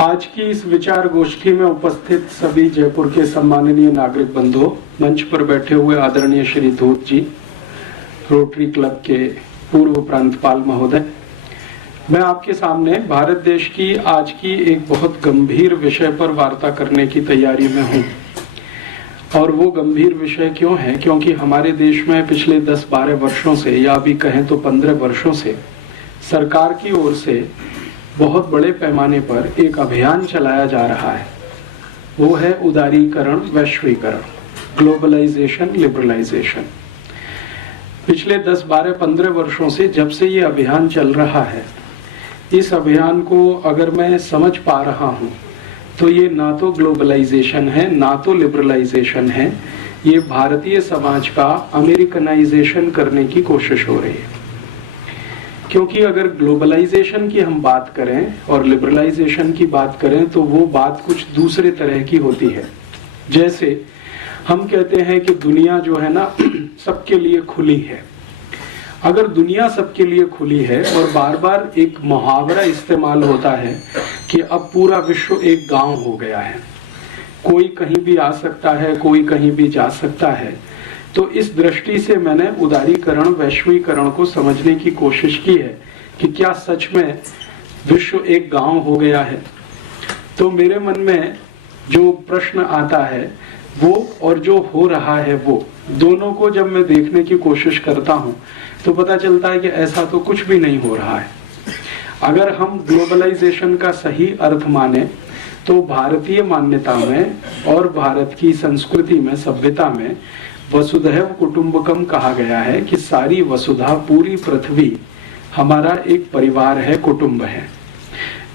आज की इस विचार गोष्ठी में उपस्थित सभी जयपुर के सम्माननीय नागरिक बंधुओं, मंच पर बैठे हुए आदरणीय श्री धूत जी, रोटरी क्लब के पूर्व प्रांतपाल महोदय, मैं आपके सामने भारत देश की आज की एक बहुत गंभीर विषय पर वार्ता करने की तैयारी में हूँ। और वो गंभीर विषय क्यों है? क्योंकि हमारे देश में पिछले 10-12 वर्षों से, या अभी कहें तो 15 वर्षों से, सरकार की ओर से बहुत बड़े पैमाने पर एक अभियान चलाया जा रहा है। वो है उदारीकरण, वैश्वीकरण, ग्लोबलाइजेशन, लिबरलाइजेशन। पिछले 10, 12, 15 वर्षों से जब से ये अभियान चल रहा है, इस अभियान को अगर मैं समझ पा रहा हूँ तो ये ना तो ग्लोबलाइजेशन है, ना तो लिबरलाइजेशन है। ये भारतीय समाज का अमेरिकनाइजेशन करने की कोशिश हो रही है। क्योंकि अगर ग्लोबलाइजेशन की हम बात करें और लिबरलाइजेशन की बात करें तो वो बात कुछ दूसरे तरह की होती है। जैसे हम कहते हैं कि दुनिया जो है ना सबके लिए खुली है। अगर दुनिया सबके लिए खुली है और बार बार एक मुहावरा इस्तेमाल होता है कि अब पूरा विश्व एक गांव हो गया है, कोई कहीं भी आ सकता है, कोई कहीं भी जा सकता है, तो इस दृष्टि से मैंने उदारीकरण, वैश्वीकरण को समझने की कोशिश की है कि क्या सच में विश्व एक गांव हो गया है। तो मेरे मन में जो प्रश्न आता है वो और जो हो रहा है वो दोनों को जब मैं देखने की कोशिश करता हूँ तो पता चलता है कि ऐसा तो कुछ भी नहीं हो रहा है। अगर हम ग्लोबलाइजेशन का सही अर्थ माने तो भारतीय मान्यता में और भारत की संस्कृति में, सभ्यता में वसुधैव कुटुंबकम कहा गया है कि सारी वसुधा, पूरी पृथ्वी हमारा एक परिवार है, कुटुंब है,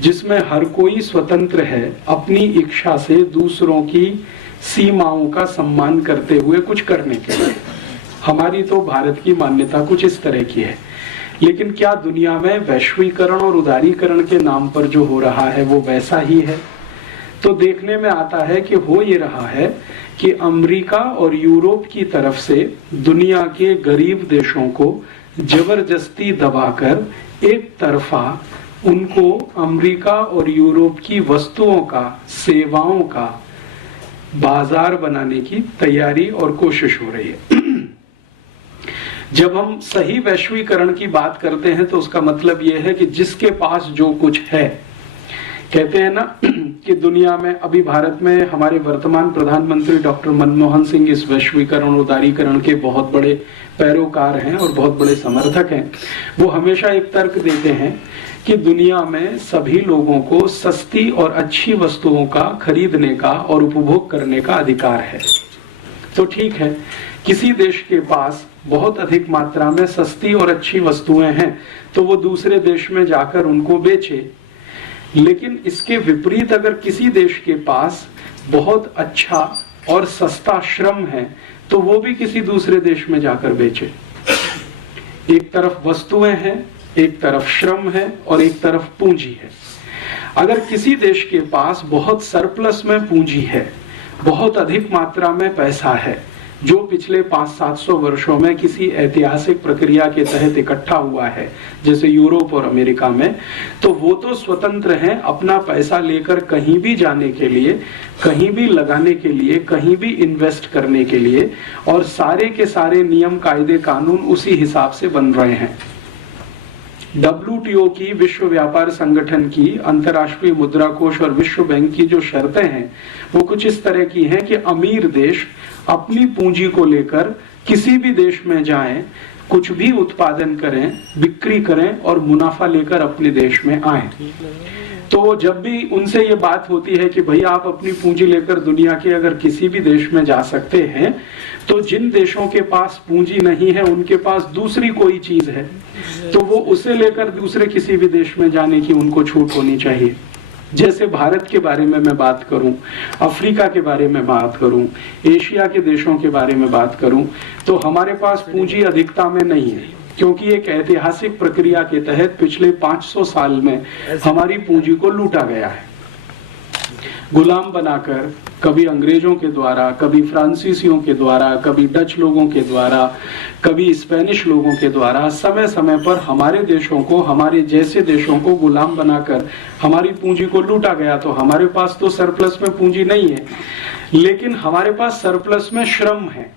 जिसमें हर कोई स्वतंत्र है अपनी इच्छा से दूसरों की सीमाओं का सम्मान करते हुए कुछ करने के लिए। हमारी तो भारत की मान्यता कुछ इस तरह की है। लेकिन क्या दुनिया में वैश्वीकरण और उदारीकरण के नाम पर जो हो रहा है वो वैसा ही है? तो देखने में आता है कि हो ये रहा है कि अमेरिका और यूरोप की तरफ से दुनिया के गरीब देशों को जबरदस्ती दबाकर एक तरफा उनको अमेरिका और यूरोप की वस्तुओं का, सेवाओं का बाजार बनाने की तैयारी और कोशिश हो रही है। जब हम सही वैश्वीकरण की बात करते हैं तो उसका मतलब यह है कि जिसके पास जो कुछ है, कहते हैं ना कि दुनिया में अभी भारत में हमारे वर्तमान प्रधानमंत्री डॉक्टर मनमोहन सिंह इस वैश्वीकरण, उदारीकरण के बहुत बड़े पैरोकार हैं और बहुत बड़े समर्थक हैं। वो हमेशा एक तर्क देते हैं कि दुनिया में सभी लोगों को सस्ती और अच्छी वस्तुओं का खरीदने का और उपभोग करने का अधिकार है। तो ठीक है, किसी देश के पास बहुत अधिक मात्रा में सस्ती और अच्छी वस्तुएं हैं तो वो दूसरे देश में जाकर उनको बेचे। लेकिन इसके विपरीत अगर किसी देश के पास बहुत अच्छा और सस्ता श्रम है तो वो भी किसी दूसरे देश में जाकर बेचे। एक तरफ वस्तुएं हैं, एक तरफ श्रम है और एक तरफ पूंजी है। अगर किसी देश के पास बहुत सरप्लस में पूंजी है, बहुत अधिक मात्रा में पैसा है, जो पिछले 500-700 वर्षों में किसी ऐतिहासिक प्रक्रिया के तहत इकट्ठा हुआ है, जैसे यूरोप और अमेरिका में, तो वो तो स्वतंत्र हैं अपना पैसा लेकर कहीं भी जाने के लिए, कहीं भी लगाने के लिए, कहीं भी इन्वेस्ट करने के लिए, और सारे के सारे नियम, कायदे, कानून उसी हिसाब से बन रहे हैं। WTO की, विश्व व्यापार संगठन की, अंतर्राष्ट्रीय मुद्रा कोष और विश्व बैंक की जो शर्तें हैं वो कुछ इस तरह की हैं कि अमीर देश अपनी पूंजी को लेकर किसी भी देश में जाएं, कुछ भी उत्पादन करें, बिक्री करें और मुनाफा लेकर अपने देश में आए। तो जब भी उनसे ये बात होती है कि भाई आप अपनी पूंजी लेकर दुनिया के अगर किसी भी देश में जा सकते हैं, तो जिन देशों के पास पूंजी नहीं है उनके पास दूसरी कोई चीज है तो वो उसे लेकर दूसरे किसी भी देश में जाने की उनको छूट होनी चाहिए। जैसे भारत के बारे में मैं बात करूं, अफ्रीका के बारे में बात करूं, एशिया के देशों के बारे में बात करूं, तो हमारे पास पूंजी अधिकता में नहीं है, क्योंकि एक ऐतिहासिक प्रक्रिया के तहत पिछले 500 साल में हमारी पूंजी को लूटा गया है। गुलाम बनाकर, कभी अंग्रेजों के द्वारा, कभी फ्रांसीसियों के द्वारा, कभी डच लोगों के द्वारा, कभी स्पेनिश लोगों के द्वारा समय समय पर हमारे देशों को, हमारे जैसे देशों को गुलाम बनाकर हमारी पूंजी को लूटा गया। तो हमारे पास तो सरप्लस में पूंजी नहीं है, लेकिन हमारे पास सरप्लस में श्रम है,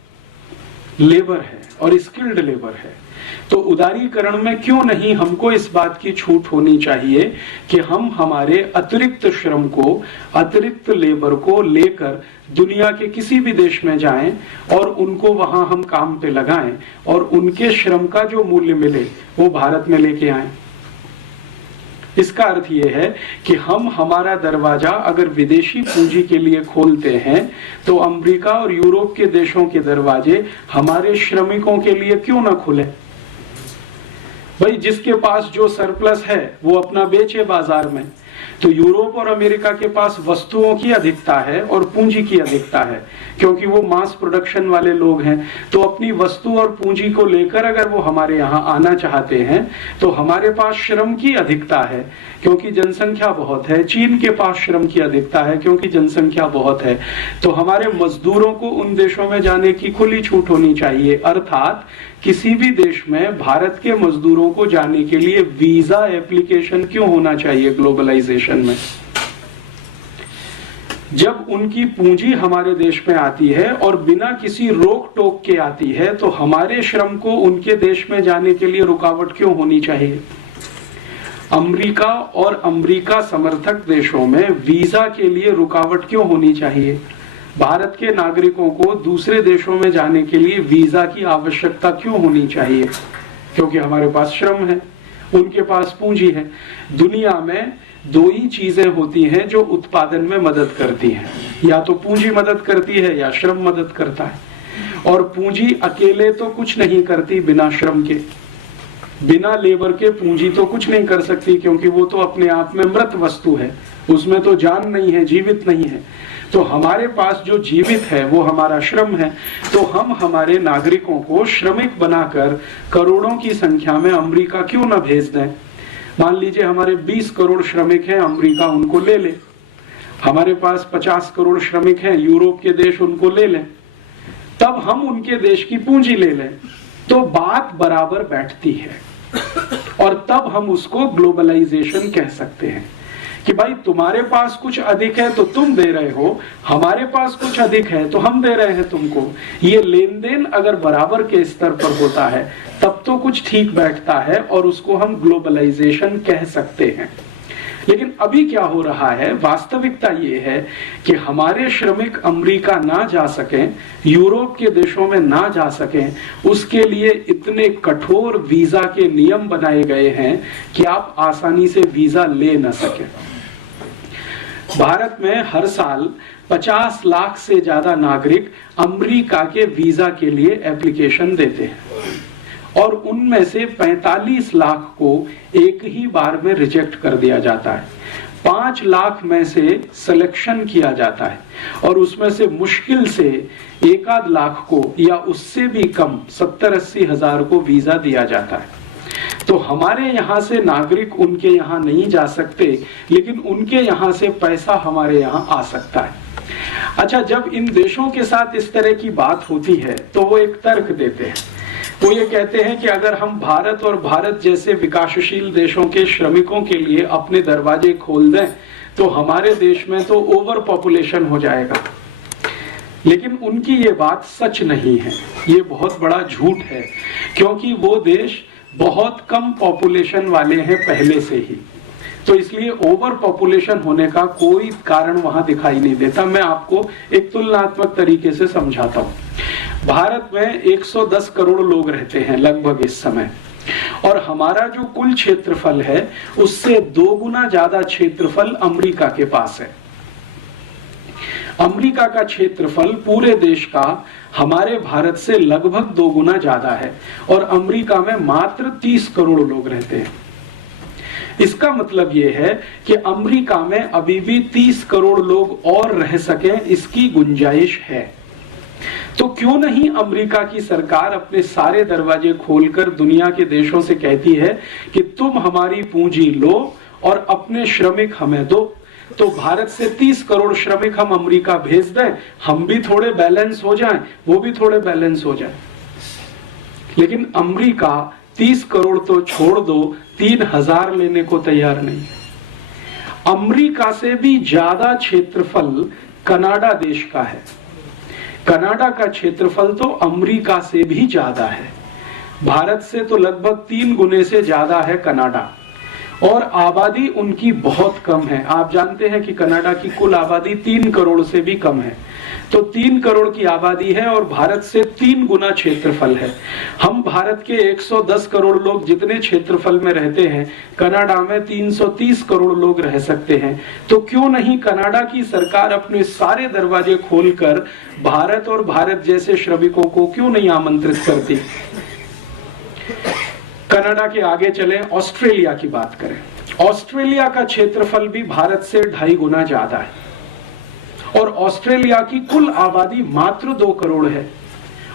लेबर है और स्किल्ड लेबर है। तो उदारीकरण में क्यों नहीं हमको इस बात की छूट होनी चाहिए कि हम हमारे अतिरिक्त श्रम को, अतिरिक्त लेबर को लेकर दुनिया के किसी भी देश में जाएं और उनको वहां हम काम पे लगाएं और उनके श्रम का जो मूल्य मिले वो भारत में लेके आएं। इसका अर्थ ये है कि हम हमारा दरवाजा अगर विदेशी पूंजी के लिए खोलते हैं तो अमेरिका और यूरोप के देशों के दरवाजे हमारे श्रमिकों के लिए क्यों ना खुले। भाई जिसके पास जो सरप्लस है वो अपना बेचे बाजार में। तो यूरोप और अमेरिका के पास वस्तुओं की अधिकता है और पूंजी की अधिकता है, क्योंकि वो मास प्रोडक्शन वाले लोग हैं। तो अपनी वस्तु और पूंजी को लेकर अगर वो हमारे यहाँ आना चाहते हैं तो हमारे पास श्रम की अधिकता है क्योंकि जनसंख्या बहुत है। चीन के पास श्रम की अधिकता है क्योंकि जनसंख्या बहुत है। तो हमारे मजदूरों को उन देशों में जाने की खुली छूट होनी चाहिए। अर्थात किसी भी देश में भारत के मजदूरों को जाने के लिए वीजा एप्लीकेशन क्यों होना चाहिए ग्लोबलाइजेशन में। जब उनकी पूंजी हमारे देश में आती है और बिना किसी रोक टोक के आती है तो हमारे श्रम को उनके देश में जाने के लिए रुकावट क्यों होनी चाहिए। अमेरिका और अमेरिका समर्थक देशों में वीजा के लिए रुकावट क्यों होनी चाहिए। भारत के नागरिकों को दूसरे देशों में जाने के लिए वीजा की आवश्यकता क्यों होनी चाहिए, क्योंकि हमारे पास श्रम है, उनके पास पूंजी है। दुनिया में दो ही चीजें होती हैं जो उत्पादन में मदद करती हैं, या तो पूंजी मदद करती है या श्रम मदद करता है। और पूंजी अकेले तो कुछ नहीं करती बिना श्रम के, बिना लेबर के पूंजी तो कुछ नहीं कर सकती, क्योंकि वो तो अपने आप में मृत वस्तु है, उसमें तो जान नहीं है, जीवित नहीं है। तो हमारे पास जो जीवित है वो हमारा श्रम है। तो हम हमारे नागरिकों को श्रमिक बनाकर करोड़ों की संख्या में अमेरिका क्यों ना भेज दें। मान लीजिए हमारे 20 करोड़ श्रमिक हैं, अमेरिका उनको ले ले। हमारे पास 50 करोड़ श्रमिक हैं, यूरोप के देश उनको ले लें। तब हम उनके देश की पूंजी ले लें तो बात बराबर बैठती है और तब हम उसको ग्लोबलाइजेशन कह सकते हैं कि भाई तुम्हारे पास कुछ अधिक है तो तुम दे रहे हो, हमारे पास कुछ अधिक है तो हम दे रहे हैं तुमको। ये लेन देन अगर बराबर के स्तर पर होता है तब तो कुछ ठीक बैठता है और उसको हम ग्लोबलाइजेशन कह सकते हैं। लेकिन अभी क्या हो रहा है, वास्तविकता ये है कि हमारे श्रमिक अमेरिका ना जा सकें, यूरोप के देशों में ना जा सकें, उसके लिए इतने कठोर वीजा के नियम बनाए गए हैं कि आप आसानी से वीजा ले ना सकें। भारत में हर साल 50 लाख से ज्यादा नागरिक अमेरिका के वीजा के लिए एप्लीकेशन देते हैं और उनमें से 45 लाख को एक ही बार में रिजेक्ट कर दिया जाता है। 5 लाख में से सिलेक्शन किया जाता है और उसमें से मुश्किल से 1-8 लाख को या उससे भी कम 70-80 हजार को वीजा दिया जाता है। तो हमारे यहाँ से नागरिक उनके यहाँ नहीं जा सकते, लेकिन उनके यहाँ से पैसा हमारे यहाँ आ सकता है। अच्छा, जब इन देशों के साथ इस तरह की बात होती है तो वो एक तर्क देते हैं। वो ये कहते हैं कि अगर हम भारत और भारत जैसे विकासशील देशों के श्रमिकों के लिए अपने दरवाजे खोल दें तो हमारे देश में तो ओवर पॉपुलेशन हो जाएगा। लेकिन उनकी ये बात सच नहीं है, ये बहुत बड़ा झूठ है, क्योंकि वो देश बहुत कम पॉपुलेशन वाले हैं पहले से ही। तो इसलिए ओवर पॉपुलेशन होने का कोई कारण वहां दिखाई नहीं देता। मैं आपको एक तुलनात्मक तरीके से समझाता हूं। भारत में 110 करोड़ लोग रहते हैं लगभग इस समय, और हमारा जो कुल क्षेत्रफल है उससे 2 गुना ज्यादा क्षेत्रफल अमेरिका के पास है। अमेरिका का क्षेत्रफल पूरे देश का हमारे भारत से लगभग 2 गुना ज्यादा है और अमेरिका में मात्र 30 करोड़ लोग रहते हैं। इसका मतलब यह है कि अमेरिका में अभी भी 30 करोड़ लोग और रह सकें, इसकी गुंजाइश है। तो क्यों नहीं अमेरिका की सरकार अपने सारे दरवाजे खोलकर दुनिया के देशों से कहती है कि तुम हमारी पूंजी लो और अपने श्रमिक हमें दो। तो भारत से 30 करोड़ श्रमिक हम अमेरिका भेज दें, हम भी थोड़े बैलेंस हो जाएं, वो भी थोड़े बैलेंस हो जाएं। लेकिन अमेरिका 30 करोड़ तो छोड़ दो, 3000 लेने को तैयार नहीं है। अमेरिका से भी ज्यादा क्षेत्रफल कनाडा देश का है। कनाडा का क्षेत्रफल तो अमेरिका से भी ज्यादा है। भारत से तो लगभग 3 गुने से ज्यादा है कनाडा, और आबादी उनकी बहुत कम है। आप जानते हैं कि कनाडा की कुल आबादी 3 करोड़ से भी कम है। तो 3 करोड़ की आबादी है और भारत से 3 गुना क्षेत्रफल है। हम भारत के 110 करोड़ लोग जितने क्षेत्रफल में रहते हैं, कनाडा में 330 करोड़ लोग रह सकते हैं। तो क्यों नहीं कनाडा की सरकार अपने सारे दरवाजे खोलकर भारत और भारत जैसे श्रमिकों को क्यों नहीं आमंत्रित करती। कनाडा के आगे चलें, ऑस्ट्रेलिया की बात करें। ऑस्ट्रेलिया का क्षेत्रफल भी भारत से 2.5 गुना ज्यादा है, और ऑस्ट्रेलिया की कुल आबादी मात्र 2 करोड़ है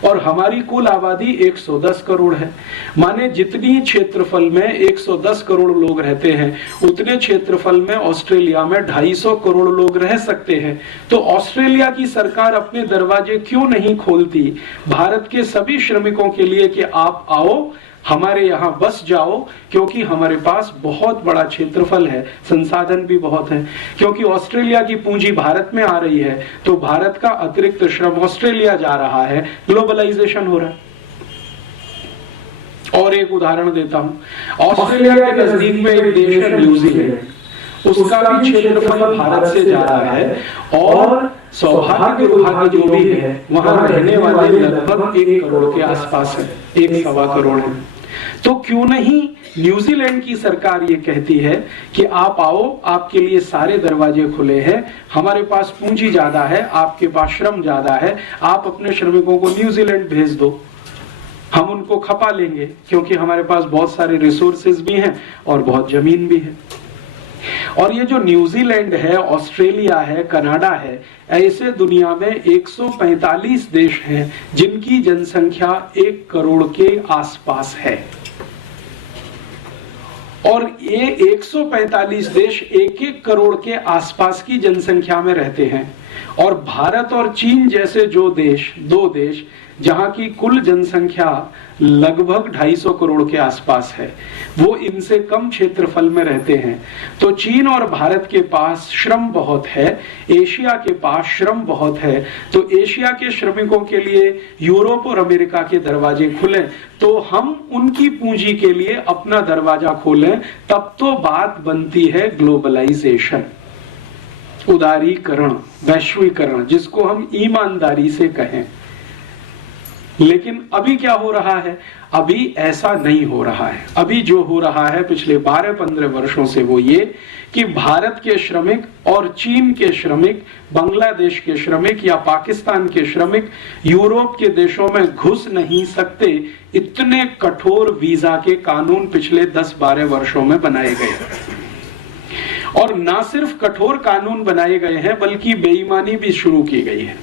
और हमारी कुल आबादी 110 करोड़ है। माने जितनी क्षेत्रफल में 110 करोड़ लोग रहते हैं, उतने क्षेत्रफल में ऑस्ट्रेलिया में 250 करोड़ लोग रह सकते हैं। तो ऑस्ट्रेलिया की सरकार अपने दरवाजे क्यों नहीं खोलती भारत के सभी श्रमिकों के लिए कि आप आओ, हमारे यहाँ बस जाओ, क्योंकि हमारे पास बहुत बड़ा क्षेत्रफल है, संसाधन भी बहुत है। क्योंकि ऑस्ट्रेलिया की पूंजी भारत में आ रही है, तो भारत का अतिरिक्त श्रम ऑस्ट्रेलिया जा रहा है, ग्लोबलाइजेशन हो रहा है। और एक उदाहरण देता हूं, ऑस्ट्रेलिया के नजदीक में एक देश है न्यूजीलैंड, उसका भी क्षेत्रफल भारत से ज्यादा है, और सौभाग्य दुर्भाग्य जो भी है, वहां रहने वाले लगभग 1 करोड़ के आसपास है, 1.25 करोड़ है। तो क्यों नहीं न्यूजीलैंड की सरकार ये कहती है कि आप आओ, आपके लिए सारे दरवाजे खुले हैं, हमारे पास पूंजी ज्यादा है, आपके पास श्रम ज्यादा है, आप अपने श्रमिकों को न्यूजीलैंड भेज दो, हम उनको खपा लेंगे, क्योंकि हमारे पास बहुत सारे रिसोर्सेज भी हैं और बहुत जमीन भी है। और ये जो न्यूजीलैंड है, ऑस्ट्रेलिया है, कनाडा है, ऐसे दुनिया में 145 देश हैं जिनकी जनसंख्या 1 करोड़ के आसपास है। और ये 145 देश 1-1 करोड़ के आसपास की जनसंख्या में रहते हैं। और भारत और चीन जैसे जो देश, 2 देश जहां की कुल जनसंख्या लगभग 250 करोड़ के आसपास है, वो इनसे कम क्षेत्रफल में रहते हैं। तो चीन और भारत के पास श्रम बहुत है, एशिया के पास श्रम बहुत है। तो एशिया के श्रमिकों के लिए यूरोप और अमेरिका के दरवाजे खुले, तो हम उनकी पूंजी के लिए अपना दरवाजा खोलें, तब तो बात बनती है ग्लोबलाइजेशन, उदारीकरण, वैश्वीकरण, जिसको हम ईमानदारी से कहें। लेकिन अभी क्या हो रहा है? अभी ऐसा नहीं हो रहा है। अभी जो हो रहा है पिछले 12-15 वर्षों से, वो ये कि भारत के श्रमिक और चीन के श्रमिक, बांग्लादेश के श्रमिक या पाकिस्तान के श्रमिक यूरोप के देशों में घुस नहीं सकते। इतने कठोर वीजा के कानून पिछले 10-12 वर्षों में बनाए गए। और ना सिर्फ कठोर कानून बनाए गए हैं, बल्कि बेईमानी भी शुरू की गई है।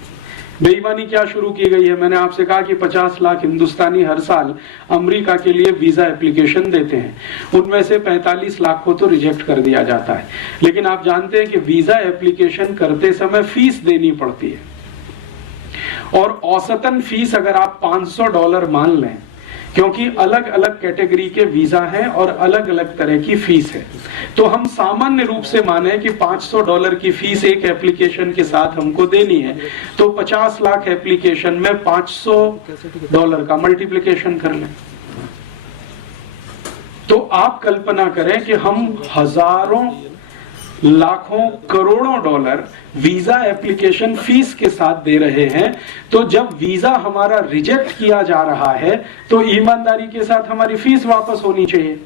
बेईमानी क्या शुरू की गई है? मैंने आपसे कहा कि 50 लाख हिंदुस्तानी हर साल अमेरिका के लिए वीजा एप्लीकेशन देते हैं, उनमें से 45 लाख को तो रिजेक्ट कर दिया जाता है। लेकिन आप जानते हैं कि वीजा एप्लीकेशन करते समय फीस देनी पड़ती है, और औसतन फीस अगर आप $500 मान लें, क्योंकि अलग अलग कैटेगरी के वीजा हैं और अलग अलग तरह की फीस है, तो हम सामान्य रूप से माने कि $500 की फीस एक एप्लीकेशन के साथ हमको देनी है, तो 50 लाख एप्लीकेशन में $500 का मल्टीप्लिकेशन कर लें। तो आप कल्पना करें कि हम हजारों, लाखों, करोड़ों डॉलर वीजा एप्लीकेशन फीस के साथ दे रहे हैं। तो जब वीजा हमारा रिजेक्ट किया जा रहा है, तो ईमानदारी के साथ हमारी फीस वापस होनी चाहिए।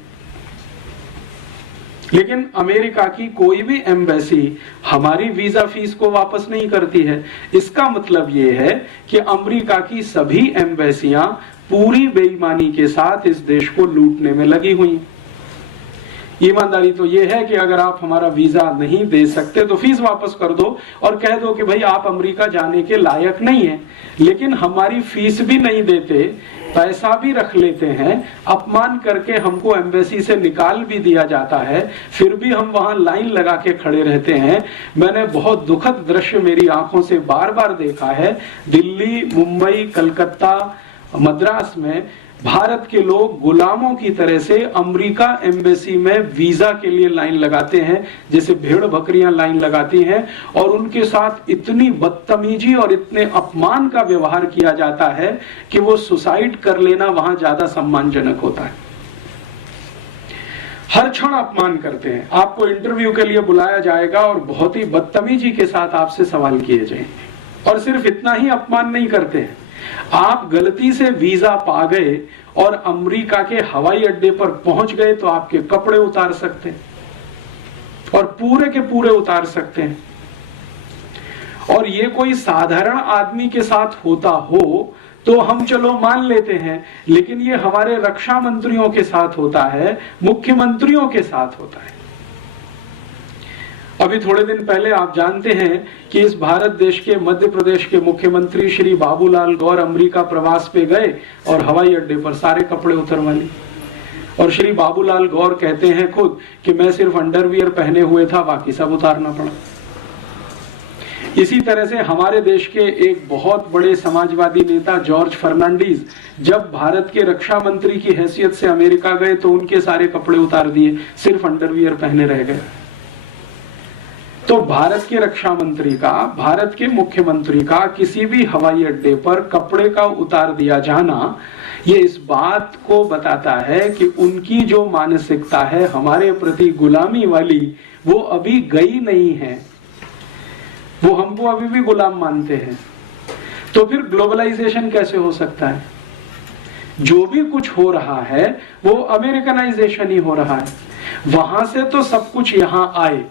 लेकिन अमेरिका की कोई भी एम्बेसी हमारी वीजा फीस को वापस नहीं करती है। इसका मतलब यह है कि अमेरिका की सभी एम्बेसियां पूरी बेईमानी के साथ इस देश को लूटने में लगी हुई। ईमानदारी तो यह है कि अगर आप हमारा वीजा नहीं दे सकते तो फीस वापस कर दो और कह दो कि भाई आप अमेरिका जाने के लायक नहीं है। लेकिन हमारी फीस भी नहीं देते, पैसा भी रख लेते हैं, अपमान करके हमको एम्बेसी से निकाल भी दिया जाता है, फिर भी हम वहां लाइन लगा के खड़े रहते हैं। मैंने बहुत दुखद दृश्य मेरी आंखों से बार बार देखा है। दिल्ली, मुंबई, कलकत्ता, मद्रास में भारत के लोग गुलामों की तरह से अमेरिका एम्बेसी में वीजा के लिए लाइन लगाते हैं, जैसे भेड़ बकरियां लाइन लगाती हैं, और उनके साथ इतनी बदतमीजी और इतने अपमान का व्यवहार किया जाता है कि वो सुसाइड कर लेना वहां ज्यादा सम्मानजनक होता है। हर क्षण अपमान करते हैं। आपको इंटरव्यू के लिए बुलाया जाएगा और बहुत ही बदतमीजी के साथ आपसे सवाल किए जाएंगे। और सिर्फ इतना ही अपमान नहीं करते हैं, आप गलती से वीजा पा गए और अमेरिका के हवाई अड्डे पर पहुंच गए तो आपके कपड़े उतार सकते हैं, और पूरे के पूरे उतार सकते हैं। और ये कोई साधारण आदमी के साथ होता हो तो हम चलो मान लेते हैं, लेकिन ये हमारे रक्षा मंत्रियों के साथ होता है, मुख्यमंत्रियों के साथ होता है। अभी थोड़े दिन पहले आप जानते हैं कि इस भारत देश के मध्य प्रदेश के मुख्यमंत्री श्री बाबूलाल गौर अमेरिका प्रवास पे गए और हवाई अड्डे पर सारे कपड़े उतरवा लिए। और श्री बाबूलाल गौर कहते हैं खुद कि मैं सिर्फ अंडरवियर पहने हुए था, बाकी सब उतारना पड़ा। इसी तरह से हमारे देश के एक बहुत बड़े समाजवादी नेता जॉर्ज फर्नांडीज जब भारत के रक्षा मंत्री की हैसियत से अमेरिका गए तो उनके सारे कपड़े उतार दिए, सिर्फ अंडरवियर पहने रह गए। तो भारत के रक्षा मंत्री का, भारत के मुख्यमंत्री का किसी भी हवाई अड्डे पर कपड़े का उतार दिया जाना, ये इस बात को बताता है कि उनकी जो मानसिकता है हमारे प्रति गुलामी वाली, वो अभी गई नहीं है। वो हमको अभी भी गुलाम मानते हैं। तो फिर ग्लोबलाइजेशन कैसे हो सकता है? जो भी कुछ हो रहा है वो अमेरिकनाइजेशन ही हो रहा है। वहां से तो सब कुछ यहां आए,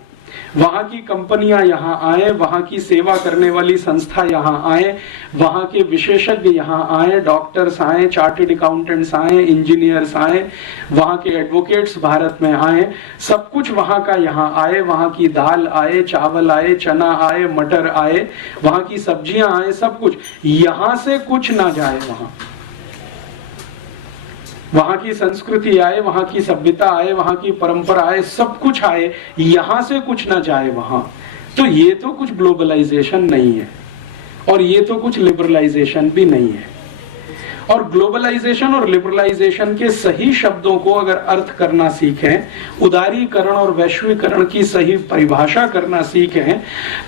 वहां की कंपनियां यहां आए, वहां की सेवा करने वाली संस्था यहां आए, वहां के विशेषज्ञ यहां आए, डॉक्टर्स आए, चार्टर्ड अकाउंटेंट्स आए, इंजीनियर्स आए, वहां के एडवोकेट्स भारत में आए, सब कुछ वहां का यहां आए। वहां की दाल आए, चावल आए, चना आए, मटर आए, वहां की सब्जियां आए, सब कुछ। यहां से कुछ ना जाए वहां की संस्कृति आए, वहां की सभ्यता आए, वहां की परंपरा आए, सब कुछ आए, यहां से कुछ ना जाए वहां। तो ये तो कुछ ग्लोबलाइजेशन नहीं है, और ये तो कुछ लिबरलाइजेशन भी नहीं है। और ग्लोबलाइजेशन और लिबरलाइजेशन के सही शब्दों को अगर अर्थ करना सीखें, उदारीकरण और वैश्वीकरण की सही परिभाषा करना सीखें,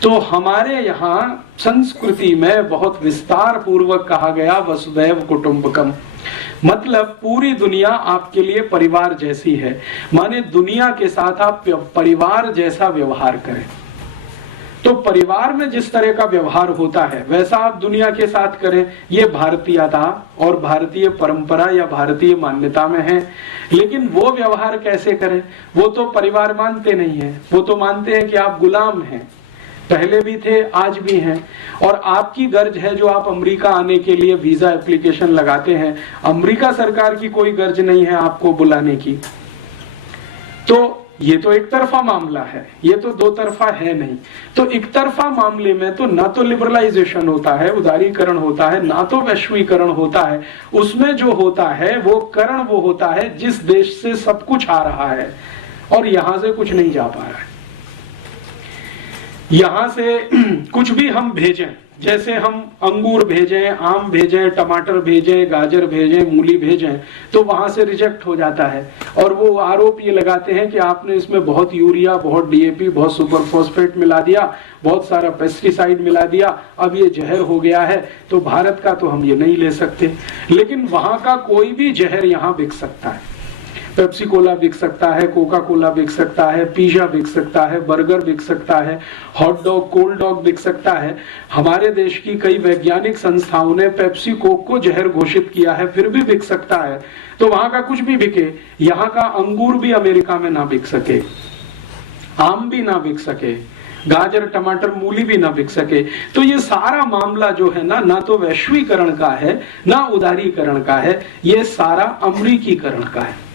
तो हमारे यहाँ संस्कृति में बहुत विस्तार पूर्वक कहा गया वसुधैव कुटुंबकम, मतलब पूरी दुनिया आपके लिए परिवार जैसी है। माने दुनिया के साथ आप परिवार जैसा व्यवहार करें। तो परिवार में जिस तरह का व्यवहार होता है वैसा आप दुनिया के साथ करें। ये भारतीयता और भारतीय परंपरा या भारतीय मान्यता में है। लेकिन वो व्यवहार कैसे करें? वो तो परिवार मानते नहीं है। वो तो मानते हैं कि आप गुलाम हैं, पहले भी थे, आज भी हैं, और आपकी गर्ज है जो आप अमेरिका आने के लिए वीजा एप्लीकेशन लगाते हैं। अमेरिका सरकार की कोई गर्ज नहीं है आपको बुलाने की। तो ये तो एक तरफा मामला है, ये तो दो तरफा है नहीं। तो एक तरफा मामले में तो ना तो लिबरलाइजेशन होता है, उदारीकरण होता है, ना तो वैश्वीकरण होता है। उसमें जो होता है वो करण वो होता है जिस देश से सब कुछ आ रहा है और यहां से कुछ नहीं जा पा रहा है। यहां से कुछ भी हम भेजें, जैसे हम अंगूर भेजें, आम भेजें, टमाटर भेजें, गाजर भेजें, मूली भेजें, तो वहां से रिजेक्ट हो जाता है। और वो आरोप ये लगाते हैं कि आपने इसमें बहुत यूरिया, बहुत डीएपी, बहुत सुपर फॉस्फेट मिला दिया, बहुत सारा पेस्टिसाइड मिला दिया, अब ये जहर हो गया है, तो भारत का तो हम ये नहीं ले सकते। लेकिन वहां का कोई भी जहर यहाँ बिक सकता है। पेप्सी कोला बिक सकता है, कोका कोला बिक सकता है, पिज्जा बिक सकता है, बर्गर बिक सकता है, हॉट डॉग, कोल्ड डॉग बिक सकता है। हमारे देश की कई वैज्ञानिक संस्थाओं ने पेप्सी कोक को जहर घोषित किया है, फिर भी बिक सकता है। तो वहां का कुछ भी बिके। यहाँ का अंगूर भी अमेरिका में ना बिक सके, आम भी ना बिक सके, गाजर, टमाटर, मूली भी ना बिक सके। तो ये सारा मामला जो है ना तो वैश्वीकरण का है, ना उदारीकरण का है, ये सारा अमरीकीकरण का है।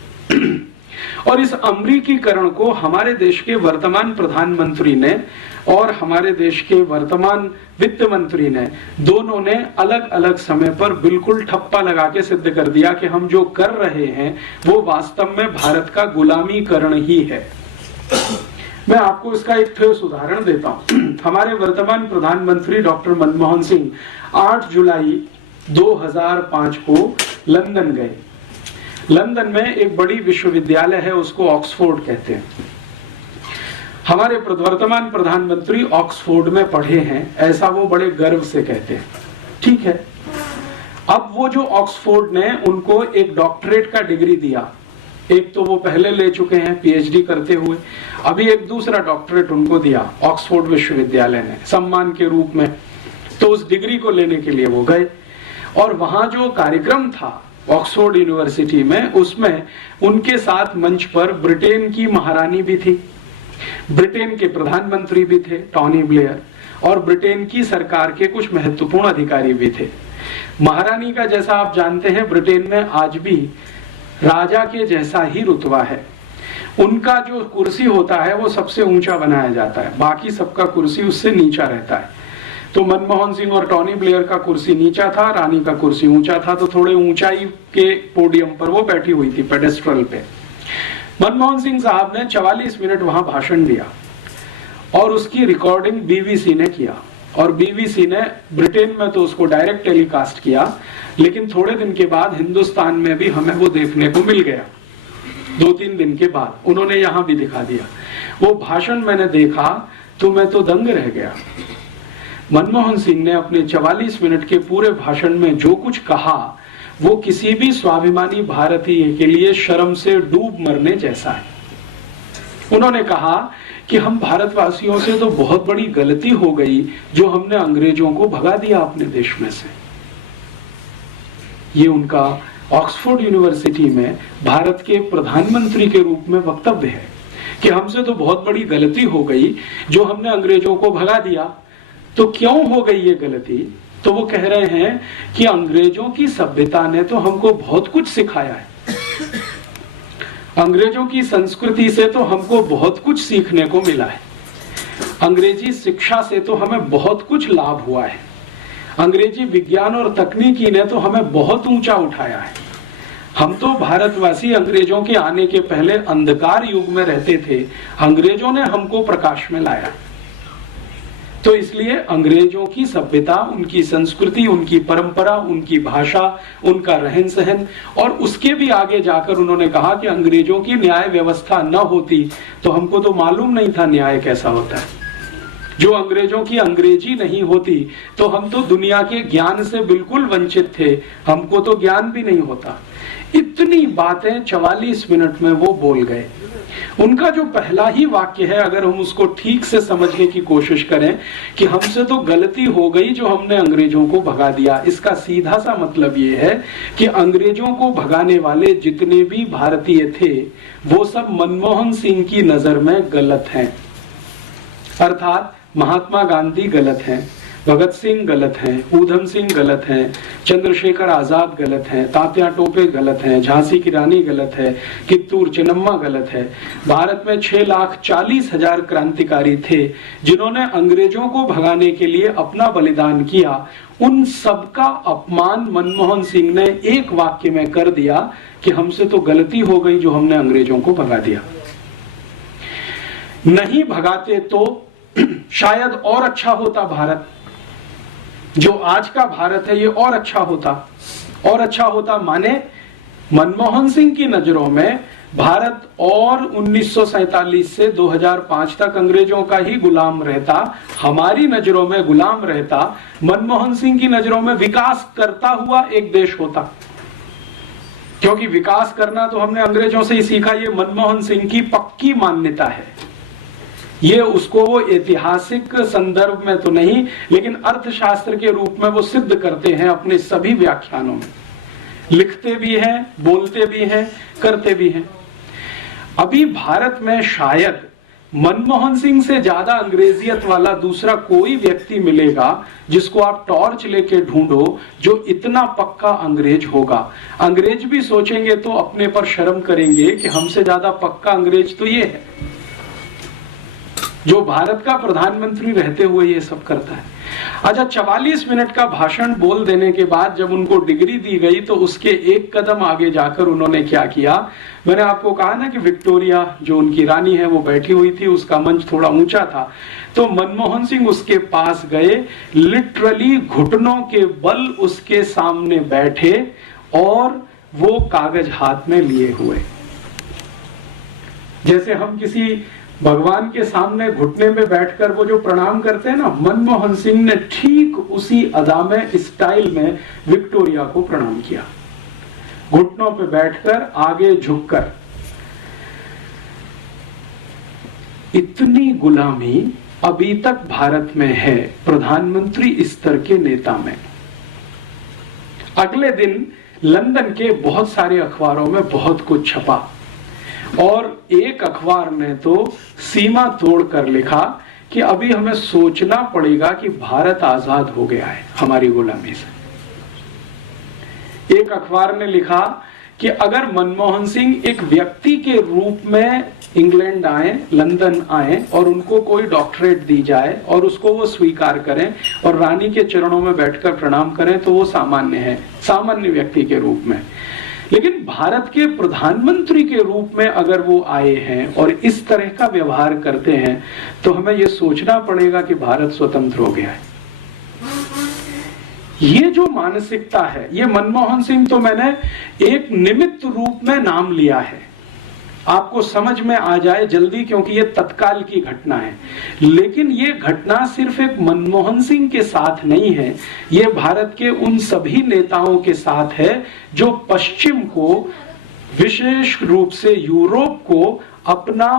और इस अमरीकीकरण को हमारे देश के वर्तमान प्रधानमंत्री ने और हमारे देश के वर्तमान वित्त मंत्री ने, दोनों ने अलग अलग समय पर बिल्कुल ठप्पा लगा के सिद्ध कर दिया कि हम जो कर रहे हैं वो वास्तव में भारत का गुलामीकरण ही है। मैं आपको इसका एक ठोस उदाहरण देता हूं। हमारे वर्तमान प्रधानमंत्री डॉक्टर मनमोहन सिंह 8 जुलाई 2005 को लंदन गए। लंदन में एक बड़ी विश्वविद्यालय है, उसको ऑक्सफोर्ड कहते हैं। हमारे वर्तमान प्रधानमंत्री ऑक्सफोर्ड में पढ़े हैं, ऐसा वो बड़े गर्व से कहते हैं। ठीक है, अब वो जो ऑक्सफोर्ड ने उनको एक डॉक्टरेट का डिग्री दिया, एक तो वो पहले ले चुके हैं पीएचडी करते हुए, अभी एक दूसरा डॉक्टरेट उनको दिया ऑक्सफोर्ड विश्वविद्यालय ने सम्मान के रूप में। तो उस डिग्री को लेने के लिए वो गए और वहां जो कार्यक्रम था ऑक्सफोर्ड यूनिवर्सिटी में, उसमें उनके साथ मंच पर ब्रिटेन की महारानी भी थी, ब्रिटेन के प्रधानमंत्री भी थे टोनी ब्लेयर, और ब्रिटेन की सरकार के कुछ महत्वपूर्ण अधिकारी भी थे। महारानी का, जैसा आप जानते हैं, ब्रिटेन में आज भी राजा के जैसा ही रुतबा है। उनका जो कुर्सी होता है वो सबसे ऊंचा बनाया जाता है, बाकी सबका कुर्सी उससे नीचा रहता है। तो मनमोहन सिंह और टोनी ब्लेयर का कुर्सी नीचा था, रानी का कुर्सी ऊंचा था, तो थोड़े ऊंचाई के पोडियम पर वो बैठी हुई थी, पेडेस्ट्रल पे। मनमोहन सिंह साहब ने 44 मिनट वहां भाषण दिया और उसकी रिकॉर्डिंग बीबीसी ने किया, और बीबीसी ने ब्रिटेन में तो उसको डायरेक्ट टेलीकास्ट किया, लेकिन थोड़े दिन के बाद हिंदुस्तान में भी हमें वो देखने को मिल गया। 2-3 दिन के बाद उन्होंने यहां भी दिखा दिया। वो भाषण मैंने देखा तो मैं तो दंग रह गया। मनमोहन सिंह ने अपने 44 मिनट के पूरे भाषण में जो कुछ कहा वो किसी भी स्वाभिमानी भारतीय के लिए शर्म से डूब मरने जैसा है। उन्होंने कहा कि हम भारतवासियों से तो बहुत बड़ी गलती हो गई जो हमने अंग्रेजों को भगा दिया अपने देश में से। ये उनका ऑक्सफोर्ड यूनिवर्सिटी में भारत के प्रधानमंत्री के रूप में वक्तव्य है कि हमसे तो बहुत बड़ी गलती हो गई जो हमने अंग्रेजों को भगा दिया। तो क्यों हो गई ये गलती? तो वो कह रहे हैं कि अंग्रेजों की सभ्यता ने तो हमको बहुत कुछ सिखाया है, अंग्रेजों की संस्कृति से तो हमको बहुत कुछ सीखने को मिला है, अंग्रेजी शिक्षा से तो हमें बहुत कुछ लाभ हुआ है, अंग्रेजी विज्ञान और तकनीकी ने तो हमें बहुत ऊंचा उठाया है। हम तो भारतवासी अंग्रेजों के आने के पहले अंधकार युग में रहते थे, अंग्रेजों ने हमको प्रकाश में लाया। तो इसलिए अंग्रेजों की सभ्यता, उनकी संस्कृति, उनकी परंपरा, उनकी भाषा, उनका रहन सहन, और उसके भी आगे जाकर उन्होंने कहा कि अंग्रेजों की न्याय व्यवस्था न होती तो हमको तो मालूम नहीं था न्याय कैसा होता है। जो अंग्रेजों की अंग्रेजी नहीं होती तो हम तो दुनिया के ज्ञान से बिल्कुल वंचित थे, हमको तो ज्ञान भी नहीं होता। इतनी बातें 44 मिनट में वो बोल गए। उनका जो पहला ही वाक्य है, अगर हम उसको ठीक से समझने की कोशिश करें कि हमसे तो गलती हो गई जो हमने अंग्रेजों को भगा दिया, इसका सीधा सा मतलब ये है कि अंग्रेजों को भगाने वाले जितने भी भारतीय थे वो सब मनमोहन सिंह की नजर में गलत हैं। अर्थात महात्मा गांधी गलत हैं, भगत सिंह गलत हैं, ऊधम सिंह गलत हैं, चंद्रशेखर आजाद गलत हैं, तात्या टोपे गलत हैं, झांसी की रानी गलत है, कित्तूर चिन्नम्मा गलत है। भारत में 6,40,000 क्रांतिकारी थे जिन्होंने अंग्रेजों को भगाने के लिए अपना बलिदान किया। उन सबका अपमान मनमोहन सिंह ने एक वाक्य में कर दिया कि हमसे तो गलती हो गई जो हमने अंग्रेजों को भगा दिया। नहीं भगाते तो शायद और अच्छा होता भारत, जो आज का भारत है ये और अच्छा होता। और अच्छा होता माने मनमोहन सिंह की नजरों में भारत और 1947 से 2005 तक अंग्रेजों का ही गुलाम रहता, हमारी नजरों में गुलाम रहता। मनमोहन सिंह की नजरों में विकास करता हुआ एक देश होता, क्योंकि विकास करना तो हमने अंग्रेजों से ही सीखा। ये मनमोहन सिंह की पक्की मान्यता है। ये उसको वो ऐतिहासिक संदर्भ में तो नहीं, लेकिन अर्थशास्त्र के रूप में वो सिद्ध करते हैं अपने सभी व्याख्यानों में, लिखते भी हैं, बोलते भी हैं, करते भी हैं। अभी भारत में शायद मनमोहन सिंह से ज्यादा अंग्रेजियत वाला दूसरा कोई व्यक्ति मिलेगा जिसको आप टॉर्च लेके ढूंढो जो इतना पक्का अंग्रेज होगा। अंग्रेज भी सोचेंगे तो अपने पर शर्म करेंगे कि हमसे ज्यादा पक्का अंग्रेज तो ये है। जो भारत का प्रधानमंत्री रहते हुए ये सब करता है। अच्छा, 44 मिनट का भाषण बोल देने के बाद जब उनको डिग्री दी गई तो उसके एक कदम आगे जाकर उन्होंने क्या किया, मैंने आपको कहा ना कि विक्टोरिया जो उनकी रानी है वो बैठी हुई थी, उसका मंच थोड़ा ऊंचा था, तो मनमोहन सिंह उसके पास गए, लिटरली घुटनों के बल उसके सामने बैठे और वो कागज हाथ में लिए हुए। जैसे हम किसी भगवान के सामने घुटने में बैठकर वो जो प्रणाम करते हैं ना, मनमोहन सिंह ने ठीक उसी अदा में, स्टाइल में विक्टोरिया को प्रणाम किया, घुटनों पे बैठकर, आगे झुककर। इतनी गुलामी अभी तक भारत में है प्रधानमंत्री स्तर के नेता में। अगले दिन लंदन के बहुत सारे अखबारों में बहुत कुछ छपा और एक अखबार ने तो सीमा तोड़कर लिखा कि अभी हमें सोचना पड़ेगा कि भारत आजाद हो गया है हमारी गुलामी से। एक अखबार ने लिखा कि अगर मनमोहन सिंह एक व्यक्ति के रूप में इंग्लैंड आए, लंदन आए और उनको कोई डॉक्टरेट दी जाए और उसको वो स्वीकार करें और रानी के चरणों में बैठकर प्रणाम करें तो वो सामान्य है, सामान्य व्यक्ति के रूप में। लेकिन भारत के प्रधानमंत्री के रूप में अगर वो आए हैं और इस तरह का व्यवहार करते हैं तो हमें ये सोचना पड़ेगा कि भारत स्वतंत्र हो गया है। ये जो मानसिकता है, ये मनमोहन सिंह तो मैंने एक निमित्त रूप में नाम लिया है, आपको समझ में आ जाए जल्दी, क्योंकि ये तत्काल की घटना है। लेकिन ये घटना सिर्फ एक मनमोहन सिंह के साथ नहीं है, ये भारत के उन सभी नेताओं के साथ है जो पश्चिम को, विशेष रूप से यूरोप को अपना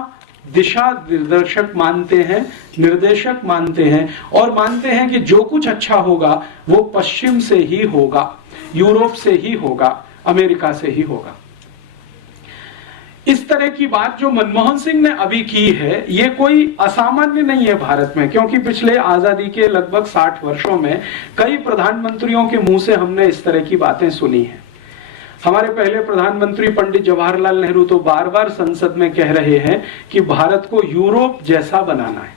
दिशा निर्देशक मानते हैं, निर्देशक मानते हैं और मानते हैं कि जो कुछ अच्छा होगा वो पश्चिम से ही होगा, यूरोप से ही होगा, अमेरिका से ही होगा। इस तरह की बात जो मनमोहन सिंह ने अभी की है, ये कोई असामान्य नहीं है भारत में, क्योंकि पिछले आजादी के लगभग 60 वर्षों में कई प्रधानमंत्रियों के मुंह से हमने इस तरह की बातें सुनी हैं। हमारे पहले प्रधानमंत्री पंडित जवाहरलाल नेहरू तो बार बार संसद में कह रहे हैं कि भारत को यूरोप जैसा बनाना है,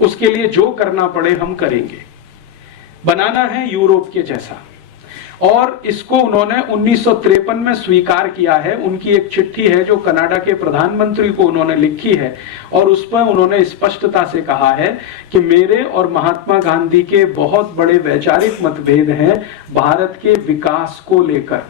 उसके लिए जो करना पड़े हम करेंगे, बनाना है यूरोप के जैसा। और इसको उन्होंने 1953 में स्वीकार किया है। उनकी एक चिट्ठी है जो कनाडा के प्रधानमंत्री को उन्होंने लिखी है और उस पर उन्होंने स्पष्टता से कहा है कि मेरे और महात्मा गांधी के बहुत बड़े वैचारिक मतभेद हैं भारत के विकास को लेकर।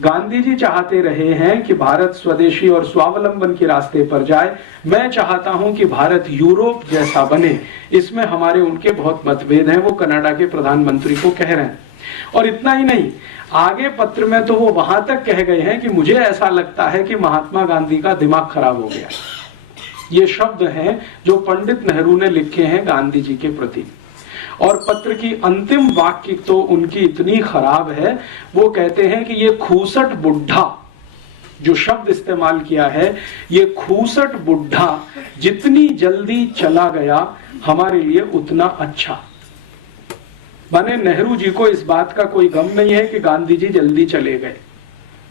गांधी जी चाहते रहे हैं कि भारत स्वदेशी और स्वावलंबन के रास्ते पर जाए, मैं चाहता हूं कि भारत यूरोप जैसा बने। इसमें हमारे उनके बहुत मतभेद हैं, वो कनाडा के प्रधानमंत्री को कह रहे हैं। और इतना ही नहीं, आगे पत्र में तो वो वहां तक कह गए हैं कि मुझे ऐसा लगता है कि महात्मा गांधी का दिमाग खराब हो गया। ये शब्द हैं जो पंडित नेहरू ने लिखे हैं गांधी जी के प्रति। और पत्र की अंतिम वाक्य तो उनकी इतनी खराब है, वो कहते हैं कि ये खूसट बुढ़ा, जो शब्द इस्तेमाल किया है, ये खूसट बुढ़ा जितनी जल्दी चला गया हमारे लिए उतना अच्छा। माने नेहरू जी को इस बात का कोई गम नहीं है कि गांधी जी जल्दी चले गए,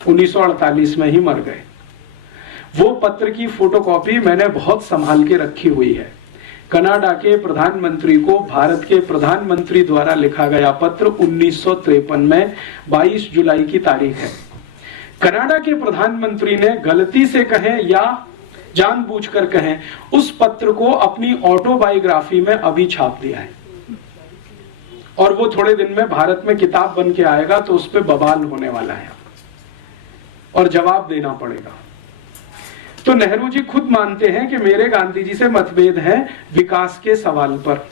1948 में ही मर गए। वो पत्र की फोटोकॉपी मैंने बहुत संभाल के रखी हुई है। कनाडा के प्रधानमंत्री को भारत के प्रधानमंत्री द्वारा लिखा गया पत्र 1953 में 22 जुलाई की तारीख है। कनाडा के प्रधानमंत्री ने गलती से कहें या जानबूझकर कहें, उस पत्र को अपनी ऑटोबायोग्राफी में अभी छाप दिया है और वो थोड़े दिन में भारत में किताब बन के आएगा तो उस पर बवाल होने वाला है और जवाब देना पड़ेगा। तो नेहरू जी खुद मानते हैं कि मेरे गांधी जी से मतभेद है विकास के सवाल पर।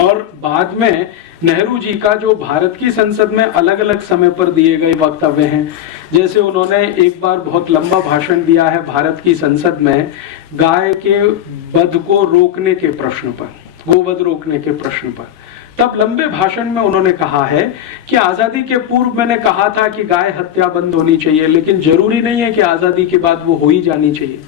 और बाद में नेहरू जी का जो भारत की संसद में अलग अलग समय पर दिए गए वक्तव्य हैं, जैसे उन्होंने एक बार बहुत लंबा भाषण दिया है भारत की संसद में गाय के वध को रोकने के प्रश्न पर, गोवध रोकने के प्रश्न पर। तब लंबे भाषण में उन्होंने कहा है कि आजादी के पूर्व मैंने कहा था कि गाय हत्या बंद होनी चाहिए, लेकिन जरूरी नहीं है कि आजादी के बाद वो हो ही जानी चाहिए।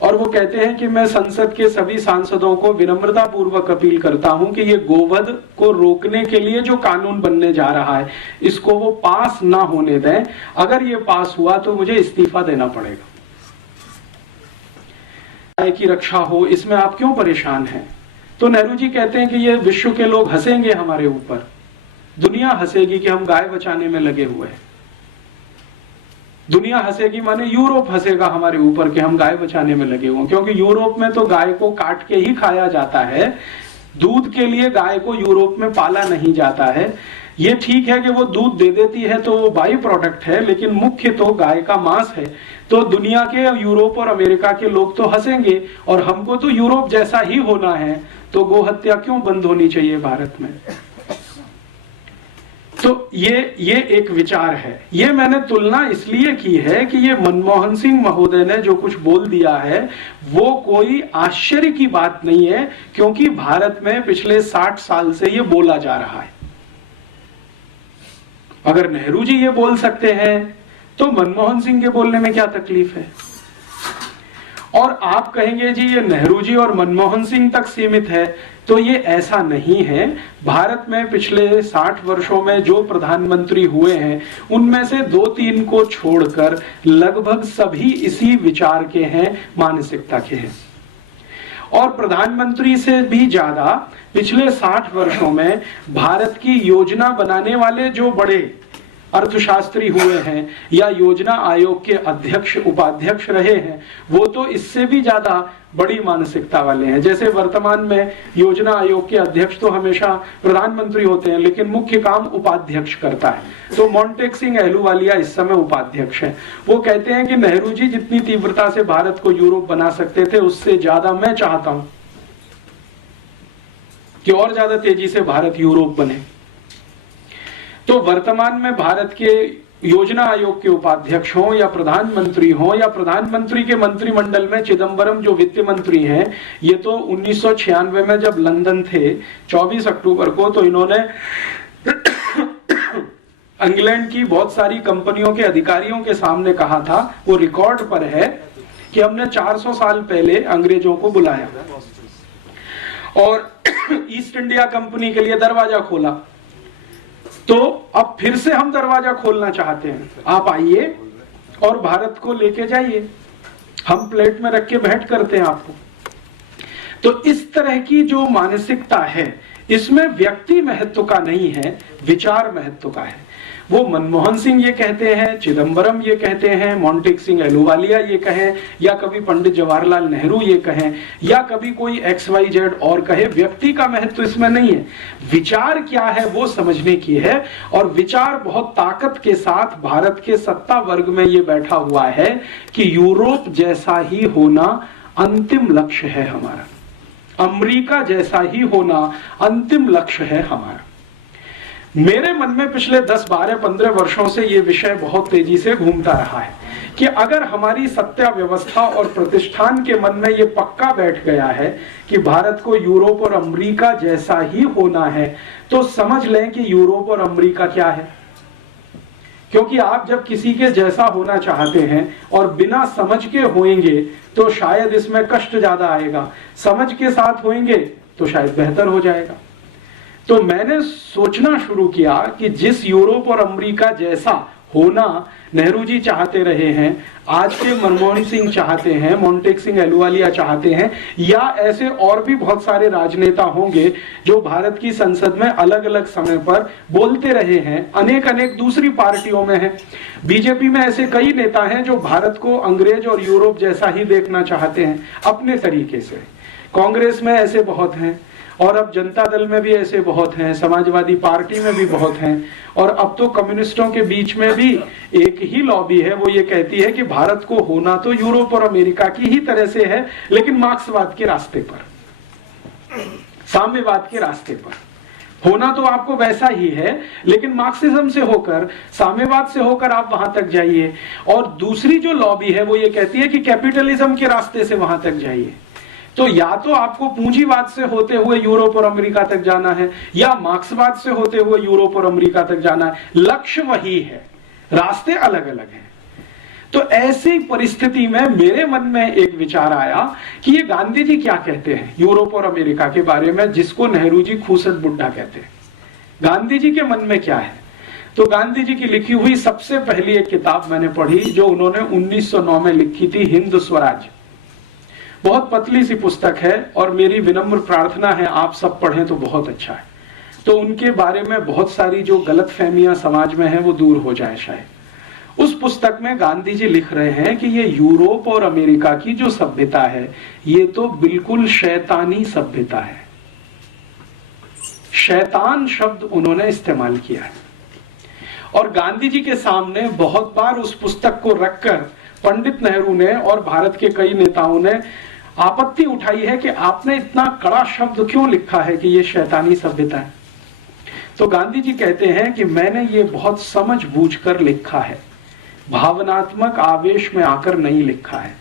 और वो कहते हैं कि मैं संसद के सभी सांसदों को विनम्रता पूर्वक अपील करता हूं कि ये गोवध को रोकने के लिए जो कानून बनने जा रहा है इसको वो पास ना होने दें। अगर ये पास हुआ तो मुझे इस्तीफा देना पड़ेगा। गाय की रक्षा हो, इसमें आप क्यों परेशान हैं? तो नेहरू जी कहते हैं कि ये विश्व के लोग हंसेंगे हमारे ऊपर, दुनिया हंसेगी कि हम गाय बचाने में लगे हुए हैं। दुनिया हंसेगी माने यूरोप हंसेगा हमारे ऊपर कि हम गाय बचाने में लगे हुए, क्योंकि यूरोप में तो गाय को काट के ही खाया जाता है। दूध के लिए गाय को यूरोप में पाला नहीं जाता है। ये ठीक है कि वो दूध दे देती है तो वो बाई प्रोडक्ट है, लेकिन मुख्य तो गाय का मांस है। तो दुनिया के यूरोप और अमेरिका के लोग तो हंसेंगे, और हमको तो यूरोप जैसा ही होना है, तो गोहत्या क्यों बंद होनी चाहिए भारत में? तो ये एक विचार है। ये मैंने तुलना इसलिए की है कि ये मनमोहन सिंह महोदय ने जो कुछ बोल दिया है वो कोई आश्चर्य की बात नहीं है, क्योंकि भारत में पिछले 60 साल से ये बोला जा रहा है। अगर नेहरू जी ये बोल सकते हैं तो मनमोहन सिंह के बोलने में क्या तकलीफ है? और आप कहेंगे जी ये नेहरू जी और मनमोहन सिंह तक सीमित है, तो ये ऐसा नहीं है। भारत में पिछले 60 वर्षों में जो प्रधानमंत्री हुए हैं उनमें से 2-3 को छोड़कर लगभग सभी इसी विचार के हैं, मानसिकता के हैं। और प्रधानमंत्री से भी ज्यादा पिछले 60 वर्षों में भारत की योजना बनाने वाले जो बड़े अर्थशास्त्री हुए हैं या योजना आयोग के अध्यक्ष उपाध्यक्ष रहे हैं, वो तो इससे भी ज्यादा बड़ी मानसिकता वाले हैं। जैसे वर्तमान में योजना आयोग के अध्यक्ष तो हमेशा प्रधानमंत्री होते हैं, लेकिन मुख्य काम उपाध्यक्ष करता है। तो मोंटेक सिंह अहलूवालिया इस समय उपाध्यक्ष हैं। वो कहते हैं कि नेहरू जी जितनी तीव्रता से भारत को यूरोप बना सकते थे, उससे ज्यादा मैं चाहता हूं कि और ज्यादा तेजी से भारत यूरोप बने। तो वर्तमान में भारत के योजना आयोग के उपाध्यक्ष हों या प्रधानमंत्री हों या प्रधानमंत्री के मंत्रिमंडल में चिदंबरम जो वित्त मंत्री हैं, ये तो 1996 में जब लंदन थे 24 अक्टूबर को, तो इन्होंने इंग्लैंड की बहुत सारी कंपनियों के अधिकारियों के सामने कहा था, वो रिकॉर्ड पर है, कि हमने 400 साल पहले अंग्रेजों को बुलाया और ईस्ट इंडिया कंपनी के लिए दरवाजा खोला। तो अब फिर से हम दरवाजा खोलना चाहते हैं, आप आइए और भारत को लेके जाइए, हम प्लेट में रख के भेंट करते हैं आपको। तो इस तरह की जो मानसिकता है, इसमें व्यक्ति महत्व का नहीं है, विचार महत्व का है। वो मनमोहन सिंह ये कहते हैं, चिदंबरम ये कहते हैं, मोंटेक सिंह अहलूवालिया ये कहें, या कभी पंडित जवाहरलाल नेहरू ये कहें, या कभी कोई XYZ और कहे, व्यक्ति का महत्व इसमें नहीं है। विचार क्या है वो समझने की है। और विचार बहुत ताकत के साथ भारत के सत्ता वर्ग में ये बैठा हुआ है कि यूरोप जैसा ही होना अंतिम लक्ष्य है हमारा, अमेरिका जैसा ही होना अंतिम लक्ष्य है हमारा। मेरे मन में पिछले 10, 12, 15 वर्षों से ये विषय बहुत तेजी से घूमता रहा है कि अगर हमारी सत्ता व्यवस्था और प्रतिष्ठान के मन में ये पक्का बैठ गया है कि भारत को यूरोप और अमेरिका जैसा ही होना है, तो समझ लें कि यूरोप और अमेरिका क्या है। क्योंकि आप जब किसी के जैसा होना चाहते हैं और बिना समझ के होएंगे तो शायद इसमें कष्ट ज्यादा आएगा, समझ के साथ होएंगे तो शायद बेहतर हो जाएगा। तो मैंने सोचना शुरू किया कि जिस यूरोप और अमेरिका जैसा होना नेहरू जी चाहते रहे हैं, आज के मनमोहन सिंह चाहते हैं, मोंटेक सिंह अहलूवालिया चाहते हैं, या ऐसे और भी बहुत सारे राजनेता होंगे जो भारत की संसद में अलग अलग समय पर बोलते रहे हैं, अनेक अनेक दूसरी पार्टियों में हैं। बीजेपी में ऐसे कई नेता हैं जो भारत को अंग्रेज और यूरोप जैसा ही देखना चाहते हैं अपने तरीके से। कांग्रेस में ऐसे बहुत हैं, और अब जनता दल में भी ऐसे बहुत हैं, समाजवादी पार्टी में भी बहुत हैं, और अब तो कम्युनिस्टों के बीच में भी एक ही लॉबी है, वो ये कहती है कि भारत को होना तो यूरोप और अमेरिका की ही तरह से है, लेकिन मार्क्सवाद के रास्ते पर, साम्यवाद के रास्ते पर होना तो आपको वैसा ही है, लेकिन मार्क्सिज्म से होकर, साम्यवाद से होकर आप वहां तक जाइए। और दूसरी जो लॉबी है वो ये कहती है कि कैपिटलिज्म के रास्ते से वहां तक जाइए। तो या तो आपको पूंजीवाद से होते हुए यूरोप और अमेरिका तक जाना है, या मार्क्सवाद से होते हुए यूरोप और अमेरिका तक जाना है। लक्ष्य वही है, रास्ते अलग अलग हैं। तो ऐसी परिस्थिति में मेरे मन में एक विचार आया कि ये गांधी जी क्या कहते हैं यूरोप और अमेरिका के बारे में, जिसको नेहरू जी खूसट बुड्ढा कहते हैं। गांधी जी के मन में क्या है? तो गांधी जी की लिखी हुई सबसे पहली एक किताब मैंने पढ़ी जो उन्होंने 1909 में लिखी थी, हिंद स्वराज। बहुत पतली सी पुस्तक है और मेरी विनम्र प्रार्थना है आप सब पढ़ें तो बहुत अच्छा है, तो उनके बारे में बहुत सारी जो गलतफहमियां समाज में है वो दूर हो जाए शायद। उस पुस्तक में गांधी जी लिख रहे हैं कि ये यूरोप और अमेरिका की जो सभ्यता है ये तो बिल्कुल शैतानी सभ्यता है। शैतान शब्द उन्होंने इस्तेमाल किया है और गांधी जी के सामने बहुत बार उस पुस्तक को रखकर पंडित नेहरू ने और भारत के कई नेताओं ने आपत्ति उठाई है कि आपने इतना कड़ा शब्द क्यों लिखा है कि ये शैतानी सभ्यता है। तो गांधी जी कहते हैं कि मैंने ये बहुत समझ बूझकर लिखा है, भावनात्मक आवेश में आकर नहीं लिखा है।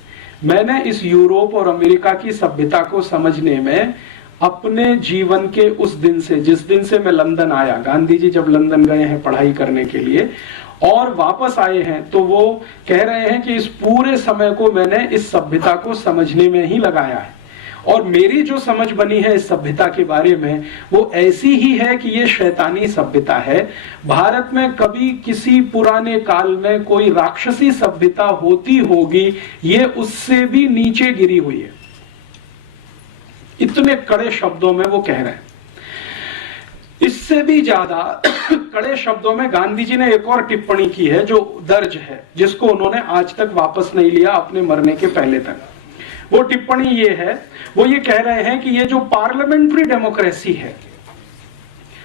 मैंने इस यूरोप और अमेरिका की सभ्यता को समझने में अपने जीवन के उस दिन से, जिस दिन से मैं लंदन आया, गांधी जी जब लंदन गए हैं पढ़ाई करने के लिए और वापस आए हैं, तो वो कह रहे हैं कि इस पूरे समय को मैंने इस सभ्यता को समझने में ही लगाया है और मेरी जो समझ बनी है इस सभ्यता के बारे में वो ऐसी ही है कि ये शैतानी सभ्यता है। भारत में कभी किसी पुराने काल में कोई राक्षसी सभ्यता होती होगी, ये उससे भी नीचे गिरी हुई है। इतने कड़े शब्दों में वो कह रहे हैं। इससे भी ज्यादा कड़े शब्दों में गांधी जी ने एक और टिप्पणी की है जो दर्ज है, जिसको उन्होंने आज तक वापस नहीं लिया अपने मरने के पहले तक। वो टिप्पणी ये है, वो ये कह रहे हैं कि ये जो पार्लियामेंट्री डेमोक्रेसी है,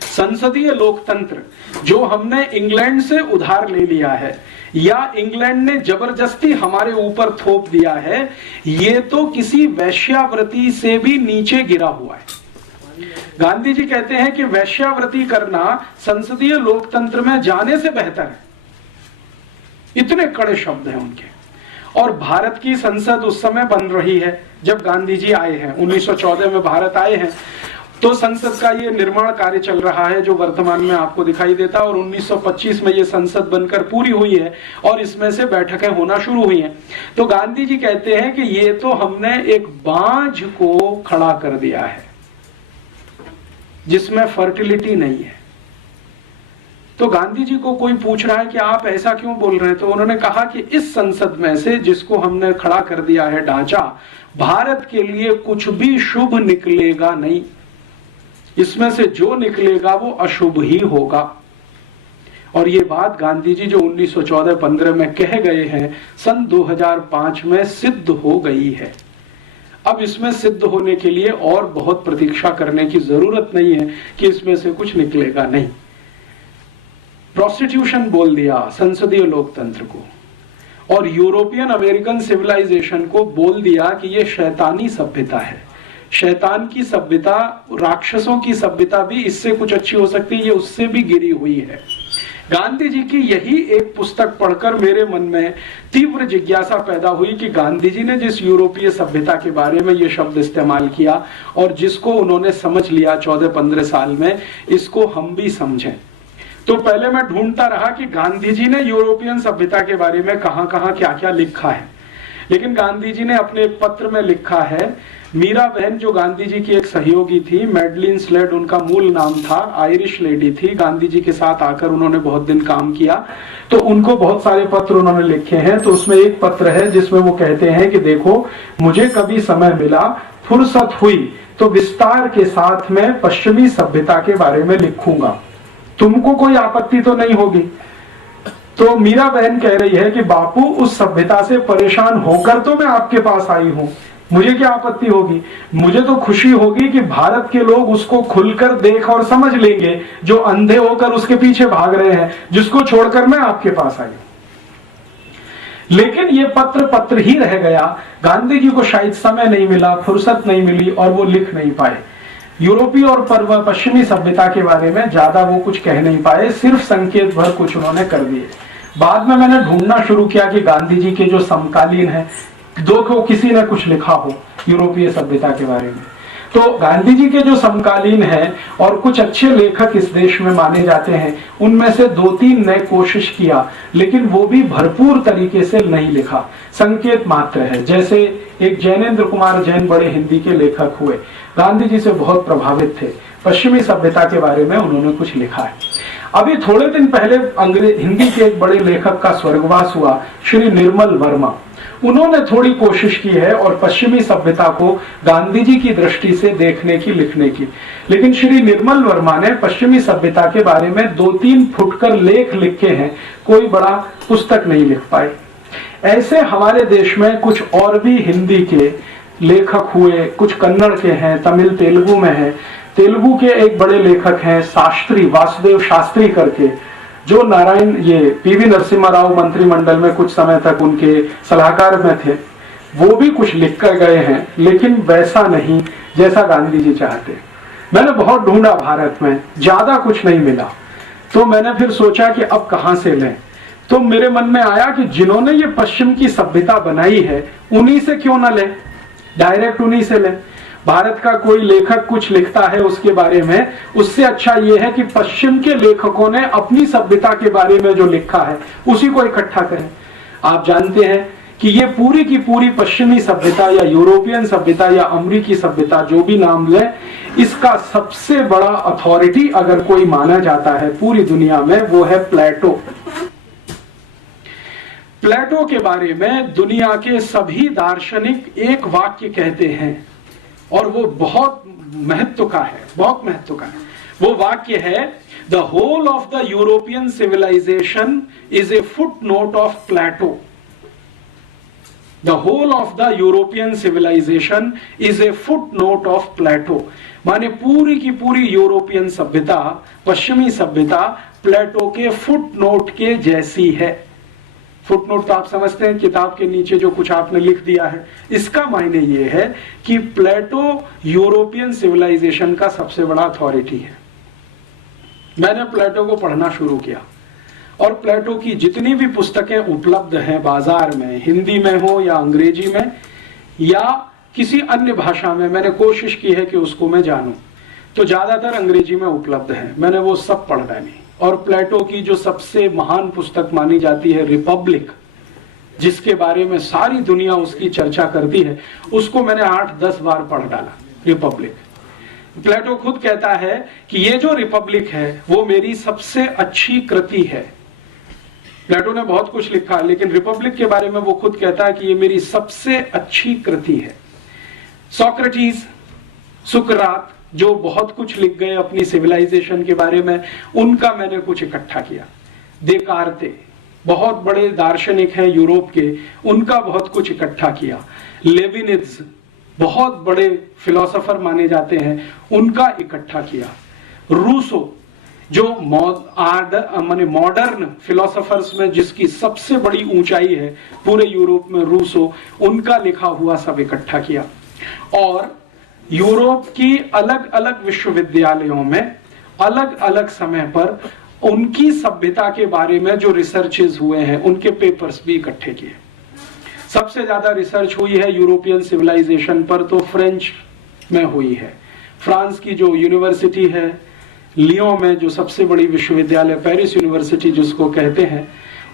संसदीय लोकतंत्र जो हमने इंग्लैंड से उधार ले लिया है या इंग्लैंड ने जबरदस्ती हमारे ऊपर थोप दिया है, ये तो किसी वैश्यावृत्ति से भी नीचे गिरा हुआ है। गांधी जी कहते हैं कि वैश्यावृत्ति करना संसदीय लोकतंत्र में जाने से बेहतर है। इतने कड़े शब्द हैं उनके। और भारत की संसद उस समय बन रही है जब गांधी जी आए हैं, 1914 में भारत आए हैं, तो संसद का ये निर्माण कार्य चल रहा है जो वर्तमान में आपको दिखाई देता है और 1925 में ये संसद बनकर पूरी हुई है और इसमें से बैठकें होना शुरू हुई हैं। तो गांधी जी कहते हैं कि ये तो हमने एक बांझ को खड़ा कर दिया है जिसमें फर्टिलिटी नहीं है। तो गांधी जी को कोई पूछ रहा है कि आप ऐसा क्यों बोल रहे हैं, तो उन्होंने कहा कि इस संसद में से जिसको हमने खड़ा कर दिया है ढांचा, भारत के लिए कुछ भी शुभ निकलेगा नहीं, इसमें से जो निकलेगा वो अशुभ ही होगा। और ये बात गांधी जी जो 1914-15 में कह गए हैं, सन 2005 में सिद्ध हो गई है। अब इसमें सिद्ध होने के लिए और बहुत प्रतीक्षा करने की जरूरत नहीं है कि इसमें से कुछ निकलेगा नहीं। प्रोस्टिट्यूशन बोल दिया संसदीय लोकतंत्र को और यूरोपियन अमेरिकन सिविलाइजेशन को बोल दिया कि ये शैतानी सभ्यता है। शैतान की सभ्यता, राक्षसों की सभ्यता भी इससे कुछ अच्छी हो सकती है, ये उससे भी गिरी हुई है। गांधी जी की यही एक पुस्तक पढ़कर मेरे मन में तीव्र जिज्ञासा पैदा हुई कि गांधी जी ने जिस यूरोपीय सभ्यता के बारे में ये शब्द इस्तेमाल किया और जिसको उन्होंने समझ लिया 14-15 साल में, इसको हम भी समझें। तो पहले मैं ढूंढता रहा कि गांधी जी ने यूरोपियन सभ्यता के बारे में कहां कहां क्या क्या लिखा है, लेकिन गांधी जी ने अपने एक पत्र में लिखा है। मीरा बहन जो गांधी जी की एक सहयोगी थी, मैडलिन स्लेड उनका मूल नाम था, आयरिश लेडी थी, गांधी जी के साथ आकर उन्होंने बहुत दिन काम किया, तो उनको बहुत सारे पत्र उन्होंने लिखे हैं। तो उसमें एक पत्र है जिसमें वो कहते हैं कि देखो, मुझे कभी समय मिला, फुर्सत हुई तो विस्तार के साथ में पश्चिमी सभ्यता के बारे में लिखूंगा, तुमको कोई आपत्ति तो नहीं होगी। तो मीरा बहन कह रही है कि बापू, उस सभ्यता से परेशान होकर तो मैं आपके पास आई हूं, मुझे क्या आपत्ति होगी, मुझे तो खुशी होगी कि भारत के लोग उसको खुलकर देख और समझ लेंगे जो अंधे होकर उसके पीछे भाग रहे हैं, जिसको छोड़कर मैं आपके पास आई हूं। लेकिन ये पत्र ही रह गया। गांधी जी को शायद समय नहीं मिला, फुर्सत नहीं मिली और वो लिख नहीं पाए। यूरोपीय और पश्चिमी सभ्यता के बारे में ज्यादा वो कुछ कह नहीं पाए, सिर्फ संकेत भर कुछ उन्होंने कर दिए। बाद में मैंने ढूंढना शुरू किया कि गांधी जी के जो समकालीन है, दो को किसी ने कुछ लिखा हो यूरोपीय सभ्यता के बारे में। तो गांधी जी के जो समकालीन हैं और कुछ अच्छे लेखक इस देश में माने जाते हैं, उनमें से 2-3 ने कोशिश किया, लेकिन वो भी भरपूर तरीके से नहीं लिखा, संकेत मात्र है। जैसे एक जैनेन्द्र कुमार जैन बड़े हिंदी के लेखक हुए, गांधी जी से बहुत प्रभावित थे, पश्चिमी सभ्यता के बारे में उन्होंने कुछ लिखा है। अभी थोड़े दिन पहले हिंदी के एक बड़े लेखक का स्वर्गवास हुआ, श्री निर्मल वर्मा। उन्होंने थोड़ी कोशिश की है और पश्चिमी सभ्यता को गांधी जी की दृष्टि से देखने की, लिखने की, लेकिन श्री निर्मल वर्मा ने पश्चिमी सभ्यता के बारे में 2-3 फुटकर लेख लिखे हैं, कोई बड़ा पुस्तक नहीं लिख पाए। ऐसे हमारे देश में कुछ और भी हिंदी के लेखक हुए, कुछ कन्नड़ के हैं, तमिल तेलुगु में है। तेलुगु के एक बड़े लेखक हैं शास्त्री, वासुदेव शास्त्री करके, जो नारायण ये पीवी नरसिम्हा राव मंत्रिमंडल में कुछ समय तक उनके सलाहकार में थे। वो भी कुछ लिख कर गए हैं, लेकिन वैसा नहीं जैसा गांधी जी चाहते। मैंने बहुत ढूंढा भारत में, ज्यादा कुछ नहीं मिला। तो मैंने फिर सोचा कि अब कहां से लें। तो मेरे मन में आया कि जिन्होंने ये पश्चिम की सभ्यता बनाई है, उन्हीं से क्यों ना ले, डायरेक्ट उन्हीं से ले। भारत का कोई लेखक कुछ लिखता है उसके बारे में, उससे अच्छा यह है कि पश्चिम के लेखकों ने अपनी सभ्यता के बारे में जो लिखा है उसी को इकट्ठा करें। आप जानते हैं कि ये पूरी की पूरी पश्चिमी सभ्यता या यूरोपियन सभ्यता या अमेरिकी सभ्यता, जो भी नाम ले, इसका सबसे बड़ा अथॉरिटी अगर कोई माना जाता है पूरी दुनिया में, वो है प्लेटो। प्लेटो के बारे में दुनिया के सभी दार्शनिक एक वाक्य कहते हैं और वो बहुत महत्व का है, बहुत महत्व का है। वो वाक्य है, the whole of the European civilization is a foot note of Plato. The whole of the European civilization is a foot note of Plato. माने पूरी की पूरी यूरोपियन सभ्यता, पश्चिमी सभ्यता प्लेटो के फुट नोट के जैसी है। फुटनोट तो आप समझते हैं, किताब के नीचे जो कुछ आपने लिख दिया है। इसका मायने ये है कि प्लेटो यूरोपियन सिविलाइजेशन का सबसे बड़ा अथॉरिटी है। मैंने प्लेटो को पढ़ना शुरू किया और प्लेटो की जितनी भी पुस्तकें उपलब्ध हैं बाजार में, हिंदी में हो या अंग्रेजी में या किसी अन्य भाषा में, मैंने कोशिश की है कि उसको मैं जानूं। तो ज्यादातर अंग्रेजी में उपलब्ध है, मैंने वो सब पढ़ डाली। और प्लेटो की जो सबसे महान पुस्तक मानी जाती है रिपब्लिक, जिसके बारे में सारी दुनिया उसकी चर्चा करती है, उसको मैंने 8-10 बार पढ़ डाला। रिपब्लिक, प्लेटो खुद कहता है कि ये जो रिपब्लिक है वो मेरी सबसे अच्छी कृति है। प्लेटो ने बहुत कुछ लिखा, लेकिन रिपब्लिक के बारे में वो खुद कहता है कि ये मेरी सबसे अच्छी कृति है। सोक्रेटिस, सुकरात, जो बहुत कुछ लिख गए अपनी सिविलाइजेशन के बारे में, उनका मैंने कुछ इकट्ठा किया। देकार्ते, बहुत बड़े दार्शनिक हैं यूरोप के, उनका बहुत कुछ इकट्ठा किया। लेविनिज, बहुत बड़े फिलोसोफर माने जाते हैं, उनका इकट्ठा किया। रूसो, जो मॉडर्न फिलोसोफर्स में जिसकी सबसे बड़ी ऊंचाई है पूरे यूरोप में, रूसो, उनका लिखा हुआ सब इकट्ठा किया। और यूरोप की अलग अलग विश्वविद्यालयों में अलग अलग समय पर उनकी सभ्यता के बारे में जो रिसर्चेस हुए हैं, उनके पेपर्स भी इकट्ठे किए। सबसे ज्यादा रिसर्च हुई है यूरोपियन सिविलाइजेशन पर, तो फ्रेंच में हुई है। फ्रांस की जो यूनिवर्सिटी है लियों में, जो सबसे बड़ी विश्वविद्यालय, पेरिस यूनिवर्सिटी जिसको कहते हैं,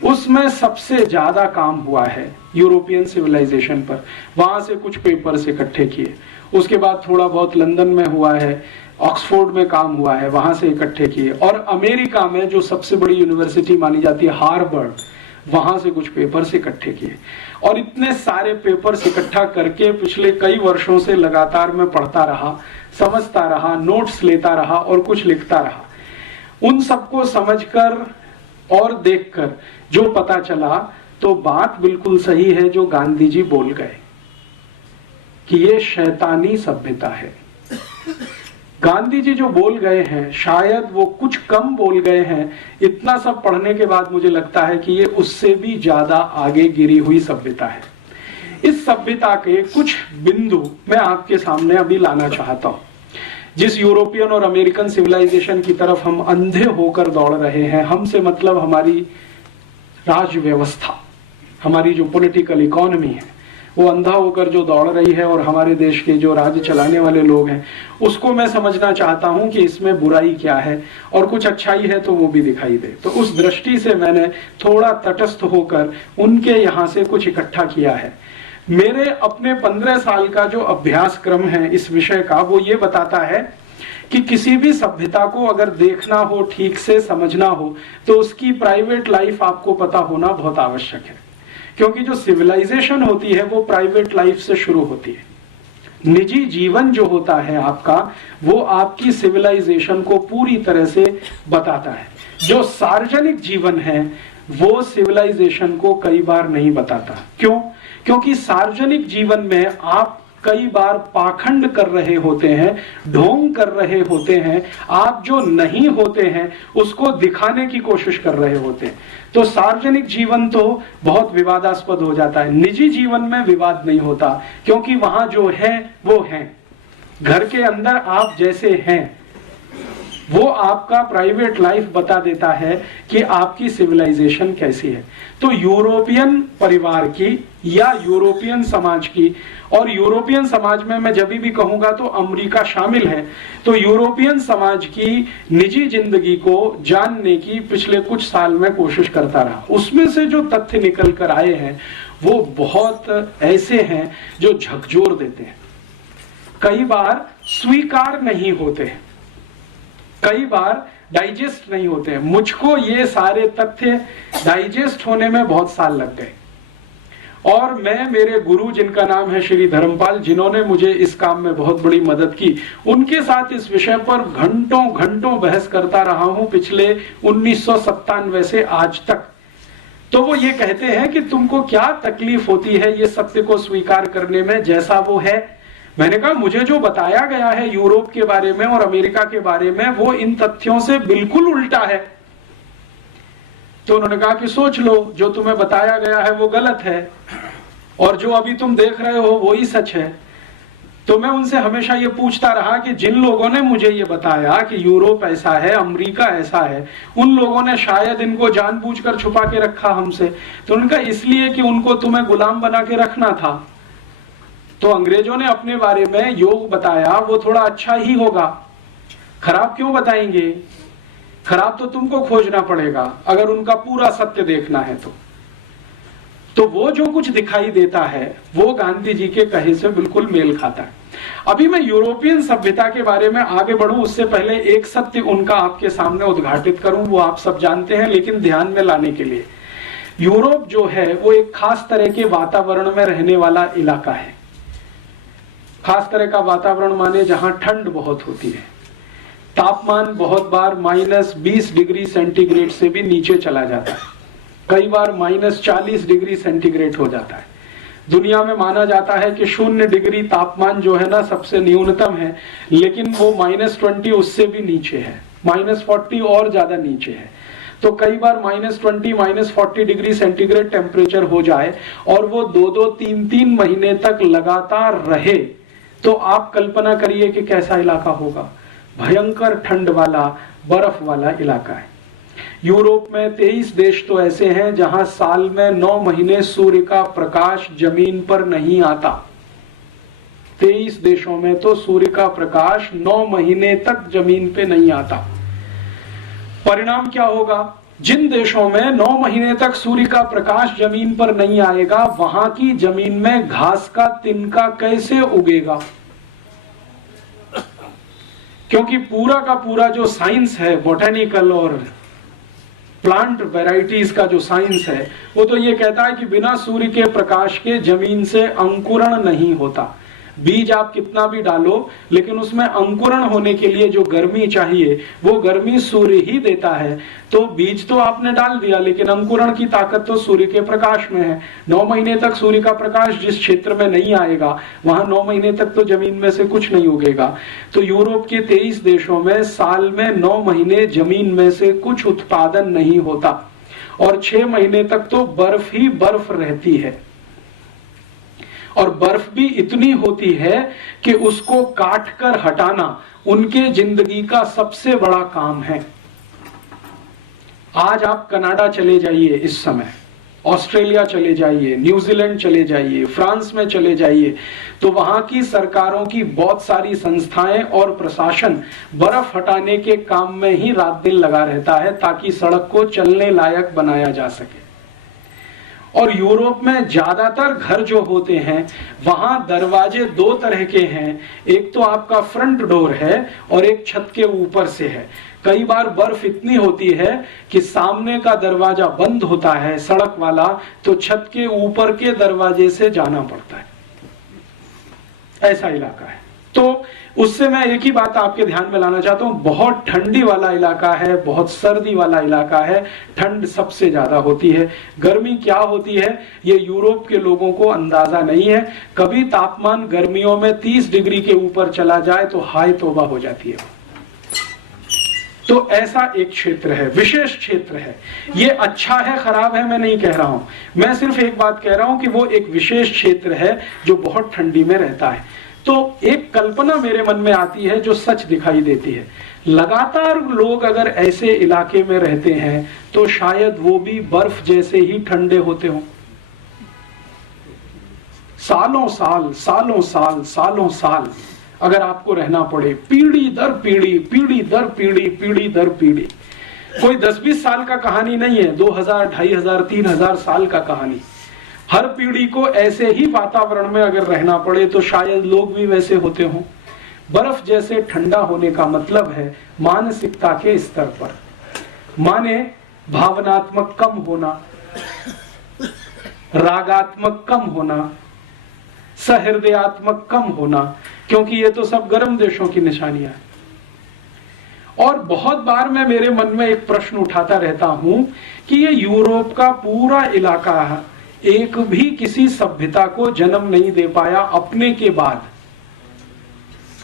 उसमें सबसे ज्यादा काम हुआ है यूरोपियन सिविलाइजेशन पर। वहां से कुछ पेपर्स इकट्ठे किए। उसके बाद थोड़ा बहुत लंदन में हुआ है, ऑक्सफोर्ड में काम हुआ है, वहां से इकट्ठे किए। और अमेरिका में जो सबसे बड़ी यूनिवर्सिटी मानी जाती है हार्वर्ड, वहां से कुछ पेपर्स इकट्ठे किए। और इतने सारे पेपर्स इकट्ठा करके पिछले कई वर्षों से लगातार मैं पढ़ता रहा, समझता रहा, नोट्स लेता रहा और कुछ लिखता रहा। उन सबको समझकर और देखकर जो पता चला, तो बात बिल्कुल सही है जो गांधी जी बोल गए कि ये शैतानी सभ्यता है। गांधी जी जो बोल गए हैं, शायद वो कुछ कम बोल गए हैं। इतना सब पढ़ने के बाद मुझे लगता है कि ये उससे भी ज्यादा आगे गिरी हुई सभ्यता है। इस सभ्यता के कुछ बिंदु मैं आपके सामने अभी लाना चाहता हूं। जिस यूरोपियन और अमेरिकन सिविलाइजेशन की तरफ हम अंधे होकर दौड़ रहे हैं, हमसे मतलब हमारी राज व्यवस्था, हमारी जो पॉलिटिकल इकोनॉमी है, वो अंधा होकर जो दौड़ रही है, और हमारे देश के जो राज्य चलाने वाले लोग हैं, उसको मैं समझना चाहता हूं कि इसमें बुराई क्या है और कुछ अच्छाई है तो वो भी दिखाई दे। तो उस दृष्टि से मैंने थोड़ा तटस्थ होकर उनके यहाँ से कुछ इकट्ठा किया है। मेरे अपने 15 साल का जो अभ्यास क्रम है इस विषय का, वो ये बताता है कि किसी भी सभ्यता को अगर देखना हो, ठीक से समझना हो, तो उसकी प्राइवेट लाइफ आपको पता होना बहुत आवश्यक है। क्योंकि जो सिविलाइजेशन होती है वो प्राइवेट लाइफ से शुरू होती है। निजी जीवन जो होता है आपका, वो आपकी सिविलाइजेशन को पूरी तरह से बताता है। जो सार्वजनिक जीवन है वो सिविलाइजेशन को कई बार नहीं बताता। क्यों? क्योंकि सार्वजनिक जीवन में आप कई बार पाखंड कर रहे होते हैं, ढोंग कर रहे होते हैं, आप जो नहीं होते हैं उसको दिखाने की कोशिश कर रहे होते हैं। तो सार्वजनिक जीवन तो बहुत विवादास्पद हो जाता है। निजी जीवन में विवाद नहीं होता, क्योंकि वहां जो है वो है। घर के अंदर आप जैसे हैं वो आपका प्राइवेट लाइफ बता देता है कि आपकी सिविलाइजेशन कैसी है। तो यूरोपियन परिवार की या यूरोपियन समाज की, और यूरोपियन समाज में मैं जब भी कहूंगा तो अमेरिका शामिल है, तो यूरोपियन समाज की निजी जिंदगी को जानने की पिछले कुछ साल में कोशिश करता रहा। उसमें से जो तथ्य निकल कर आए हैं वो बहुत ऐसे हैं जो झकझोर देते हैं, कई बार स्वीकार नहीं होते हैं, कई बार डाइजेस्ट नहीं होते हैं। मुझको ये सारे तथ्य डाइजेस्ट होने में बहुत साल लग गए, और मैं, मेरे गुरु जिनका नाम है श्री धर्मपाल, जिन्होंने मुझे इस काम में बहुत बड़ी मदद की, उनके साथ इस विषय पर घंटों घंटों बहस करता रहा हूं पिछले 1997 से आज तक। तो वो ये कहते हैं कि तुमको क्या तकलीफ होती है ये सत्य को स्वीकार करने में जैसा वो है। मैंने कहा मुझे जो बताया गया है यूरोप के बारे में और अमेरिका के बारे में वो इन तथ्यों से बिल्कुल उल्टा है। तो उन्होंने कहा कि सोच लो, जो तुम्हें बताया गया है वो गलत है और जो अभी तुम देख रहे हो वो ही सच है। तो मैं उनसे हमेशा ये पूछता रहा कि जिन लोगों ने मुझे ये बताया कि यूरोप ऐसा है, अमेरिका ऐसा है, उन लोगों ने शायद इनको जानबूझकर छुपा के रखा हमसे। तो उनका इसलिए कि उनको तुम्हें गुलाम बना के रखना था। तो अंग्रेजों ने अपने बारे में योग बताया, वो थोड़ा अच्छा ही होगा, खराब क्यों बताएंगे? खराब तो तुमको खोजना पड़ेगा अगर उनका पूरा सत्य देखना है तो वो जो कुछ दिखाई देता है वो गांधी जी के कहे से बिल्कुल मेल खाता है। अभी मैं यूरोपियन सभ्यता के बारे में आगे बढ़ूं उससे पहले एक सत्य उनका आपके सामने उद्घाटित करूं। वो आप सब जानते हैं, लेकिन ध्यान में लाने के लिए, यूरोप जो है वो एक खास तरह के वातावरण में रहने वाला इलाका है। खास तरह का वातावरण माने जहां ठंड बहुत होती है, तापमान बहुत बार -20 डिग्री सेंटीग्रेड से भी नीचे चला जाता है, कई बार -40 डिग्री सेंटीग्रेड हो जाता है। दुनिया में माना जाता है कि 0 डिग्री तापमान जो है ना सबसे न्यूनतम है, लेकिन वो -20 उससे भी नीचे है, -40 और ज्यादा नीचे है। तो कई बार -20 -40 डिग्री सेंटीग्रेड टेम्परेचर हो जाए और वो 2-2 3-3 महीने तक लगातार रहे, तो आप कल्पना करिए कि कैसा इलाका होगा। भयंकर ठंड वाला, बर्फ वाला इलाका है। यूरोप में 23 देश तो ऐसे हैं जहां साल में 9 महीने सूर्य का प्रकाश जमीन पर नहीं आता। 23 देशों में तो सूर्य का प्रकाश 9 महीने तक जमीन पे नहीं आता। परिणाम क्या होगा? जिन देशों में 9 महीने तक सूर्य का प्रकाश जमीन पर नहीं आएगा, वहां की जमीन में घास का तिनका कैसे उगेगा? क्योंकि पूरा का पूरा जो साइंस है, बोटेनिकल और प्लांट वैरायटीज का जो साइंस है, वो तो ये कहता है कि बिना सूर्य के प्रकाश के जमीन से अंकुरण नहीं होता। बीज आप कितना भी डालो, लेकिन उसमें अंकुरण होने के लिए जो गर्मी चाहिए वो गर्मी सूर्य ही देता है। तो बीज तो आपने डाल दिया, लेकिन अंकुरण की ताकत तो सूर्य के प्रकाश में है। 9 महीने तक सूर्य का प्रकाश जिस क्षेत्र में नहीं आएगा, वहां 9 महीने तक तो जमीन में से कुछ नहीं उगेगा। तो यूरोप के 23 देशों में साल में 9 महीने जमीन में से कुछ उत्पादन नहीं होता, और 6 महीने तक तो बर्फ ही बर्फ रहती है। और बर्फ भी इतनी होती है कि उसको काट कर हटाना उनके जिंदगी का सबसे बड़ा काम है। आज आप कनाडा चले जाइए, इस समय ऑस्ट्रेलिया चले जाइए, न्यूजीलैंड चले जाइए, फ्रांस में चले जाइए, तो वहां की सरकारों की बहुत सारी संस्थाएं और प्रशासन बर्फ हटाने के काम में ही रात दिन लगा रहता है ताकि सड़क को चलने लायक बनाया जा सके। और यूरोप में ज्यादातर घर जो होते हैं वहां दरवाजे दो तरह के हैं, एक तो आपका फ्रंट डोर है और एक छत के ऊपर से है। कई बार बर्फ इतनी होती है कि सामने का दरवाजा बंद होता है सड़क वाला, तो छत के ऊपर के दरवाजे से जाना पड़ता है। ऐसा इलाका है। तो उससे मैं एक ही बात आपके ध्यान में लाना चाहता हूं, बहुत ठंडी वाला इलाका है, बहुत सर्दी वाला इलाका है, ठंड सबसे ज्यादा होती है। गर्मी क्या होती है ये यूरोप के लोगों को अंदाजा नहीं है। कभी तापमान गर्मियों में 30 डिग्री के ऊपर चला जाए तो हाय तौबा हो जाती है। तो ऐसा एक क्षेत्र है, विशेष क्षेत्र है। ये अच्छा है खराब है मैं नहीं कह रहा हूं, मैं सिर्फ एक बात कह रहा हूं कि वो एक विशेष क्षेत्र है जो बहुत ठंडी में रहता है। तो एक कल्पना मेरे मन में आती है जो सच दिखाई देती है। लगातार लोग अगर ऐसे इलाके में रहते हैं तो शायद वो भी बर्फ जैसे ही ठंडे होते हों। सालों साल सालों साल सालों साल अगर आपको रहना पड़े, पीढ़ी दर पीढ़ी, पीढ़ी दर पीढ़ी, पीढ़ी दर पीढ़ी, कोई 10-20 साल का कहानी नहीं है, 2000, 2500, 3000 साल का कहानी। हर पीढ़ी को ऐसे ही वातावरण में अगर रहना पड़े तो शायद लोग भी वैसे होते हों। बर्फ जैसे ठंडा होने का मतलब है मानसिकता के स्तर पर, माने भावनात्मक कम होना, रागात्मक कम होना, सहृदयात्मक कम होना, क्योंकि ये तो सब गर्म देशों की निशानियां हैं। और बहुत बार मैं मेरे मन में एक प्रश्न उठाता रहता हूं कि ये यूरोप का पूरा इलाका एक भी किसी सभ्यता को जन्म नहीं दे पाया अपने के बाद,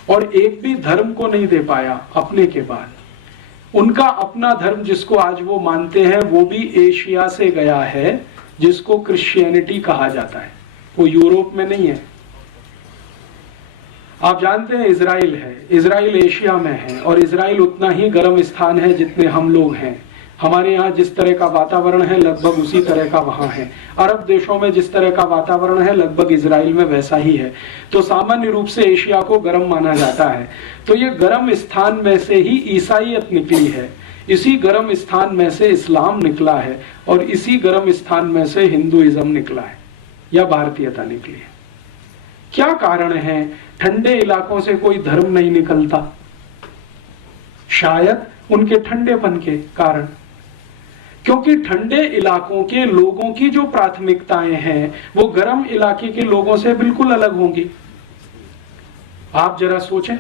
और एक भी धर्म को नहीं दे पाया अपने के बाद। उनका अपना धर्म जिसको आज वो मानते हैं वो भी एशिया से गया है, जिसको क्रिश्चियनिटी कहा जाता है, वो यूरोप में नहीं है। आप जानते हैं इजराइल है, इजराइल एशिया में है और इजराइल उतना ही गर्म स्थान है जितने हम लोग हैं। हमारे यहाँ जिस तरह का वातावरण है लगभग उसी तरह का वहां है। अरब देशों में जिस तरह का वातावरण है लगभग इजराइल में वैसा ही है। तो सामान्य रूप से एशिया को गर्म माना जाता है। तो ये गर्म स्थान में से ही ईसाईयत निकली है, इसी गर्म स्थान में से इस्लाम निकला है और इसी गर्म स्थान में से हिंदुइज्म निकला है या भारतीयता निकली है। क्या कारण है ठंडे इलाकों से कोई धर्म नहीं निकलता? शायद उनके ठंडेपन के कारण, क्योंकि ठंडे इलाकों के लोगों की जो प्राथमिकताएं हैं वो गर्म इलाके के लोगों से बिल्कुल अलग होंगी। आप जरा सोचें,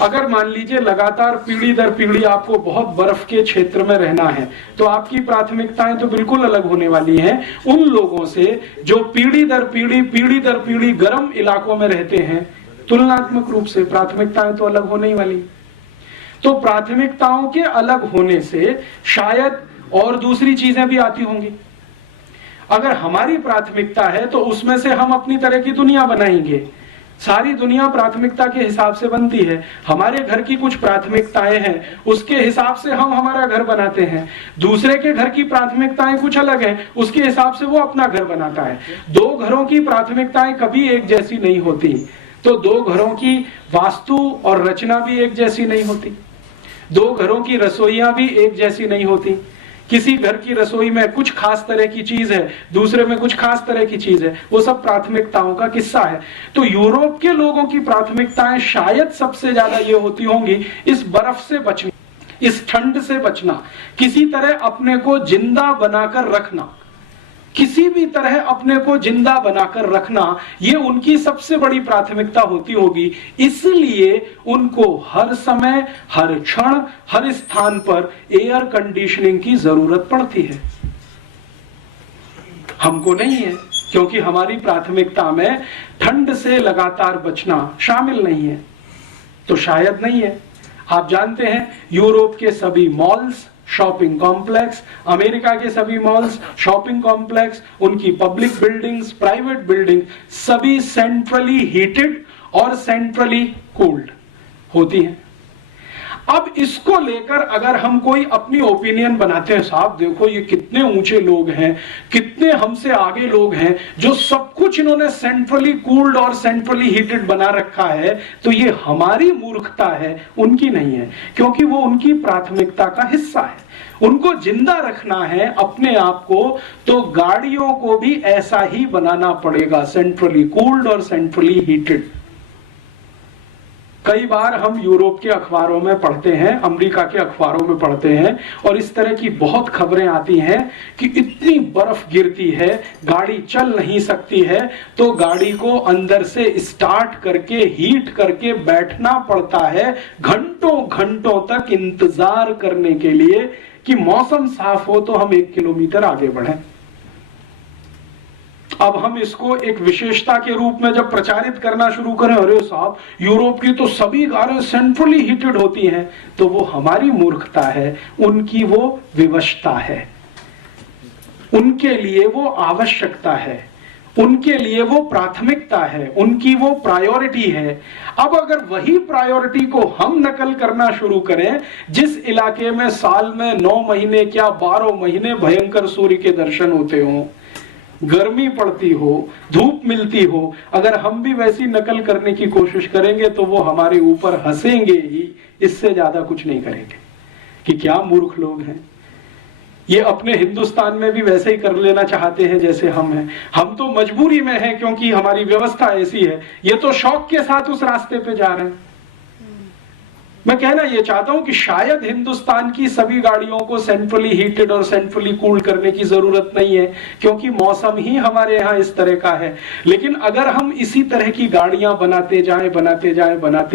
अगर मान लीजिए लगातार पीढ़ी दर पीढ़ी आपको बहुत बर्फ के क्षेत्र में रहना है तो आपकी प्राथमिकताएं तो बिल्कुल अलग होने वाली हैं उन लोगों से जो पीढ़ी दर पीढ़ी गर्म इलाकों में रहते हैं। तुलनात्मक रूप से प्राथमिकताएं तो अलग होने ही वाली। तो प्राथमिकताओं के अलग होने से शायद और दूसरी चीजें भी आती होंगी। अगर हमारी प्राथमिकता है तो उसमें से हम अपनी तरह की दुनिया बनाएंगे। सारी दुनिया प्राथमिकता के हिसाब से बनती है। हमारे घर की कुछ प्राथमिकताएं हैं, उसके हिसाब से हम हमारा घर बनाते हैं। दूसरे के घर की प्राथमिकताएं कुछ अलग हैं, उसके हिसाब से वो अपना घर बनाता है। दो घरों की प्राथमिकताएं कभी एक जैसी नहीं होती, तो दो घरों की वास्तु और रचना भी एक जैसी नहीं होती। दो घरों की रसोइयां भी एक जैसी नहीं होती। किसी घर की रसोई में कुछ खास तरह की चीज है, दूसरे में कुछ खास तरह की चीज है। वो सब प्राथमिकताओं का किस्सा है। तो यूरोप के लोगों की प्राथमिकताएं शायद सबसे ज्यादा ये होती होंगी इस बर्फ से बचना, इस ठंड से बचना, किसी तरह अपने को जिंदा बनाकर रखना, किसी भी तरह अपने को जिंदा बनाकर रखना, ये उनकी सबसे बड़ी प्राथमिकता होती होगी। इसलिए उनको हर समय, हर क्षण, हर स्थान पर एयर कंडीशनिंग की जरूरत पड़ती है। हमको नहीं है, क्योंकि हमारी प्राथमिकता में ठंड से लगातार बचना शामिल नहीं है। तो शायद नहीं है। आप जानते हैं यूरोप के सभी मॉल्स, शॉपिंग कॉम्प्लेक्स, अमेरिका के सभी मॉल्स, शॉपिंग कॉम्प्लेक्स, उनकी पब्लिक बिल्डिंग्स, प्राइवेट बिल्डिंग, सभी सेंट्रली हीटेड और सेंट्रली कूल्ड होती हैं। अब इसको लेकर अगर हम कोई अपनी ओपिनियन बनाते हैं, साहब देखो ये कितने ऊंचे लोग हैं, कितने हमसे आगे लोग हैं, जो सब कुछ इन्होंने सेंट्रली कूल्ड और सेंट्रली हीटेड बना रखा है, तो ये हमारी मूर्खता है, उनकी नहीं है, क्योंकि वो उनकी प्राथमिकता का हिस्सा है। उनको जिंदा रखना है अपने आप को, तो गाड़ियों को भी ऐसा ही बनाना पड़ेगा, सेंट्रली कूल्ड और सेंट्रली हीटेड। कई बार हम यूरोप के अखबारों में पढ़ते हैं, अमेरिका के अखबारों में पढ़ते हैं, और इस तरह की बहुत खबरें आती हैं कि इतनी बर्फ गिरती है, गाड़ी चल नहीं सकती है, तो गाड़ी को अंदर से स्टार्ट करके हीट करके बैठना पड़ता है घंटों घंटों तक इंतजार करने के लिए कि मौसम साफ हो तो हम 1 किलोमीटर आगे बढ़ें। अब हम इसको एक विशेषता के रूप में जब प्रचारित करना शुरू करें, अरे साहब यूरोप की तो सभी कारें सेंट्रली हीटेड होती हैं, तो वो हमारी मूर्खता है, उनकी वो विवशता है, उनके लिए वो आवश्यकता है, उनके लिए वो प्राथमिकता है, उनकी वो प्रायोरिटी है। अब अगर वही प्रायोरिटी को हम नकल करना शुरू करें, जिस इलाके में साल में 9 महीने क्या 12 महीने भयंकर सूर्य के दर्शन होते हों, गर्मी पड़ती हो, धूप मिलती हो, अगर हम भी वैसी नकल करने की कोशिश करेंगे तो वो हमारे ऊपर हंसेंगे ही, इससे ज्यादा कुछ नहीं करेंगे कि क्या मूर्ख लोग हैं। ये अपने हिंदुस्तान में भी वैसे ही कर लेना चाहते हैं जैसे हम हैं। हम तो मजबूरी में हैं क्योंकि हमारी व्यवस्था ऐसी है, ये तो शौक के साथ उस रास्ते पे जा रहे हैं। मैं कहना यह चाहता हूं कि शायद हिंदुस्तान की सभी गाड़ियों को सेंट्रली हीटेड और सेंट्रली कूल्ड करने की जरूरत नहीं है, क्योंकि मौसम ही हमारे यहां इस तरह का है। लेकिन अगर हम इसी तरह की गाड़ियां बनाते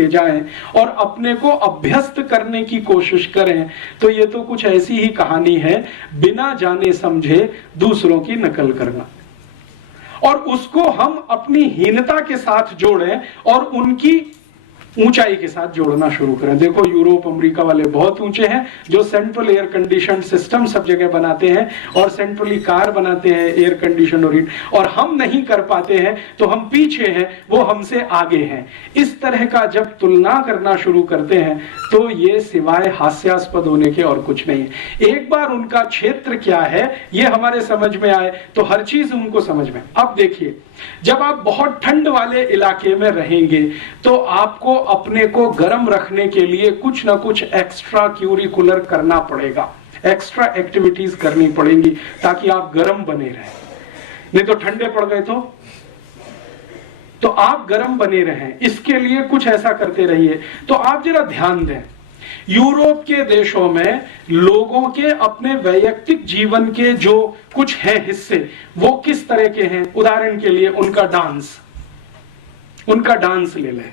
जाएं और अपने को अभ्यस्त करने की कोशिश करें, तो ये तो कुछ ऐसी ही कहानी है, बिना जाने समझे दूसरों की नकल करना, और उसको हम अपनी हीनता के साथ जोड़ें और उनकी ऊंचाई के साथ जोड़ना शुरू करें। देखो यूरोप अमेरिका वाले बहुत ऊंचे हैं, जो सेंट्रल एयर कंडीशन सिस्टम सब जगह बनाते हैं और सेंट्रली कार बनाते हैं एयर कंडीशन और हीट, और हम नहीं कर पाते हैं, तो हम पीछे हैं, वो हमसे आगे हैं। इस तरह का जब तुलना करना शुरू करते हैं तो ये सिवाय हास्यास्पद होने के और कुछ नहीं है। एक बार उनका क्षेत्र क्या है ये हमारे समझ में आए तो हर चीज उनको समझ में। अब देखिए, जब आप बहुत ठंड वाले इलाके में रहेंगे तो आपको अपने को गर्म रखने के लिए कुछ ना कुछ एक्स्ट्रा क्यूरिकुलर करना पड़ेगा, एक्स्ट्रा एक्टिविटीज करनी पड़ेंगी ताकि आप गर्म बने रहें। नहीं तो ठंडे पड़ गए तो आप गर्म बने रहें, इसके लिए कुछ ऐसा करते रहिए। तो आप जरा ध्यान दें, यूरोप के देशों में लोगों के अपने वैयक्तिक जीवन के जो कुछ हैं हिस्से, वो किस तरह के हैं। उदाहरण के लिए उनका डांस ले लें।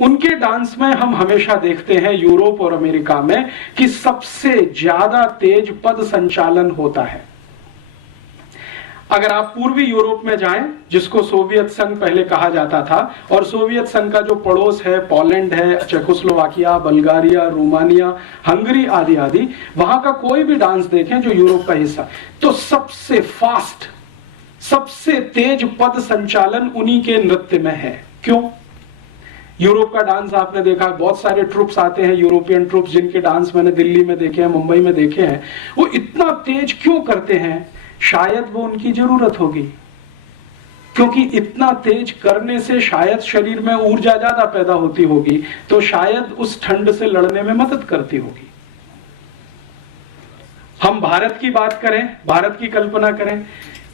उनके डांस में हम हमेशा देखते हैं यूरोप और अमेरिका में कि सबसे ज्यादा तेज पद संचालन होता है। अगर आप पूर्वी यूरोप में जाएं, जिसको सोवियत संघ पहले कहा जाता था, और सोवियत संघ का जो पड़ोस है, पोलैंड है, चेकोस्लोवाकिया, बल्गारिया, रोमानिया, हंगरी आदि आदि, वहां का कोई भी डांस देखें जो यूरोप का हिस्सा, तो सबसे फास्ट, सबसे तेज पद संचालन उन्हीं के नृत्य में है। क्यों? यूरोप का डांस आपने देखा, बहुत सारे ट्रुप्स आते हैं, यूरोपियन ट्रुप्स, जिनके डांस मैंने दिल्ली में देखे हैं, मुंबई में देखे हैं। वो इतना तेज क्यों करते हैं? शायद वो उनकी जरूरत होगी, क्योंकि इतना तेज करने से शायद शरीर में ऊर्जा ज्यादा पैदा होती होगी, तो शायद उस ठंड से लड़ने में मदद करती होगी। हम भारत की बात करें, भारत की कल्पना करें,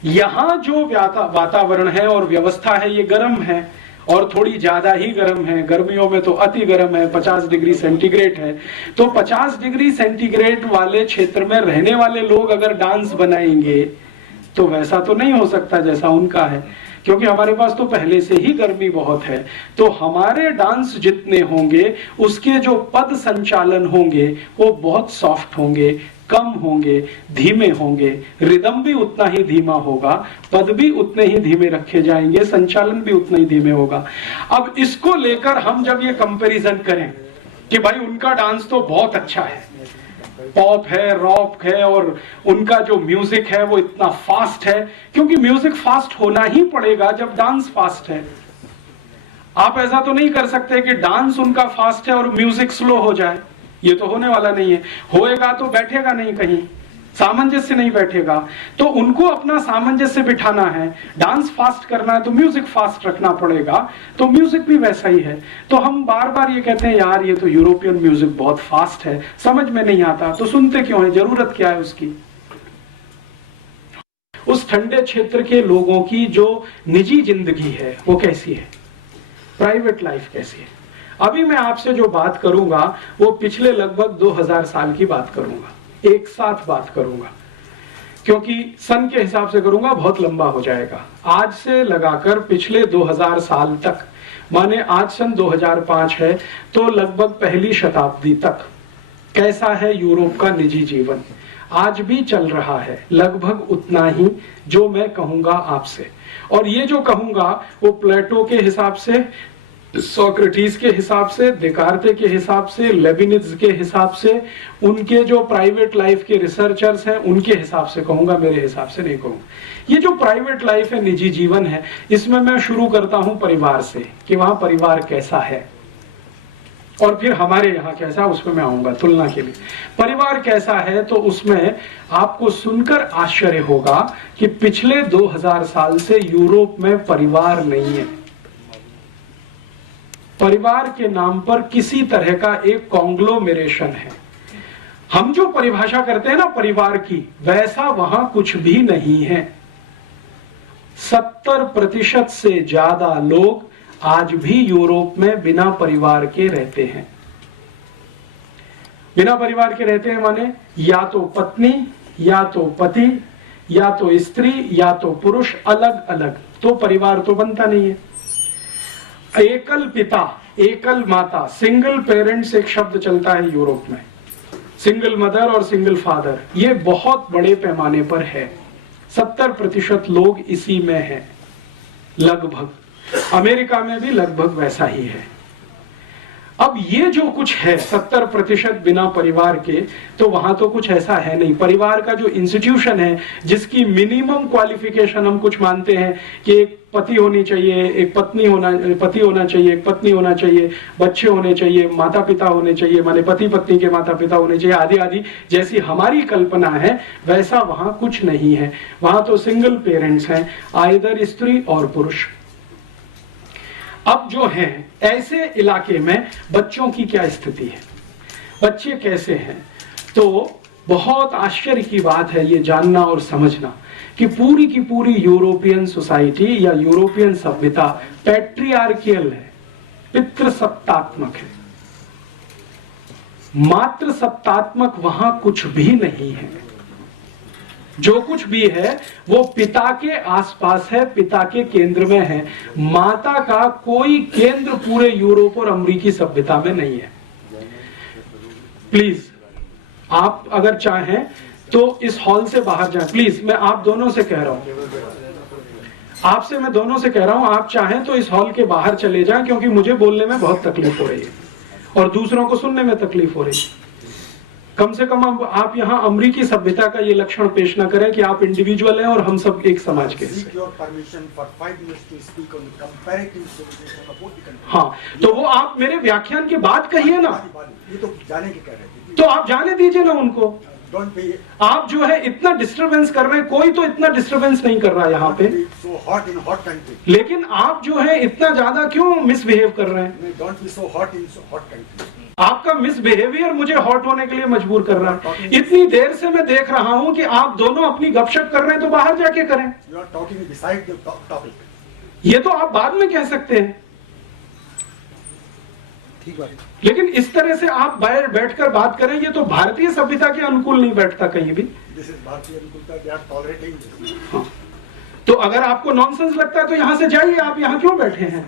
यहां जो वातावरण है और व्यवस्था है ये गर्म है, और थोड़ी ज्यादा ही गर्म है। गर्मियों में तो अति गर्म है, 50 डिग्री सेंटीग्रेड है। तो 50 डिग्री सेंटीग्रेड वाले क्षेत्र में रहने वाले लोग अगर डांस बनाएंगे तो वैसा तो नहीं हो सकता जैसा उनका है, क्योंकि हमारे पास तो पहले से ही गर्मी बहुत है। तो हमारे डांस जितने होंगे उसके जो पद संचालन होंगे वो बहुत सॉफ्ट होंगे, कम होंगे, धीमे होंगे, रिदम भी उतना ही धीमा होगा, पद भी उतने ही धीमे रखे जाएंगे, संचालन भी उतना ही धीमे होगा। अब इसको लेकर हम जब ये कंपैरिजन करें कि भाई उनका डांस तो बहुत अच्छा है, पॉप है, रॉक है, और उनका जो म्यूजिक है वो इतना फास्ट है, क्योंकि म्यूजिक फास्ट होना ही पड़ेगा जब डांस फास्ट है। आप ऐसा तो नहीं कर सकते कि डांस उनका फास्ट है और म्यूजिक स्लो हो जाए, ये तो होने वाला नहीं है। होएगा तो बैठेगा नहीं कहीं, सामंजस्य नहीं बैठेगा, तो उनको अपना सामंजस्य बिठाना है। डांस फास्ट करना है तो म्यूजिक फास्ट रखना पड़ेगा, तो म्यूजिक भी वैसा ही है। तो हम बार बार ये कहते हैं यार ये तो यूरोपियन म्यूजिक बहुत फास्ट है, समझ में नहीं आता, तो सुनते क्यों है, जरूरत क्या है उसकी। उस ठंडे क्षेत्र के लोगों की जो निजी जिंदगी है वो कैसी है, प्राइवेट लाइफ कैसी है। अभी मैं आपसे जो बात करूंगा वो पिछले लगभग 2000 साल की बात करूंगा, एक साथ बात करूंगा, क्योंकि सन के हिसाब से करूंगा बहुत लंबा हो जाएगा। आज से लगाकर पिछले 2000 साल तक, माने आज सन 2005 है, तो लगभग पहली शताब्दी तक कैसा है यूरोप का निजी जीवन, आज भी चल रहा है लगभग उतना ही जो मैं कहूंगा आपसे। और ये जो कहूंगा वो प्लेटो के हिसाब से, सोक्रेटिस के हिसाब से, देकार्ते के हिसाब से, लेबिनिज के हिसाब से, उनके जो प्राइवेट लाइफ के रिसर्चर्स हैं उनके हिसाब से कहूंगा, मेरे हिसाब से नहीं कहूंगा। ये जो प्राइवेट लाइफ है, निजी जीवन है, इसमें मैं शुरू करता हूं परिवार से कि वहां परिवार कैसा है, और फिर हमारे यहाँ कैसा, उसमें मैं आऊंगा तुलना के लिए। परिवार कैसा है तो उसमें आपको सुनकर आश्चर्य होगा कि पिछले 2000 साल से यूरोप में परिवार नहीं है। परिवार के नाम पर किसी तरह का एक कॉन्ग्लोमेरेशन है। हम जो परिभाषा करते हैं ना परिवार की, वैसा वहां कुछ भी नहीं है। 70% से ज्यादा लोग आज भी यूरोप में बिना परिवार के रहते हैं। बिना परिवार के रहते हैं माने या तो पत्नी, या तो पति, या तो स्त्री, या तो पुरुष, अलग अलग, तो परिवार तो बनता नहीं है। एकल पिता, एकल माता, सिंगल पेरेंट्स एक शब्द चलता है यूरोप में, सिंगल मदर और सिंगल फादर, ये बहुत बड़े पैमाने पर है। 70% लोग इसी में हैं लगभग। अमेरिका में भी लगभग वैसा ही है। अब ये जो कुछ है 70% बिना परिवार के, तो वहां तो कुछ ऐसा है नहीं। परिवार का जो इंस्टीट्यूशन है, जिसकी मिनिमम क्वालिफिकेशन हम कुछ मानते हैं कि एक पति होनी चाहिए, एक पत्नी होना, पति होना चाहिए, एक पत्नी होना चाहिए, बच्चे होने चाहिए, माता पिता होने चाहिए, माने पति पत्नी के माता पिता होने चाहिए, आदि आदि, जैसी हमारी कल्पना है वैसा वहां कुछ नहीं है। वहां तो सिंगल पेरेंट्स हैं, आइदर स्त्री और पुरुष। अब जो है ऐसे इलाके में बच्चों की क्या स्थिति है, बच्चे कैसे हैं, तो बहुत आश्चर्य की बात है ये जानना और समझना कि पूरी की पूरी यूरोपियन सोसाइटी या यूरोपियन सभ्यता पैट्रियार्कियल है, पितृसत्तात्मक है। मातृ सत्तात्मक वहां कुछ भी नहीं है। जो कुछ भी है वो पिता के आसपास है, पिता के केंद्र में है। माता का कोई केंद्र पूरे यूरोप और अमेरिकी सभ्यता में नहीं है। प्लीज आप अगर चाहें तो इस हॉल से बाहर जाएं, प्लीज, मैं आप दोनों से कह रहा हूं, आपसे मैं दोनों से कह रहा हूं, आप चाहें तो इस हॉल के बाहर चले जाएं, क्योंकि मुझे बोलने में बहुत तकलीफ हो रही है और दूसरों को सुनने में तकलीफ हो रही है। कम से कम आप यहाँ अमेरिकी सभ्यता का ये लक्षण पेश न करें कि आप इंडिविजुअल हैं और हम सब एक समाज के हिस्से। हाँ, तो वो आप मेरे व्याख्यान के बाद कहिए ना, ये तो जाने के कह रहे थे, तो आप जाने दीजिए ना उनको। आप जो है इतना डिस्टरबेंस कर रहे हैं, कोई तो इतना डिस्टरबेंस नहीं कर रहा है यहाँ पे, लेकिन आप जो है इतना ज्यादा क्यों मिसबिहेव कर रहे हैं। आपका मिसबिहेवियर मुझे हॉट होने के लिए मजबूर कर रहा है। इतनी देर से मैं देख रहा हूं कि आप दोनों अपनी गपशप कर रहे हैं, तो बाहर जाके करें। ये तो आप बाद में कह सकते हैं, ठीक है, लेकिन इस तरह से आप बाहर बैठकर बात करें, ये तो भारतीय सभ्यता के अनुकूल नहीं बैठता कहीं भी। हाँ, तो अगर आपको नॉनसेंस लगता है तो यहाँ से जाइए, आप यहाँ क्यों बैठे हैं।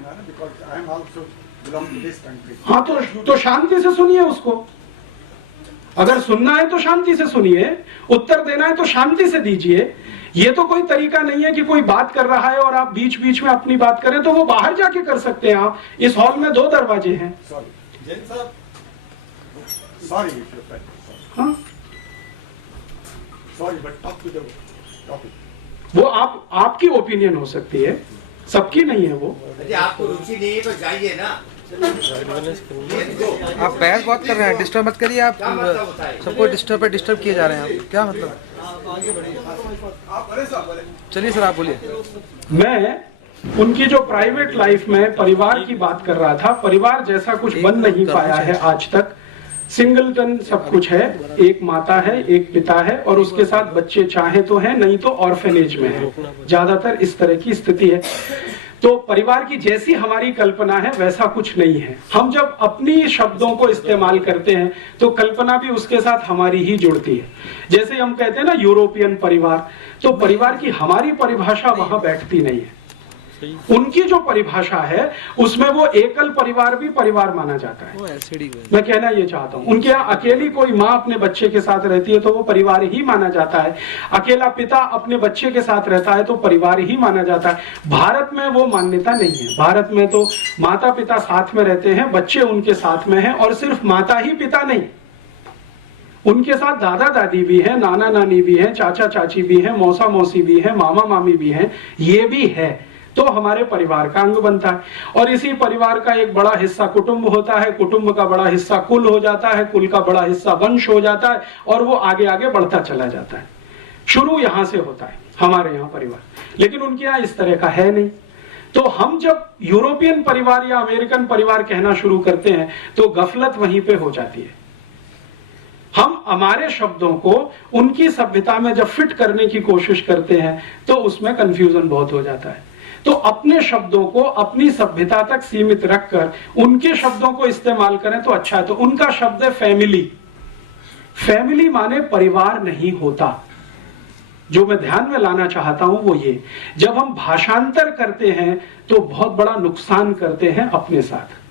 हाँ, तो शांति से सुनिए उसको। अगर सुनना है तो शांति से सुनिए, उत्तर देना है तो शांति से दीजिए। ये तो कोई तरीका नहीं है कि कोई बात कर रहा है और आप बीच बीच में अपनी बात करें, तो वो बाहर जाके कर सकते हैं। आप इस हॉल में 2 दरवाजे हैं। हाँ, वो आपकी ओपिनियन हो सकती है, सबकी नहीं है वो। आपको रुचि नहीं है तो जाइए ना। आप बहस बहुत कर रहे हैं, डिस्टर्ब मत करिए आप। सबको डिस्टर्ब किए जा रहे हैं आप, क्या मतलब? चलिए सर, आप बोलिए। मैं उनकी जो प्राइवेट लाइफ में परिवार की बात कर रहा था। परिवार जैसा कुछ बन नहीं पाया है आज तक। सिंगलटन सब कुछ है, एक माता है, एक पिता है, और उसके साथ बच्चे चाहे तो हैं, नहीं तो ऑर्फेनेज में है। ज्यादातर इस तरह की स्थिति है। तो परिवार की जैसी हमारी कल्पना है वैसा कुछ नहीं है। हम जब अपनी शब्दों को इस्तेमाल करते हैं तो कल्पना भी उसके साथ हमारी ही जुड़ती है। जैसे हम कहते हैं ना यूरोपियन परिवार, तो परिवार की हमारी परिभाषा वहां बैठती नहीं है। उनकी जो परिभाषा है उसमें वो एकल परिवार भी परिवार माना जाता है। मैं कहना ये चाहता हूं, उनके यहाँ अकेली कोई माँ अपने बच्चे के साथ रहती है तो वो परिवार ही माना जाता है। अकेला पिता अपने बच्चे के साथ रहता है तो परिवार ही माना जाता है। भारत में वो मान्यता नहीं है। भारत में तो माता पिता साथ में रहते हैं, बच्चे उनके साथ में हैं, और सिर्फ माता ही पिता नहीं, उनके साथ दादा दादी भी है, नाना नानी भी है, चाचा चाची भी है, मौसा मौसी भी है, मामा मामी भी है। ये भी है तो हमारे परिवार का अंग बनता है। और इसी परिवार का एक बड़ा हिस्सा कुटुंब होता है, कुटुंब का बड़ा हिस्सा कुल हो जाता है, कुल का बड़ा हिस्सा वंश हो जाता है, और वो आगे आगे बढ़ता चला जाता है। शुरू यहां से होता है हमारे यहाँ परिवार, लेकिन उनके यहाँ इस तरह का है नहीं। तो हम जब यूरोपियन परिवार या अमेरिकन परिवार कहना शुरू करते हैं तो गफलत वहीं पे हो जाती है। हम हमारे शब्दों को उनकी सभ्यता में जब फिट करने की कोशिश करते हैं तो उसमें कंफ्यूजन बहुत हो जाता है। तो अपने शब्दों को अपनी सभ्यता तक सीमित रखकर उनके शब्दों को इस्तेमाल करें तो अच्छा है। तो उनका शब्द है फैमिली। फैमिली माने परिवार नहीं होता। जो मैं ध्यान में लाना चाहता हूं वो ये, जब हम भाषांतर करते हैं तो बहुत बड़ा नुकसान करते हैं अपने साथ।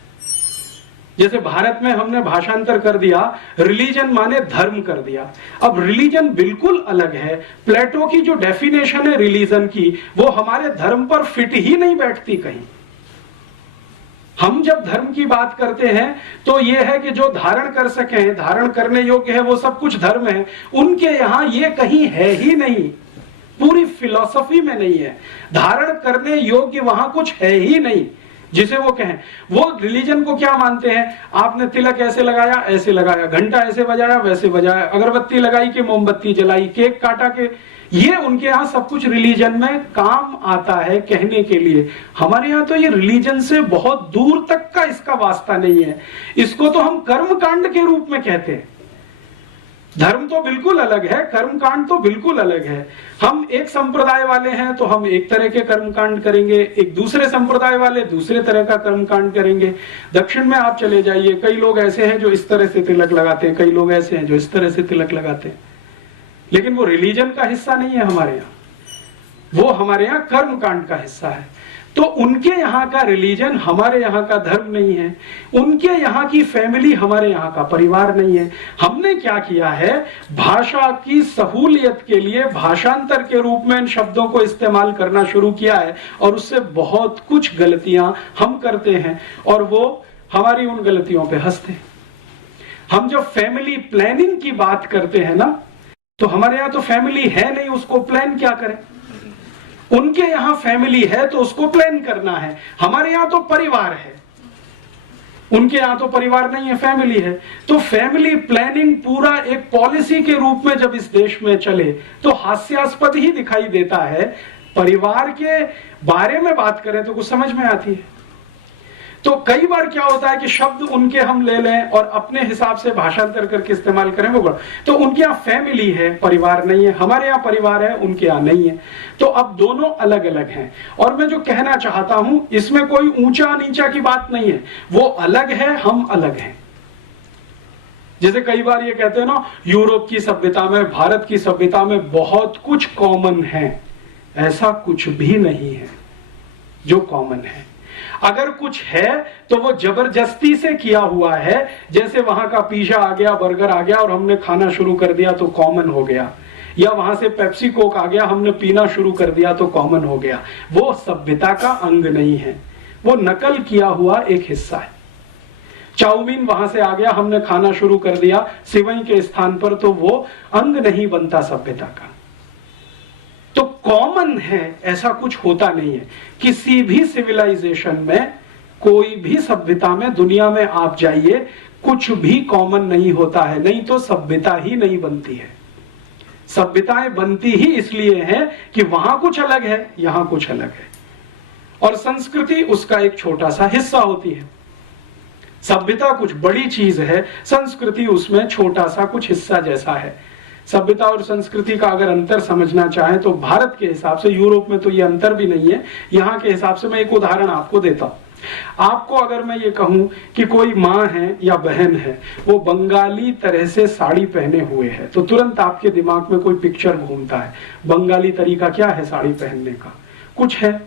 जैसे भारत में हमने भाषांतर कर दिया, रिलीजन माने धर्म कर दिया। अब रिलीजन बिल्कुल अलग है। प्लेटो की जो डेफिनेशन है रिलीजन की, वो हमारे धर्म पर फिट ही नहीं बैठती कहीं। हम जब धर्म की बात करते हैं तो यह है कि जो धारण कर सके, धारण करने योग्य है, वो सब कुछ धर्म है। उनके यहां ये कहीं है ही नहीं, पूरी फिलॉसफी में नहीं है। धारण करने योग्य वहां कुछ है ही नहीं जिसे वो कहें। वो रिलीजन को क्या मानते हैं? आपने तिलक ऐसे लगाया, ऐसे लगाया, घंटा ऐसे बजाया, वैसे बजाया, अगरबत्ती लगाई कि मोमबत्ती जलाई, केक काटा के, ये उनके यहाँ सब कुछ रिलीजन में काम आता है कहने के लिए। हमारे यहाँ तो ये रिलीजन से बहुत दूर तक का इसका वास्ता नहीं है। इसको तो हम कर्मकांड के रूप में कहते हैं। धर्म तो बिल्कुल अलग है, कर्मकांड तो बिल्कुल अलग है। हम एक संप्रदाय वाले हैं तो हम एक तरह के कर्मकांड करेंगे, एक दूसरे संप्रदाय वाले दूसरे तरह का कर्मकांड करेंगे। दक्षिण में आप चले जाइए, कई लोग ऐसे हैं जो इस तरह से तिलक लगाते हैं, कई लोग ऐसे हैं जो इस तरह से तिलक लगाते हैं, लेकिन वो रिलीजन का हिस्सा नहीं है हमारे यहाँ, वो हमारे यहाँ कर्मकांड का हिस्सा है। तो उनके यहाँ का रिलीजन हमारे यहाँ का धर्म नहीं है, उनके यहाँ की फैमिली हमारे यहाँ का परिवार नहीं है। हमने क्या किया है, भाषा की सहूलियत के लिए भाषांतर के रूप में इन शब्दों को इस्तेमाल करना शुरू किया है, और उससे बहुत कुछ गलतियां हम करते हैं और वो हमारी उन गलतियों पे हंसते हैं। हम जब फैमिली प्लानिंग की बात करते हैं ना, तो हमारे यहाँ तो फैमिली है नहीं, उसको प्लान क्या करें। उनके यहां फैमिली है तो उसको प्लान करना है, हमारे यहां तो परिवार है, उनके यहां तो परिवार नहीं है, फैमिली है। तो फैमिली प्लानिंग पूरा एक पॉलिसी के रूप में जब इस देश में चले तो हास्यास्पद ही दिखाई देता है। परिवार के बारे में बात करें तो कुछ समझ में आती है। तो कई बार क्या होता है कि शब्द उनके हम ले लें और अपने हिसाब से भाषांतर करके इस्तेमाल करें, वो तो उनके यहाँ फैमिली है, परिवार नहीं है। हमारे यहाँ परिवार है, उनके यहाँ नहीं है। तो अब दोनों अलग अलग हैं। और मैं जो कहना चाहता हूं, इसमें कोई ऊंचा नीचा की बात नहीं है, वो अलग है, हम अलग हैं। जैसे कई बार ये कहते हैं ना, यूरोप की सभ्यता में, भारत की सभ्यता में बहुत कुछ कॉमन है। ऐसा कुछ भी नहीं है जो कॉमन है। अगर कुछ है तो वो जबरदस्ती से किया हुआ है। जैसे वहां का पिज़्ज़ा आ गया, बर्गर आ गया और हमने खाना शुरू कर दिया तो कॉमन हो गया, या वहां से पेप्सी कोक आ गया, हमने पीना शुरू कर दिया तो कॉमन हो गया। वो सभ्यता का अंग नहीं है, वो नकल किया हुआ एक हिस्सा है। चाउमीन वहां से आ गया, हमने खाना शुरू कर दिया सिवई के स्थान पर, तो वो अंग नहीं बनता सभ्यता का। तो कॉमन है ऐसा कुछ होता नहीं है। किसी भी सिविलाइजेशन में कोई भी सभ्यता में दुनिया में आप जाइए, कुछ भी कॉमन नहीं होता है, नहीं तो सभ्यता ही नहीं बनती है। सभ्यताएं बनती ही इसलिए हैं कि वहां कुछ अलग है, यहां कुछ अलग है, और संस्कृति उसका एक छोटा सा हिस्सा होती है। सभ्यता कुछ बड़ी चीज है, संस्कृति उसमें छोटा सा कुछ हिस्सा जैसा है। सभ्यता और संस्कृति का अगर अंतर समझना चाहें तो भारत के हिसाब से, यूरोप में तो ये अंतर भी नहीं है, यहां के हिसाब से मैं एक उदाहरण आपको देता हूं। आपको अगर मैं ये कहूं कि कोई माँ है या बहन है, वो बंगाली तरह से साड़ी पहने हुए है, तो तुरंत आपके दिमाग में कोई पिक्चर घूमता है। बंगाली तरीका क्या है साड़ी पहनने का? कुछ है।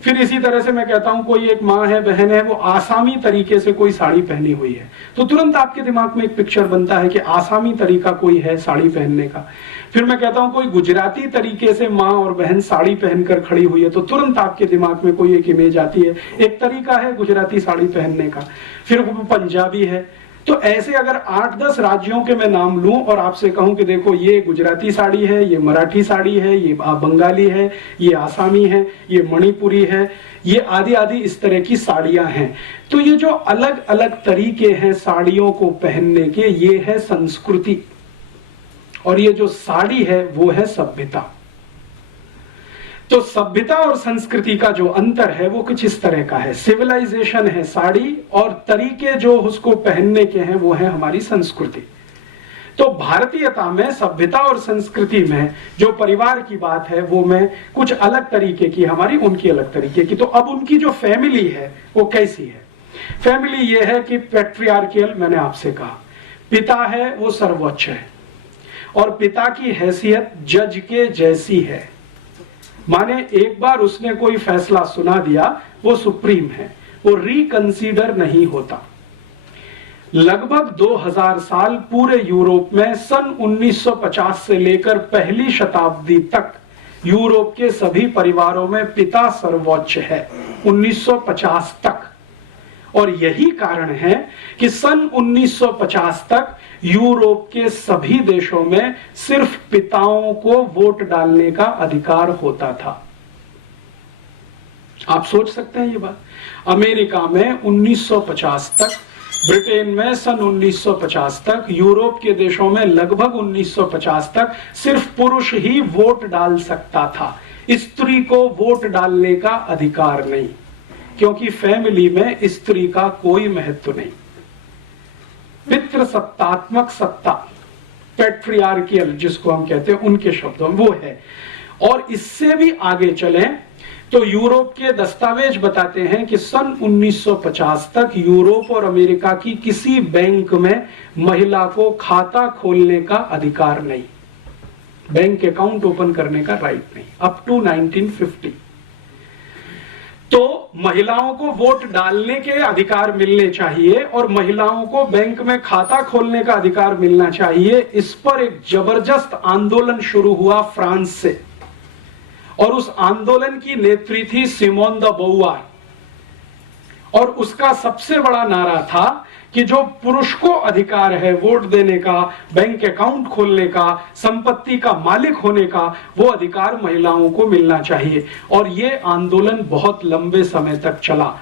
फिर इसी तरह से मैं कहता हूं कोई एक माँ है, बहन है, वो आसामी तरीके से कोई साड़ी पहनी हुई है, तो तुरंत आपके दिमाग में एक पिक्चर बनता है कि आसामी तरीका कोई है साड़ी पहनने का। फिर मैं कहता हूं कोई गुजराती तरीके से माँ और बहन साड़ी पहनकर खड़ी हुई है, तो तुरंत आपके दिमाग में कोई एक इमेज आती है, एक तरीका है गुजराती साड़ी पहनने का। फिर वो पंजाबी है। तो ऐसे अगर 8-10 राज्यों के मैं नाम लूं और आपसे कहूं कि देखो ये गुजराती साड़ी है, ये मराठी साड़ी है, ये बंगाली है, ये आसामी है, ये मणिपुरी है, ये आदि आदि इस तरह की साड़ियां हैं, तो ये जो अलग अलग तरीके हैं साड़ियों को पहनने के, ये है संस्कृति, और ये जो साड़ी है वो है सभ्यता। तो सभ्यता और संस्कृति का जो अंतर है वो कुछ इस तरह का है। सिविलाइजेशन है साड़ी, और तरीके जो उसको पहनने के हैं वो है हमारी संस्कृति। तो भारतीयता में सभ्यता और संस्कृति में जो परिवार की बात है वो में कुछ अलग तरीके की, हमारी उनकी अलग तरीके की। तो अब उनकी जो फैमिली है वो कैसी है? फैमिली ये है कि पैट्रियार्कियल, मैंने आपसे कहा, पिता है वो सर्वोच्च है, और पिता की हैसियत जज के जैसी है, माने एक बार उसने कोई फैसला सुना दिया वो सुप्रीम है, वो रिकंसीडर नहीं होता। लगभग 2000 साल पूरे यूरोप में सन 1950 से लेकर पहली शताब्दी तक यूरोप के सभी परिवारों में पिता सर्वोच्च है, 1950 तक। और यही कारण है कि सन 1950 तक यूरोप के सभी देशों में सिर्फ पिताओं को वोट डालने का अधिकार होता था। आप सोच सकते हैं ये बात? अमेरिका में 1950 तक, ब्रिटेन में सन 1950 तक, यूरोप के देशों में लगभग 1950 तक सिर्फ पुरुष ही वोट डाल सकता था, स्त्री को वोट डालने का अधिकार नहीं, क्योंकि फैमिली में स्त्री का कोई महत्व नहीं। पितृसत्तात्मक सत्ता, पैट्रियार्कियल जिसको हम कहते हैं, उनके शब्दों में वो है। और इससे भी आगे चलें तो यूरोप के दस्तावेज बताते हैं कि सन 1950 तक यूरोप और अमेरिका की किसी बैंक में महिला को खाता खोलने का अधिकार नहीं, बैंक अकाउंट ओपन करने का राइट नहीं, अप टू 1950। तो महिलाओं को वोट डालने के अधिकार मिलने चाहिए और महिलाओं को बैंक में खाता खोलने का अधिकार मिलना चाहिए। इस पर एक जबरदस्त आंदोलन शुरू हुआ फ्रांस से, और उस आंदोलन की नेत्री थी सिमोन द बोवार, और उसका सबसे बड़ा नारा था कि जो पुरुष को अधिकार है वोट देने का, बैंक अकाउंट खोलने का, संपत्ति का मालिक होने का, वो अधिकार महिलाओं को मिलना चाहिए। और ये आंदोलन बहुत लंबे समय तक चला।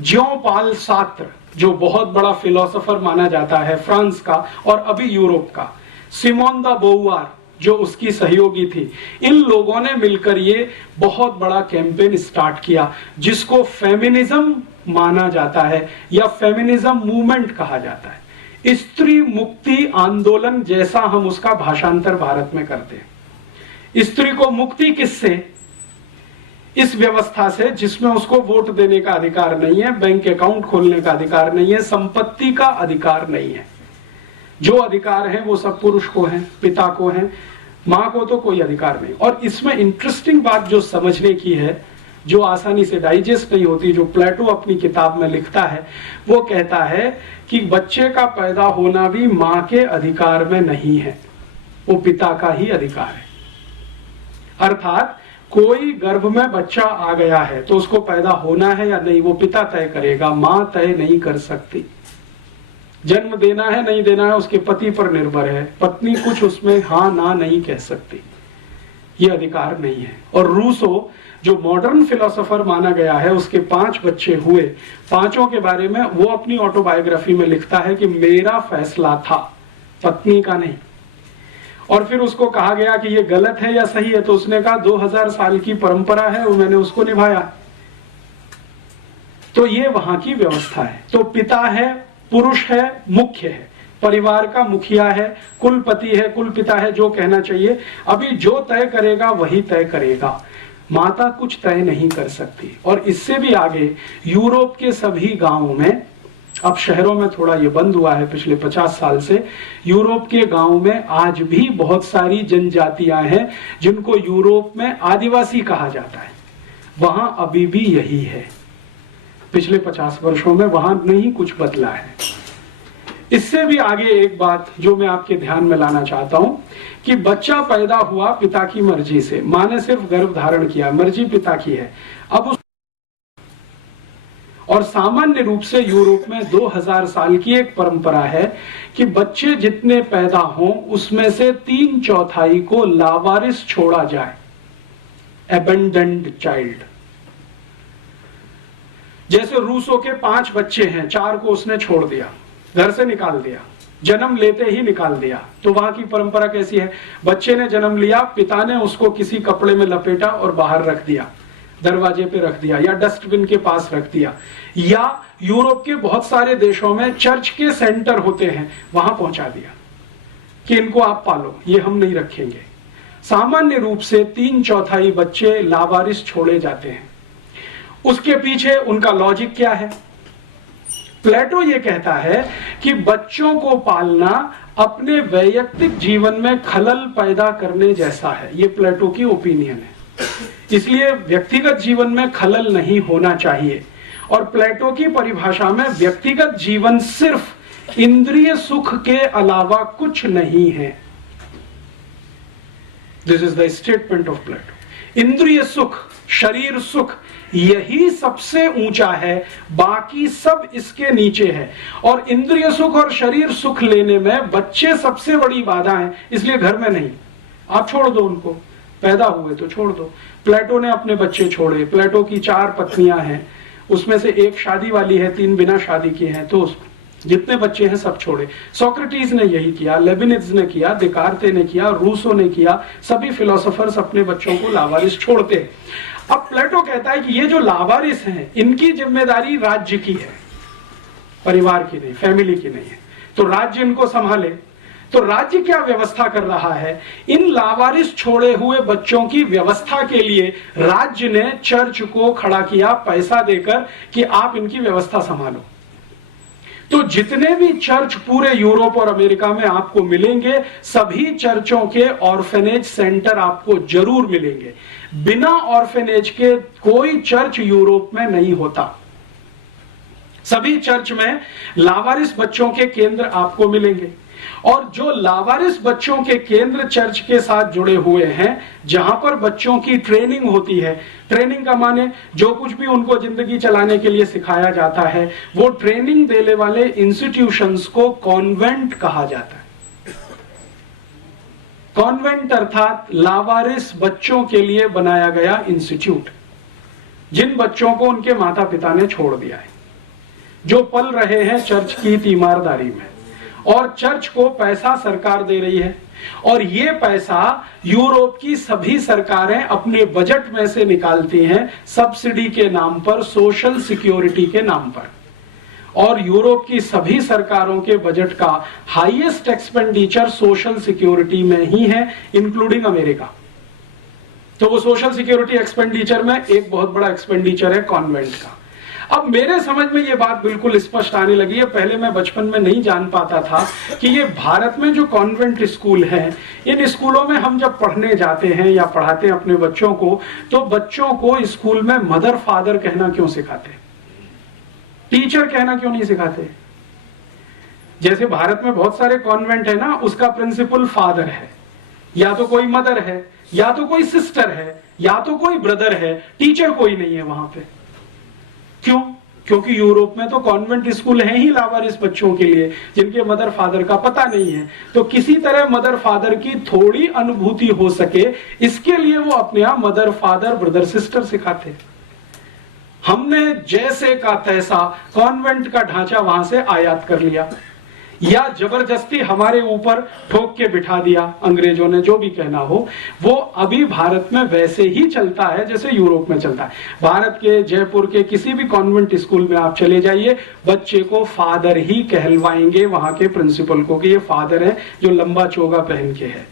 ज्यों पाल सार्त्र, जो बहुत बड़ा फिलोसोफर माना जाता है फ्रांस का और अभी यूरोप का, सिमोन द बोवार जो उसकी सहयोगी थी, इन लोगों ने मिलकर ये बहुत बड़ा कैंपेन स्टार्ट किया, जिसको फेमिनिज्म माना जाता है या फेमिनिज्म मूवमेंट कहा जाता है। स्त्री मुक्ति आंदोलन जैसा हम उसका भाषांतर भारत में करते हैं। स्त्री को मुक्ति किससे? इस व्यवस्था से जिसमें उसको वोट देने का अधिकार नहीं है, बैंक अकाउंट खोलने का अधिकार नहीं है, संपत्ति का अधिकार नहीं है। जो अधिकार है वो सब पुरुष को है, पिता को है, मां को तो कोई अधिकार नहीं। और इसमें इंटरेस्टिंग बात जो समझने की है, जो आसानी से डाइजेस्ट नहीं होती, जो प्लेटो अपनी किताब में लिखता है, वो कहता है कि बच्चे का पैदा होना भी मां के अधिकार में नहीं है, वो पिता का ही अधिकार है। अर्थात कोई गर्भ में बच्चा आ गया है तो उसको पैदा होना है या नहीं वो पिता तय करेगा, मां तय नहीं कर सकती। जन्म देना है नहीं देना है उसके पति पर निर्भर है, पत्नी कुछ उसमें हाँ ना नहीं कह सकती, ये अधिकार नहीं है। और रूसो जो मॉडर्न फिलोसोफर माना गया है, उसके 5 बच्चे हुए, पांचों के बारे में वो अपनी ऑटोबायोग्राफी में लिखता है कि मेरा फैसला था, पत्नी का नहीं। और फिर उसको कहा गया कि ये गलत है या सही है, तो उसने कहा 2000 साल की परंपरा है और मैंने उसको निभाया। तो ये वहां की व्यवस्था है। तो पिता है, पुरुष है, मुख्य है, परिवार का मुखिया है, कुलपति है, कुलपिता है, जो कहना चाहिए। अभी जो तय करेगा वही तय करेगा, माता कुछ तय नहीं कर सकती। और इससे भी आगे यूरोप के सभी गांवों में, अब शहरों में थोड़ा ये बंद हुआ है पिछले 50 साल से, यूरोप के गांवों में आज भी बहुत सारी जनजातियां हैं जिनको यूरोप में आदिवासी कहा जाता है। वहां अभी भी यही है। पिछले 50 वर्षों में वहां नहीं कुछ बदला है। इससे भी आगे एक बात जो मैं आपके ध्यान में लाना चाहता हूं कि बच्चा पैदा हुआ पिता की मर्जी से, मां ने सिर्फ गर्भ धारण किया, मर्जी पिता की है। अब उस और सामान्य रूप से यूरोप में 2000 साल की एक परंपरा है कि बच्चे जितने पैदा हों उसमें से 3/4 को लावारिस छोड़ा जाए, एबेंडन्ड चाइल्ड। जैसे रूसों के 5 बच्चे हैं, 4 को उसने छोड़ दिया, घर से निकाल दिया, जन्म लेते ही निकाल दिया। तो वहां की परंपरा कैसी है? बच्चे ने जन्म लिया, पिता ने उसको किसी कपड़े में लपेटा और बाहर रख दिया, दरवाजे पे रख दिया या डस्टबिन के पास रख दिया। या यूरोप के बहुत सारे देशों में चर्च के सेंटर होते हैं, वहां पहुंचा दिया कि इनको आप पालो, ये हम नहीं रखेंगे। सामान्य रूप से 3/4 बच्चे लावारिस छोड़े जाते हैं। उसके पीछे उनका लॉजिक क्या है? प्लेटो ये कहता है कि बच्चों को पालना अपने वैयक्तिक जीवन में खलल पैदा करने जैसा है। ये प्लेटो की ओपिनियन है। इसलिए व्यक्तिगत जीवन में खलल नहीं होना चाहिए। और प्लेटो की परिभाषा में व्यक्तिगत जीवन सिर्फ इंद्रिय सुख के अलावा कुछ नहीं है। This is the statement of Plato. इंद्रिय सुख, शरीर सुख, यही सबसे ऊंचा है, बाकी सब इसके नीचे है। और इंद्रिय सुख और शरीर सुख लेने में बच्चे सबसे बड़ी बाधा है, इसलिए घर में नहीं। आप छोड़ दो उनको, पैदा हुए तो छोड़ दो। प्लेटो ने अपने बच्चे छोड़े। प्लेटो की 4 पत्नियां हैं, उसमें से 1 शादी वाली है, 3 बिना शादी की हैं, तो जितने बच्चे हैं सब छोड़े। सोक्रेटिस ने यही किया, लेबिनिज ने किया, देकार्ते ने किया, रूसो ने किया। सभी फिलोसोफर्स अपने बच्चों को लावारिस छोड़ते हैं। अब प्लेटो कहता है कि ये जो लावारिस हैं, इनकी जिम्मेदारी राज्य की है, परिवार की नहीं, फैमिली की नहीं है। तो राज्य इनको संभाले। तो राज्य क्या व्यवस्था कर रहा है? इन लावारिस छोड़े हुए बच्चों की व्यवस्था के लिए राज्य ने चर्च को खड़ा किया पैसा देकर कि आप इनकी व्यवस्था संभालो। तो जितने भी चर्च पूरे यूरोप और अमेरिका में आपको मिलेंगे, सभी चर्चों के ऑर्फेनेज सेंटर आपको जरूर मिलेंगे। बिना ऑर्फेनेज के कोई चर्च यूरोप में नहीं होता। सभी चर्च में लावारिस बच्चों के केंद्र आपको मिलेंगे। और जो लावारिस बच्चों के केंद्र चर्च के साथ जुड़े हुए हैं, जहां पर बच्चों की ट्रेनिंग होती है, ट्रेनिंग का माने जो कुछ भी उनको जिंदगी चलाने के लिए सिखाया जाता है, वो ट्रेनिंग देने वाले इंस्टीट्यूशंस को कॉन्वेंट कहा जाता है। कॉन्वेंट अर्थात लावारिस बच्चों के लिए बनाया गया इंस्टीट्यूट, जिन बच्चों को उनके माता पिता ने छोड़ दिया है, जो पल रहे हैं चर्च की तीमारदारी में। और चर्च को पैसा सरकार दे रही है, और ये पैसा यूरोप की सभी सरकारें अपने बजट में से निकालती हैं, सब्सिडी के नाम पर, सोशल सिक्योरिटी के नाम पर। और यूरोप की सभी सरकारों के बजट का हाईएस्ट एक्सपेंडिचर सोशल सिक्योरिटी में ही है, इंक्लूडिंग अमेरिका। तो वो सोशल सिक्योरिटी एक्सपेंडिचर में एक बहुत बड़ा एक्सपेंडिचर है कॉन्वेंट का। अब मेरे समझ में ये बात बिल्कुल स्पष्ट आने लगी है। पहले मैं बचपन में नहीं जान पाता था कि ये भारत में जो कॉन्वेंट स्कूल हैं, इन स्कूलों में हम जब पढ़ने जाते हैं या पढ़ाते हैं अपने बच्चों को, तो बच्चों को स्कूल में मदर फादर कहना क्यों सिखाते, टीचर कहना क्यों नहीं सिखाते? जैसे भारत में बहुत सारे कॉन्वेंट है ना, उसका प्रिंसिपल फादर है, या तो कोई मदर है, या तो कोई सिस्टर है, या तो कोई ब्रदर है, टीचर कोई नहीं है वहां पे। क्यों? क्योंकि यूरोप में तो कॉन्वेंट स्कूल है ही लावारिस बच्चों के लिए जिनके मदर फादर का पता नहीं है, तो किसी तरह मदर फादर की थोड़ी अनुभूति हो सके इसके लिए वो अपने यहां मदर फादर ब्रदर सिस्टर सिखाते। हमने जैसे का तैसा कॉन्वेंट का ढांचा वहां से आयात कर लिया या जबरदस्ती हमारे ऊपर ठोक के बिठा दिया अंग्रेजों ने, जो भी कहना हो। वो अभी भारत में वैसे ही चलता है जैसे यूरोप में चलता है। भारत के जयपुर के किसी भी कॉन्वेंट स्कूल में आप चले जाइए, बच्चे को फादर ही कहलवाएंगे वहां के प्रिंसिपल को कि ये फादर है जो लंबा चोगा पहन के है,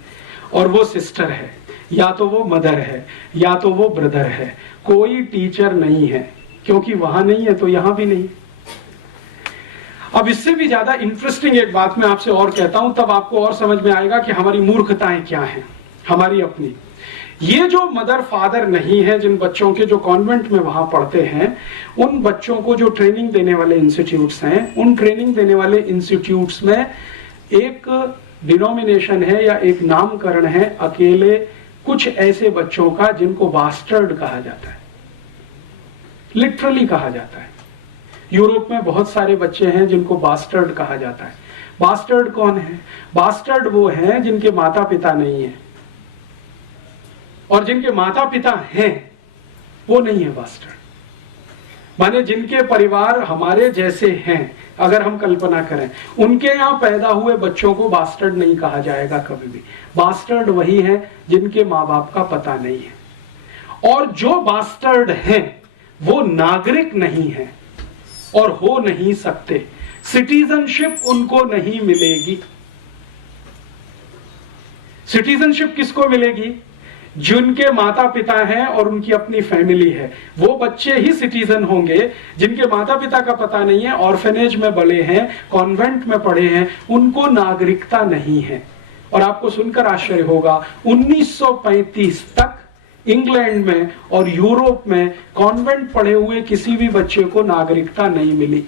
और वो सिस्टर है, या तो वो मदर है, या तो वो ब्रदर है। कोई टीचर नहीं है, क्योंकि वहां नहीं है तो यहां भी नहीं। अब इससे भी ज्यादा इंटरेस्टिंग एक बात मैं आपसे और कहता हूं, तब आपको और समझ में आएगा कि हमारी मूर्खताएं क्या हैं, हमारी अपनी। ये जो मदर फादर नहीं है जिन बच्चों के जो कॉन्वेंट में वहां पढ़ते हैं, उन बच्चों को जो ट्रेनिंग देने वाले इंस्टीट्यूट्स हैं, उन ट्रेनिंग देने वाले इंस्टीट्यूट्स में एक डिनोमिनेशन है या एक नामकरण है अकेले कुछ ऐसे बच्चों का जिनको बास्टर्ड कहा जाता है, लिटरली कहा जाता है। यूरोप में बहुत सारे बच्चे हैं जिनको बास्टर्ड कहा जाता है। बास्टर्ड कौन है? बास्टर्ड वो हैं जिनके माता पिता नहीं है, और जिनके माता पिता हैं वो नहीं है बास्टर्ड। माने जिनके परिवार हमारे जैसे हैं, अगर हम कल्पना करें, उनके यहां पैदा हुए बच्चों को बास्टर्ड नहीं कहा जाएगा कभी भी। बास्टर्ड वही है जिनके माँ बाप का पता नहीं है, और जो बास्टर्ड हैं वो नागरिक नहीं है और हो नहीं सकते। सिटीजनशिप उनको नहीं मिलेगी। सिटीजनशिप किसको मिलेगी? जिनके माता पिता हैं और उनकी अपनी फैमिली है, वो बच्चे ही सिटीजन होंगे। जिनके माता पिता का पता नहीं है, ऑर्फेनेज में बड़े हैं, कॉन्वेंट में पढ़े हैं, उनको नागरिकता नहीं है। और आपको सुनकर आश्चर्य होगा, 1935 तक इंग्लैंड में और यूरोप में कॉन्वेंट पढ़े हुए किसी भी बच्चे को नागरिकता नहीं मिली।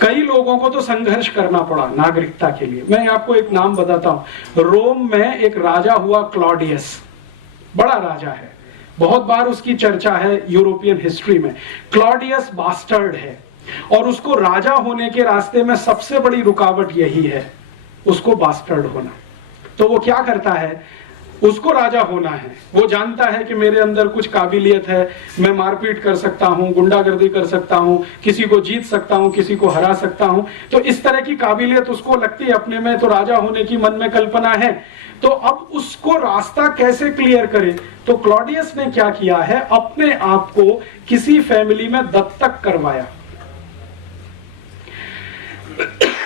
कई लोगों को तो संघर्ष करना पड़ा नागरिकता के लिए। मैं आपको एक नाम बताता हूं। रोम में एक राजा हुआ क्लॉडियस, बड़ा राजा है, बहुत बार उसकी चर्चा है यूरोपियन हिस्ट्री में। क्लॉडियस बास्टर्ड है, और उसको राजा होने के रास्ते में सबसे बड़ी रुकावट यही है, उसको बास्टर्ड होना। तो वो क्या करता है, उसको राजा होना है, वो जानता है कि मेरे अंदर कुछ काबिलियत है, मैं मारपीट कर सकता हूं, गुंडागर्दी कर सकता हूं, किसी को जीत सकता हूं, किसी को हरा सकता हूं। तो इस तरह की काबिलियत उसको लगती है अपने में, तो राजा होने की मन में कल्पना है। तो अब उसको रास्ता कैसे क्लियर करे? तो क्लॉडियस ने क्या किया है, अपने आप को किसी फैमिली में दत्तक करवाया।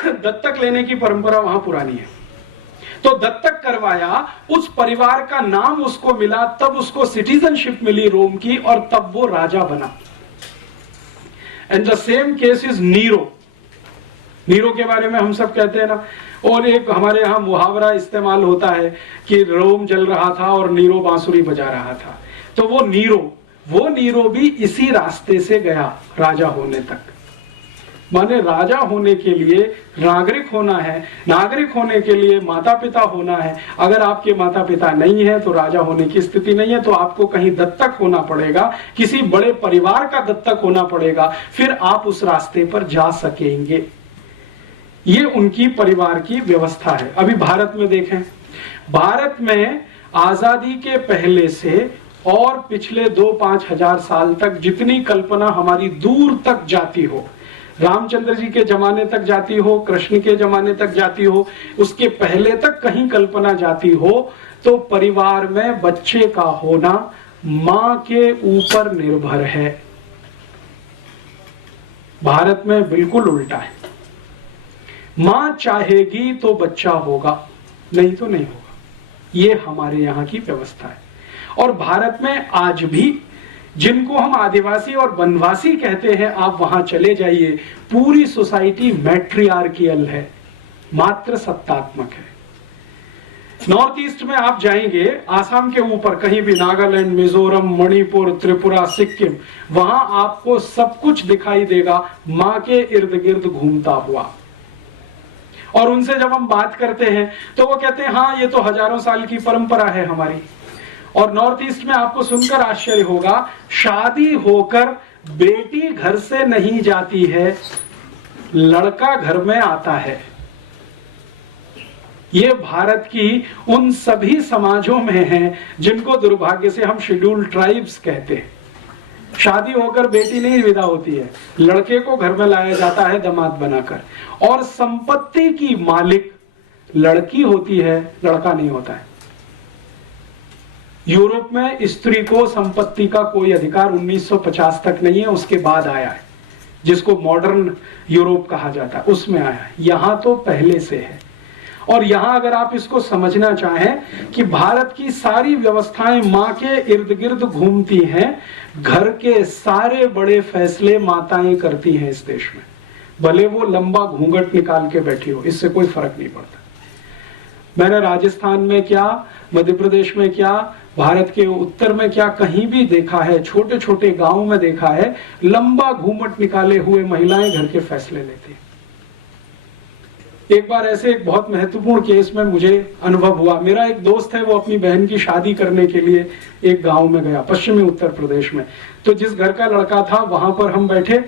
दत्तक लेने की परंपरा वहां पुरानी है, तो दत्तक करवाया, उस परिवार का नाम उसको मिला, तब उसको सिटीजनशिप मिली रोम की, और तब वो राजा बना। And the same case is Nero. Nero के बारे में हम सब कहते हैं ना, और एक हमारे यहां मुहावरा इस्तेमाल होता है कि रोम जल रहा था और नीरो बांसुरी बजा रहा था। तो वो नीरो भी इसी रास्ते से गया राजा होने तक। माने राजा होने के लिए नागरिक होना है, नागरिक होने के लिए माता पिता होना है। अगर आपके माता पिता नहीं है तो राजा होने की स्थिति नहीं है, तो आपको कहीं दत्तक होना पड़ेगा, किसी बड़े परिवार का दत्तक होना पड़ेगा, फिर आप उस रास्ते पर जा सकेंगे। ये उनकी परिवार की व्यवस्था है। अभी भारत में देखें, भारत में आजादी के पहले से और पिछले 2-5 हजार साल तक जितनी कल्पना हमारी दूर तक जाती हो, रामचंद्र जी के जमाने तक जाती हो, कृष्ण के जमाने तक जाती हो, उसके पहले तक कहीं कल्पना जाती हो, तो परिवार में बच्चे का होना मां के ऊपर निर्भर है। भारत में बिल्कुल उल्टा है। मां चाहेगी तो बच्चा होगा, नहीं तो नहीं होगा। ये हमारे यहाँ की व्यवस्था है। और भारत में आज भी जिनको हम आदिवासी और वनवासी कहते हैं, आप वहां चले जाइए, पूरी सोसाइटी मैट्रियार्कियल है, मात्र सत्तात्मक है। नॉर्थ ईस्ट में आप जाएंगे, आसाम के ऊपर कहीं भी, नागालैंड, मिजोरम, मणिपुर, त्रिपुरा, सिक्किम, वहां आपको सब कुछ दिखाई देगा मां के इर्द गिर्द घूमता हुआ। और उनसे जब हम बात करते हैं तो वो कहते हैं हाँ, ये तो हजारों साल की परंपरा है हमारी। और नॉर्थ ईस्ट में आपको सुनकर आश्चर्य होगा, शादी होकर बेटी घर से नहीं जाती है, लड़का घर में आता है। ये भारत की उन सभी समाजों में है जिनको दुर्भाग्य से हम शेड्यूल्ड ट्राइब्स कहते हैं। शादी होकर बेटी नहीं विदा होती है, लड़के को घर में लाया जाता है दामाद बनाकर, और संपत्ति की मालिक लड़की होती है, लड़का नहीं होता है। यूरोप में स्त्री को संपत्ति का कोई अधिकार 1950 तक नहीं है, उसके बाद आया है, जिसको मॉडर्न यूरोप कहा जाता है, उसमें आया है। यहां तो पहले से है। और यहां अगर आप इसको समझना चाहें कि भारत की सारी व्यवस्थाएं मां के इर्द गिर्द घूमती हैं, घर के सारे बड़े फैसले माताएं करती हैं इस देश में, भले वो लंबा घूंघट निकाल के बैठी हो, इससे कोई फर्क नहीं पड़ता। मैंने राजस्थान में क्या, मध्य प्रदेश में क्या, भारत के उत्तर में क्या, कहीं भी देखा है, छोटे छोटे गांव में देखा है, लंबा घूमट निकाले हुए महिलाएं घर के फैसले लेती हैं। एक बार ऐसे एक बहुत महत्वपूर्ण केस में मुझे अनुभव हुआ। मेरा एक दोस्त है, वो अपनी बहन की शादी करने के लिए एक गांव में गया, पश्चिमी उत्तर प्रदेश में। तो जिस घर का लड़का था वहां पर हम बैठे,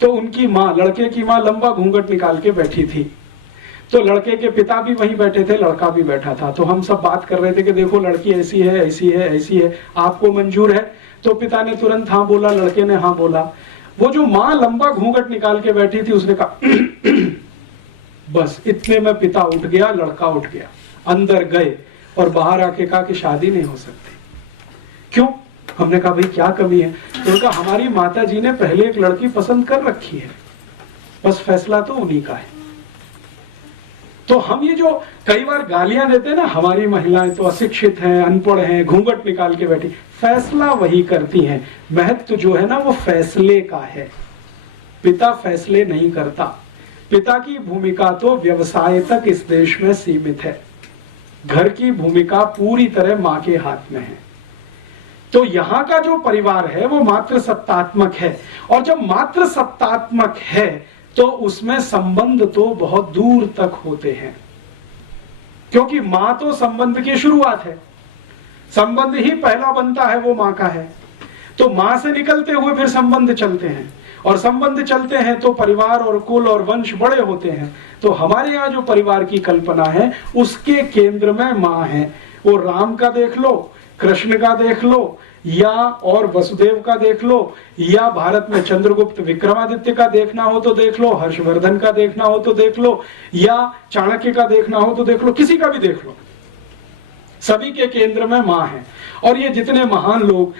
तो उनकी माँ, लड़के की माँ लंबा घूंघट निकाल के बैठी थी। तो लड़के के पिता भी वहीं बैठे थे, लड़का भी बैठा था। तो हम सब बात कर रहे थे कि देखो लड़की ऐसी है, ऐसी है, ऐसी है, आपको मंजूर है? तो पिता ने तुरंत हाँ बोला, लड़के ने हाँ बोला। वो जो माँ लंबा घूंघट निकाल के बैठी थी, उसने कहा बस इतने में पिता उठ गया, लड़का उठ गया, अंदर गए और बाहर आके कहा कि शादी नहीं हो सकती। क्यों? हमने कहा भाई क्या कमी है? तो उनका हमारी माता जी ने पहले एक लड़की पसंद कर रखी है, बस फैसला तो उन्हीं का है। तो हम ये जो कई बार गालियां देते हैं ना, हमारी महिलाएं तो अशिक्षित हैं, अनपढ़ हैं, घूंघट निकाल के बैठी, फैसला वही करती हैं। महत्व जो है ना वो फैसले का है, पिता फैसले नहीं करता। पिता की भूमिका तो व्यवसाय तक इस देश में सीमित है, घर की भूमिका पूरी तरह मां के हाथ में है। तो यहां का जो परिवार है वो मात्र सत्तात्मक है, और जब मात्र सत्तात्मक है तो उसमें संबंध तो बहुत दूर तक होते हैं, क्योंकि मां तो संबंध की शुरुआत है, संबंध ही पहला बनता है वो मां का है। तो मां से निकलते हुए फिर संबंध चलते हैं, और संबंध चलते हैं तो परिवार और कुल और वंश बड़े होते हैं। तो हमारे यहाँ जो परिवार की कल्पना है उसके केंद्र में मां है। वो राम का देख लो, कृष्ण का देख लो, या और वसुदेव का देख लो, या भारत में चंद्रगुप्त विक्रमादित्य का देखना हो तो देख लो, हर्षवर्धन का देखना हो तो देख लो, या चाणक्य का देखना हो तो देख लो, किसी का भी देख लो, सभी के केंद्र में मां है। और ये जितने महान लोग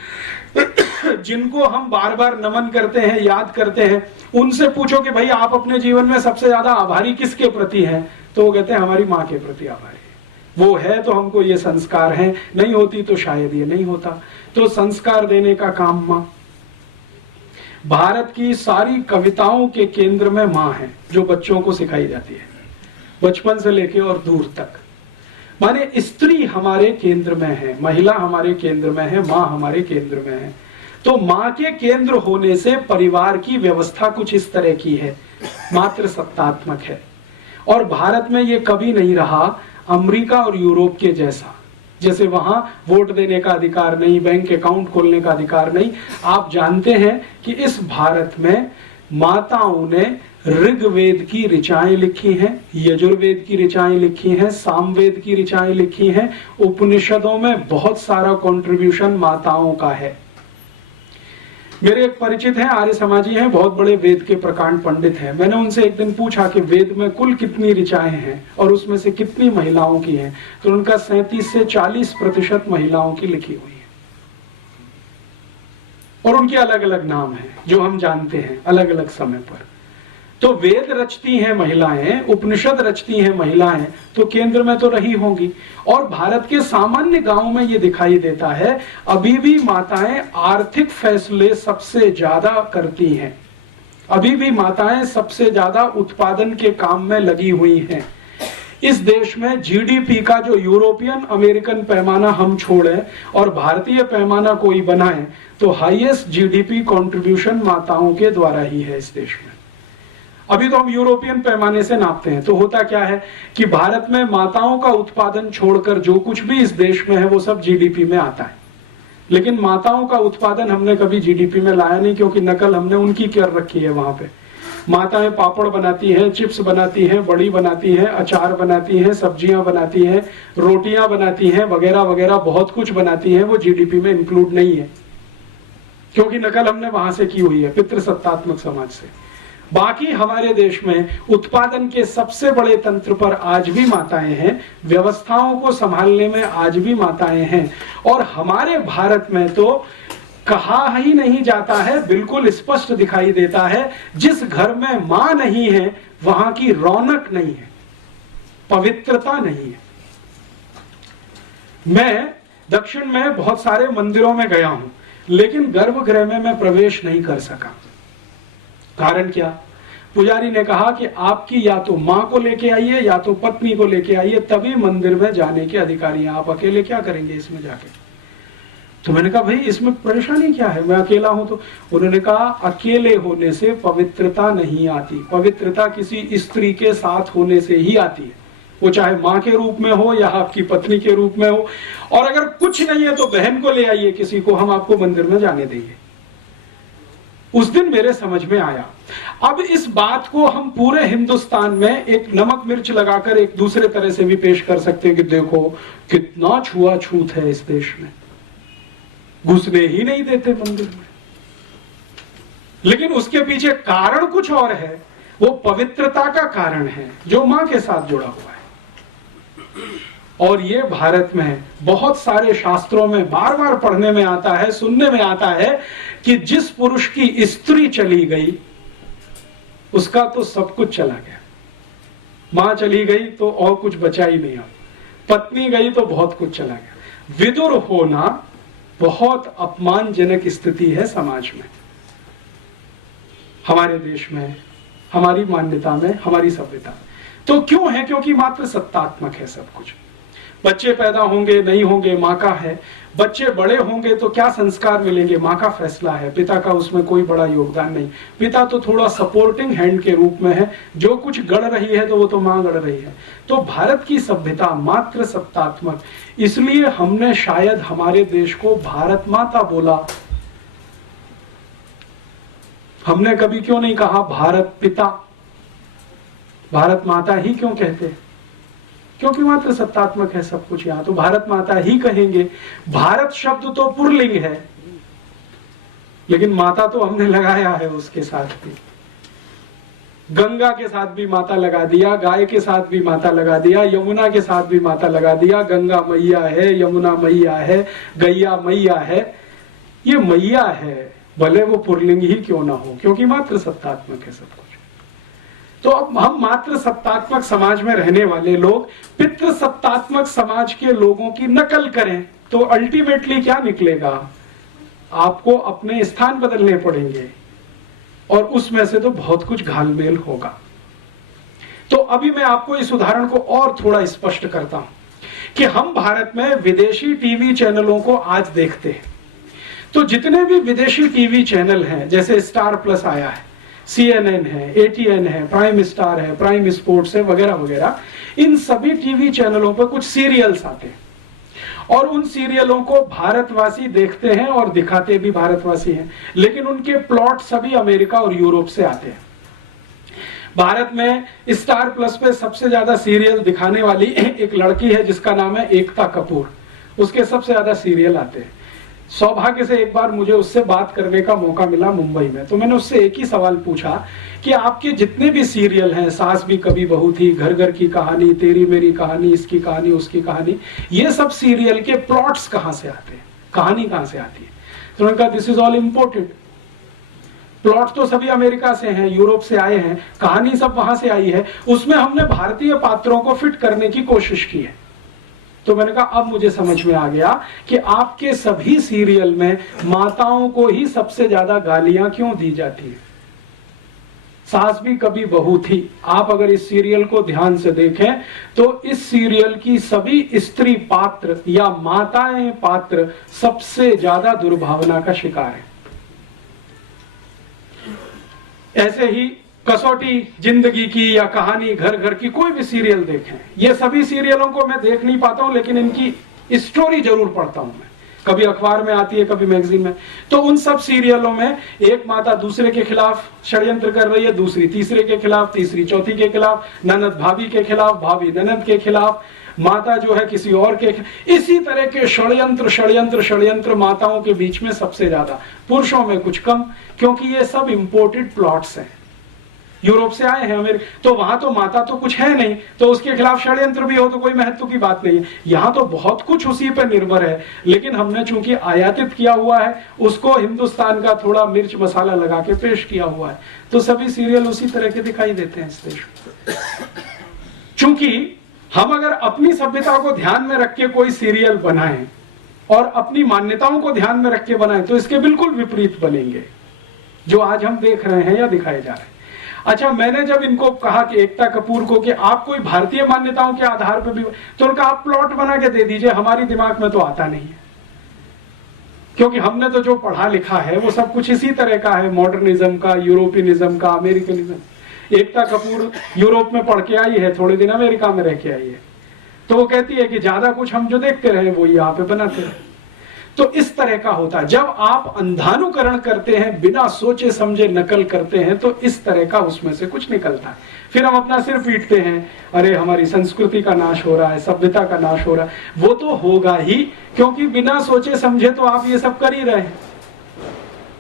जिनको हम बार बार नमन करते हैं, याद करते हैं, उनसे पूछो कि भाई आप अपने जीवन में सबसे ज्यादा आभारी किसके प्रति हैं, तो वो कहते हैं हमारी मां के प्रति आभारी है। वो है तो हमको ये संस्कार है, नहीं होती तो शायद ये नहीं होता। तो संस्कार देने का काम मां। भारत की सारी कविताओं के केंद्र में मां है, जो बच्चों को सिखाई जाती है बचपन से लेके और दूर तक। माने स्त्री हमारे केंद्र में है, महिला हमारे केंद्र में है, मां हमारे केंद्र में है। तो मां के केंद्र होने से परिवार की व्यवस्था कुछ इस तरह की है, मात्र सत्तात्मक है। और भारत में ये कभी नहीं रहा अमेरिका और यूरोप के जैसा, जैसे वहां वोट देने का अधिकार नहीं, बैंक अकाउंट खोलने का अधिकार नहीं। आप जानते हैं कि इस भारत में माताओं ने ऋग्वेद की ऋचाएं लिखी हैं, यजुर्वेद की ऋचाएं लिखी हैं, सामवेद की ऋचाएं लिखी हैं। उपनिषदों में बहुत सारा कंट्रीब्यूशन माताओं का है। मेरे एक परिचित हैं, आर्य समाजी हैं, बहुत बड़े वेद के प्रकांड पंडित हैं। मैंने उनसे एक दिन पूछा कि वेद में कुल कितनी ऋचाएं हैं और उसमें से कितनी महिलाओं की हैं, तो उनका 37 से 40% महिलाओं की लिखी हुई है। और उनके अलग अलग नाम हैं जो हम जानते हैं अलग अलग समय पर। तो वेद रचती हैं महिलाएं, उपनिषद रचती हैं महिलाएं, तो केंद्र में तो रही होंगी। और भारत के सामान्य गांव में ये दिखाई देता है, अभी भी माताएं आर्थिक फैसले सबसे ज्यादा करती हैं, अभी भी माताएं सबसे ज्यादा उत्पादन के काम में लगी हुई हैं। इस देश में जीडीपी का जो यूरोपियन अमेरिकन पैमाना हम छोड़ें और भारतीय पैमाना कोई बनाए, तो हाईएस्ट जीडीपी कंट्रीब्यूशन माताओं के द्वारा ही है इस देश में। अभी तो हम यूरोपियन पैमाने से नापते हैं, तो होता क्या है कि भारत में माताओं का उत्पादन छोड़कर जो कुछ भी इस देश में है वो सब जीडीपी में आता है। लेकिन माताओं का उत्पादन हमने कभी जीडीपी में लाया नहीं, क्योंकि नकल हमने उनकी कर रखी है। वहां पे माताएं पापड़ बनाती हैं, चिप्स बनाती हैं, बड़ी बनाती हैं, अचार बनाती हैं, सब्जियां बनाती हैं, रोटियां बनाती हैं, वगैरह वगैरह बहुत कुछ बनाती हैं। वो जीडीपी में इंक्लूड नहीं है, क्योंकि नकल हमने वहां से की हुई है, पितृसत्तात्मक समाज से। बाकी हमारे देश में उत्पादन के सबसे बड़े तंत्र पर आज भी माताएं हैं, व्यवस्थाओं को संभालने में आज भी माताएं हैं। और हमारे भारत में तो कहा ही नहीं जाता है, बिल्कुल स्पष्ट दिखाई देता है, जिस घर में मां नहीं है वहां की रौनक नहीं है, पवित्रता नहीं है। मैं दक्षिण में बहुत सारे मंदिरों में गया हूं, लेकिन गर्भगृह में मैं प्रवेश नहीं कर सका। कारण क्या? पुजारी ने कहा कि आपकी या तो मां को लेके आइए या तो पत्नी को लेके आइए, तभी मंदिर में जाने के अधिकारी हैं। आप अकेले क्या करेंगे इसमें जाके? तो मैंने कहा भाई इसमें परेशानी क्या है, मैं अकेला हूं तो। उन्होंने कहा अकेले होने से पवित्रता नहीं आती, पवित्रता किसी स्त्री के साथ होने से ही आती है, वो चाहे मां के रूप में हो या आपकी पत्नी के रूप में हो। और अगर कुछ नहीं है तो बहन को ले आइए किसी को, हम आपको मंदिर में जाने देंगे। उस दिन मेरे समझ में आया। अब इस बात को हम पूरे हिंदुस्तान में एक नमक मिर्च लगाकर एक दूसरे तरह से भी पेश कर सकते हैं कि देखो कितना छुआछूत है इस देश में, घुसने ही नहीं देते मंदिर में। लेकिन उसके पीछे कारण कुछ और है, वो पवित्रता का कारण है जो मां के साथ जुड़ा हुआ है। और ये भारत में बहुत सारे शास्त्रों में बार बार पढ़ने में आता है, सुनने में आता है कि जिस पुरुष की स्त्री चली गई उसका तो सब कुछ चला गया। मां चली गई तो और कुछ बचा ही नहीं, पत्नी गई तो बहुत कुछ चला गया। विदुर होना बहुत अपमानजनक स्थिति है समाज में, हमारे देश में, हमारी मान्यता में, हमारी सभ्यता। तो क्यों है? क्योंकि मात्र सत्तात्मक है सब कुछ। बच्चे पैदा होंगे नहीं होंगे मां का है, बच्चे बड़े होंगे तो क्या संस्कार मिलेंगे मां का फैसला है, पिता का उसमें कोई बड़ा योगदान नहीं। पिता तो थोड़ा सपोर्टिंग हैंड के रूप में है, जो कुछ गढ़ रही है तो वो तो मां गढ़ रही है। तो भारत की सभ्यता मात्र सत्तात्मक, इसलिए हमने शायद हमारे देश को भारत माता बोला। हमने कभी क्यों नहीं कहा भारत पिता, भारत माता ही क्यों कहते? क्योंकि मात्र सत्तात्मक है सब कुछ। यहां तो भारत माता ही कहेंगे। भारत शब्द तो पुरलिंग है, लेकिन माता तो हमने लगाया है उसके साथ भी। गंगा के साथ भी माता लगा दिया, गाय के साथ भी माता लगा दिया, यमुना के साथ भी माता लगा दिया। गंगा मैया है, यमुना मैया है, गैया मैया है। ये मैया है, भले वो पुरलिंग ही क्यों ना हो, क्योंकि मात्र सत्तात्मक है सब कुछ। तो अब हम मात्र सत्तात्मक समाज में रहने वाले लोग पितृ सत्तात्मक समाज के लोगों की नकल करें तो अल्टीमेटली क्या निकलेगा? आपको अपने स्थान बदलने पड़ेंगे और उसमें से तो बहुत कुछ घालमेल होगा। तो अभी मैं आपको इस उदाहरण को और थोड़ा स्पष्ट करता हूं कि हम भारत में विदेशी टीवी चैनलों को आज देखते हैं। तो जितने भी विदेशी टीवी चैनल हैं, जैसे स्टार प्लस आया है, CNN है, ATN है, प्राइम स्टार है, प्राइम स्पोर्ट्स है, वगैरह वगैरह, इन सभी टीवी चैनलों पर कुछ सीरियल्स आते हैं और उन सीरियलों को भारतवासी देखते हैं और दिखाते भी भारतवासी हैं, लेकिन उनके प्लॉट सभी अमेरिका और यूरोप से आते हैं। भारत में स्टार प्लस पे सबसे ज्यादा सीरियल दिखाने वाली एक लड़की है जिसका नाम है एकता कपूर, उसके सबसे ज्यादा सीरियल आते हैं। सौभाग्य से एक बार मुझे उससे बात करने का मौका मिला मुंबई में, तो मैंने उससे एक ही सवाल पूछा कि आपके जितने भी सीरियल हैं, सास भी कभी बहू थी, घर घर की कहानी, तेरी मेरी कहानी, इसकी कहानी, उसकी कहानी, ये सब सीरियल के प्लॉट्स कहां से आते हैं, कहानी कहां से आती है? तो उन्होंने कहा this is all imported. Plot तो सभी अमेरिका से हैं, यूरोप से आए हैं, कहानी सब वहां से आई है, उसमें हमने भारतीय पात्रों को फिट करने की कोशिश की है। तो मैंने कहा अब मुझे समझ में आ गया कि आपके सभी सीरियल में माताओं को ही सबसे ज्यादा गालियां क्यों दी जाती है। सास भी कभी बहू थी, आप अगर इस सीरियल को ध्यान से देखें तो इस सीरियल की सभी स्त्री पात्र या माताएं पात्र सबसे ज्यादा दुर्भावना का शिकार है। ऐसे ही कसौटी जिंदगी की या कहानी घर घर की, कोई भी सीरियल देखें, ये सभी सीरियलों को मैं देख नहीं पाता हूं, लेकिन इनकी स्टोरी जरूर पढ़ता हूं मैं। कभी अखबार में आती है, कभी मैगजीन में। तो उन सब सीरियलों में एक माता दूसरे के खिलाफ षड्यंत्र कर रही है, दूसरी तीसरे के खिलाफ, तीसरी चौथी के खिलाफ, ननद भाभी के खिलाफ, भाभी ननद के खिलाफ, माता जो है किसी और के। इसी तरह के षड्यंत्र षड्यंत्र षड्यंत्र माताओं के बीच में सबसे ज्यादा, पुरुषों में कुछ कम, क्योंकि ये सब इंपोर्टेड प्लॉट्स हैं, यूरोप से आए हैं अमेरिका। तो वहां तो माता तो कुछ है नहीं, तो उसके खिलाफ षड्यंत्र भी हो तो कोई महत्व की बात नहीं है। यहां तो बहुत कुछ उसी पर निर्भर है, लेकिन हमने चूंकि आयातित किया हुआ है, उसको हिंदुस्तान का थोड़ा मिर्च मसाला लगा के पेश किया हुआ है, तो सभी सीरियल उसी तरह के दिखाई देते हैं इस देश में। चूंकि हम अगर अपनी सभ्यता को ध्यान में रख के कोई सीरियल बनाएं और अपनी मान्यताओं को ध्यान में रख के बनाएं, तो इसके बिल्कुल विपरीत बनेंगे जो आज हम देख रहे हैं या दिखाए जा रहे हैं। अच्छा, मैंने जब इनको कहा कि एकता कपूर को कि आप कोई भारतीय मान्यताओं के आधार पर भी, तो उनका आप प्लॉट बना के दे दीजिए, हमारी दिमाग में तो आता नहीं है, क्योंकि हमने तो जो पढ़ा लिखा है वो सब कुछ इसी तरह का है, मॉडर्निज्म का, यूरोपियनिज्म का, अमेरिकनिज्म। एकता कपूर यूरोप में पढ़ के आई है, थोड़े दिन अमेरिका में रह के आई है, तो वो कहती है कि ज्यादा कुछ हम जो देखते रहे वो यहाँ पे बनाते रहे। तो इस तरह का होता है, जब आप अंधानुकरण करते हैं, बिना सोचे समझे नकल करते हैं, तो इस तरह का उसमें से कुछ निकलता है। फिर हम अपना सिर पीटते हैं, अरे हमारी संस्कृति का नाश हो रहा है, सभ्यता का नाश हो रहा है। वो तो होगा ही, क्योंकि बिना सोचे समझे तो आप ये सब कर ही रहे हैं।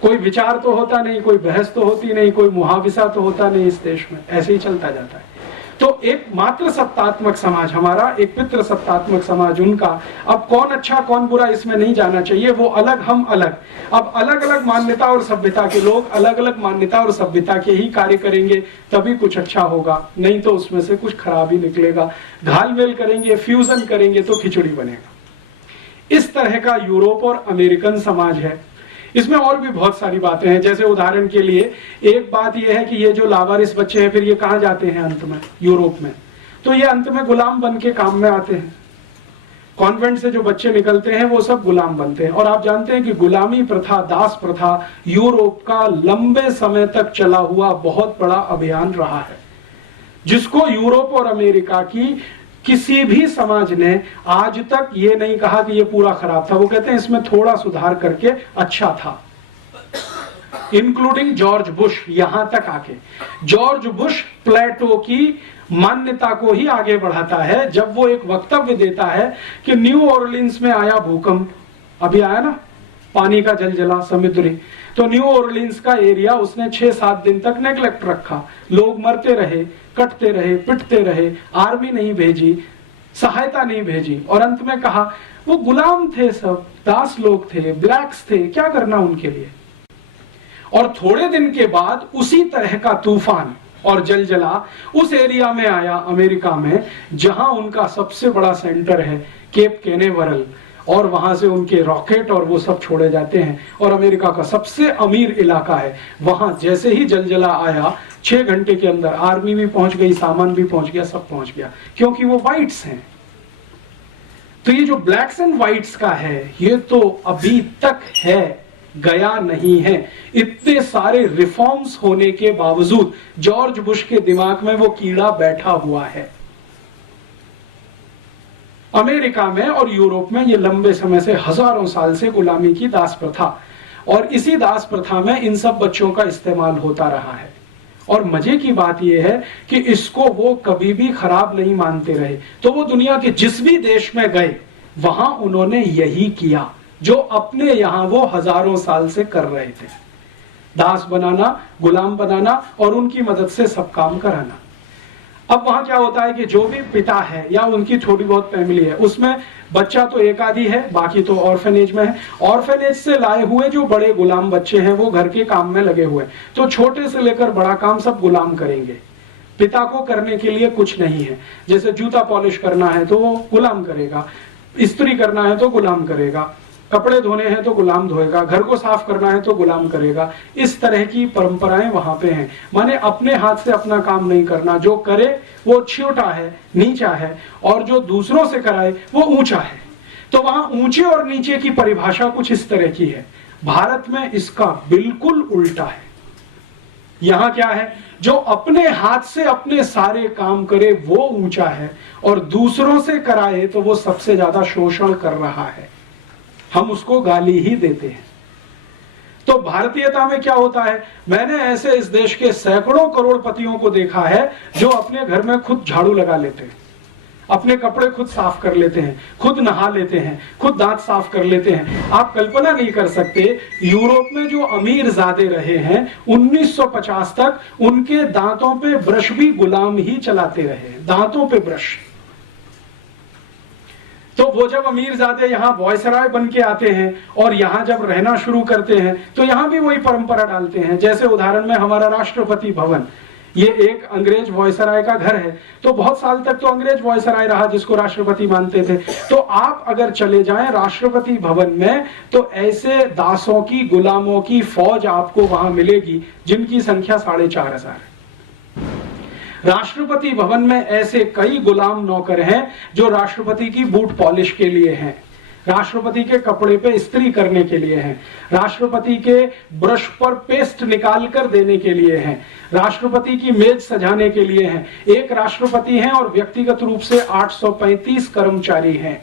कोई विचार तो होता नहीं, कोई बहस तो होती नहीं, कोई मुहाविसा तो होता नहीं इस देश में, ऐसे ही चलता जाता है। तो एक मात्र सत्तात्मक समाज हमारा, एक पितृ सत्तात्मक समाज उनका। अब कौन अच्छा कौन बुरा इसमें नहीं जाना चाहिए, वो अलग हम अलग। अब अलग अलग मान्यता और सभ्यता के लोग अलग अलग मान्यता और सभ्यता के ही कार्य करेंगे, तभी कुछ अच्छा होगा, नहीं तो उसमें से कुछ खराब ही निकलेगा। घालमेल करेंगे, फ्यूजन करेंगे तो खिचड़ी बनेगा। इस तरह का यूरोप और अमेरिकन समाज है। इसमें और भी बहुत सारी बातें हैं, जैसे उदाहरण के लिए एक बात यह है कि ये जो लावारिस बच्चे हैं, फिर ये कहां जाते हैं अंत में, यूरोप में। तो ये अंत में गुलाम बन के काम में आते हैं। कॉन्वेंट से जो बच्चे निकलते हैं वो सब गुलाम बनते हैं। और आप जानते हैं कि गुलामी प्रथा, दास प्रथा यूरोप का लंबे समय तक चला हुआ बहुत बड़ा अभियान रहा है, जिसको यूरोप और अमेरिका की किसी भी समाज ने आज तक ये नहीं कहा कि ये पूरा खराब था। वो कहते हैं इसमें थोड़ा सुधार करके अच्छा था, इंक्लूडिंग जॉर्ज बुश। यहां तक आके जॉर्ज बुश प्लेटो की मान्यता को ही आगे बढ़ाता है, जब वो एक वक्तव्य देता है कि न्यू ऑरलिन्स में आया भूकंप, अभी आया ना, पानी का जलजला समुद्री, तो न्यू ऑरलिन्स का एरिया उसने 6-7 दिन तक नेग्लेक्ट रखा। लोग मरते रहे, कटते रहे, पिटते रहे, आर्मी नहीं भेजी, सहायता नहीं भेजी, और अंत में कहा वो गुलाम थे, सब दास लोग थे, ब्लैक्स थे, क्या करना उनके लिए। और थोड़े दिन के बाद उसी तरह का तूफान और जलजला उस एरिया में आया अमेरिका में, जहां उनका सबसे बड़ा सेंटर है केप कैनेवरल, और वहां से उनके रॉकेट और वो सब छोड़े जाते हैं, और अमेरिका का सबसे अमीर इलाका है। वहां जैसे ही जलजला आया, 6 घंटे के अंदर आर्मी भी पहुंच गई, सामान भी पहुंच गया, सब पहुंच गया, क्योंकि वो व्हाइट्स हैं। तो ये जो ब्लैक्स एंड व्हाइट्स का है, ये तो अभी तक है, गया नहीं है। इतने सारे रिफॉर्म्स होने के बावजूद जॉर्ज बुश के दिमाग में वो कीड़ा बैठा हुआ है। अमेरिका में और यूरोप में ये लंबे समय से, हजारों साल से गुलामी की दास प्रथा, और इसी दास प्रथा में इन सब बच्चों का इस्तेमाल होता रहा है। और मजे की बात यह है कि इसको वो कभी भी खराब नहीं मानते रहे। तो वो दुनिया के जिस भी देश में गए, वहां उन्होंने यही किया जो अपने यहां वो हजारों साल से कर रहे थे, दास बनाना, गुलाम बनाना, और उनकी मदद से सब काम कराना। अब वहां क्या होता है कि जो भी पिता है या उनकी थोड़ी बहुत फैमिली है, उसमें बच्चा तो एक आधी है, बाकी तो ऑर्फेनेज में है। ऑर्फेनेज से लाए हुए जो बड़े गुलाम बच्चे हैं वो घर के काम में लगे हुए, तो छोटे से लेकर बड़ा काम सब गुलाम करेंगे। पिता को करने के लिए कुछ नहीं है। जैसे जूता पॉलिश करना है तो वो गुलाम करेगा, इस्त्री करना है तो गुलाम करेगा, कपड़े धोने हैं तो गुलाम धोएगा, घर को साफ करना है तो गुलाम करेगा। इस तरह की परंपराएं वहां पे हैं। माने अपने हाथ से अपना काम नहीं करना, जो करे वो छोटा है, नीचा है, और जो दूसरों से कराए वो ऊंचा है। तो वहां ऊंचे और नीचे की परिभाषा कुछ इस तरह की है। भारत में इसका बिल्कुल उल्टा है। यहां क्या है, जो अपने हाथ से अपने सारे काम करे वो ऊंचा है, और दूसरों से कराए तो वो सबसे ज्यादा शोषण कर रहा है। हम उसको गाली ही देते हैं। तो भारतीयता में क्या होता है, मैंने ऐसे इस देश के सैकड़ों करोड़पतियों को देखा है जो अपने घर में खुद झाड़ू लगा लेते हैं, अपने कपड़े खुद साफ कर लेते हैं, खुद नहा लेते हैं, खुद दांत साफ कर लेते हैं। आप कल्पना नहीं कर सकते, यूरोप में जो अमीर ज़ादे रहे हैं 1950 तक, उनके दांतों पे ब्रश भी गुलाम ही चलाते रहे, दांतों पे ब्रश। तो वो जब अमीरजादे यहाँ वॉयसराय बन के आते हैं और यहाँ जब रहना शुरू करते हैं तो यहाँ भी वही परंपरा डालते हैं। जैसे उदाहरण में हमारा राष्ट्रपति भवन, ये एक अंग्रेज वॉयसराय का घर है, तो बहुत साल तक तो अंग्रेज वॉयसराय रहा जिसको राष्ट्रपति मानते थे। तो आप अगर चले जाएं राष्ट्रपति भवन में तो ऐसे दासों की, गुलामों की फौज आपको वहां मिलेगी जिनकी संख्या 4,500 है। राष्ट्रपति भवन में ऐसे कई गुलाम नौकर हैं जो राष्ट्रपति की बूट पॉलिश के लिए हैं, राष्ट्रपति के कपड़े पे इस्त्री करने के लिए हैं, राष्ट्रपति के ब्रश पर पेस्ट निकाल कर देने के लिए हैं, राष्ट्रपति की मेज सजाने के लिए हैं। एक राष्ट्रपति हैं और व्यक्तिगत रूप से 835 कर्मचारी हैं।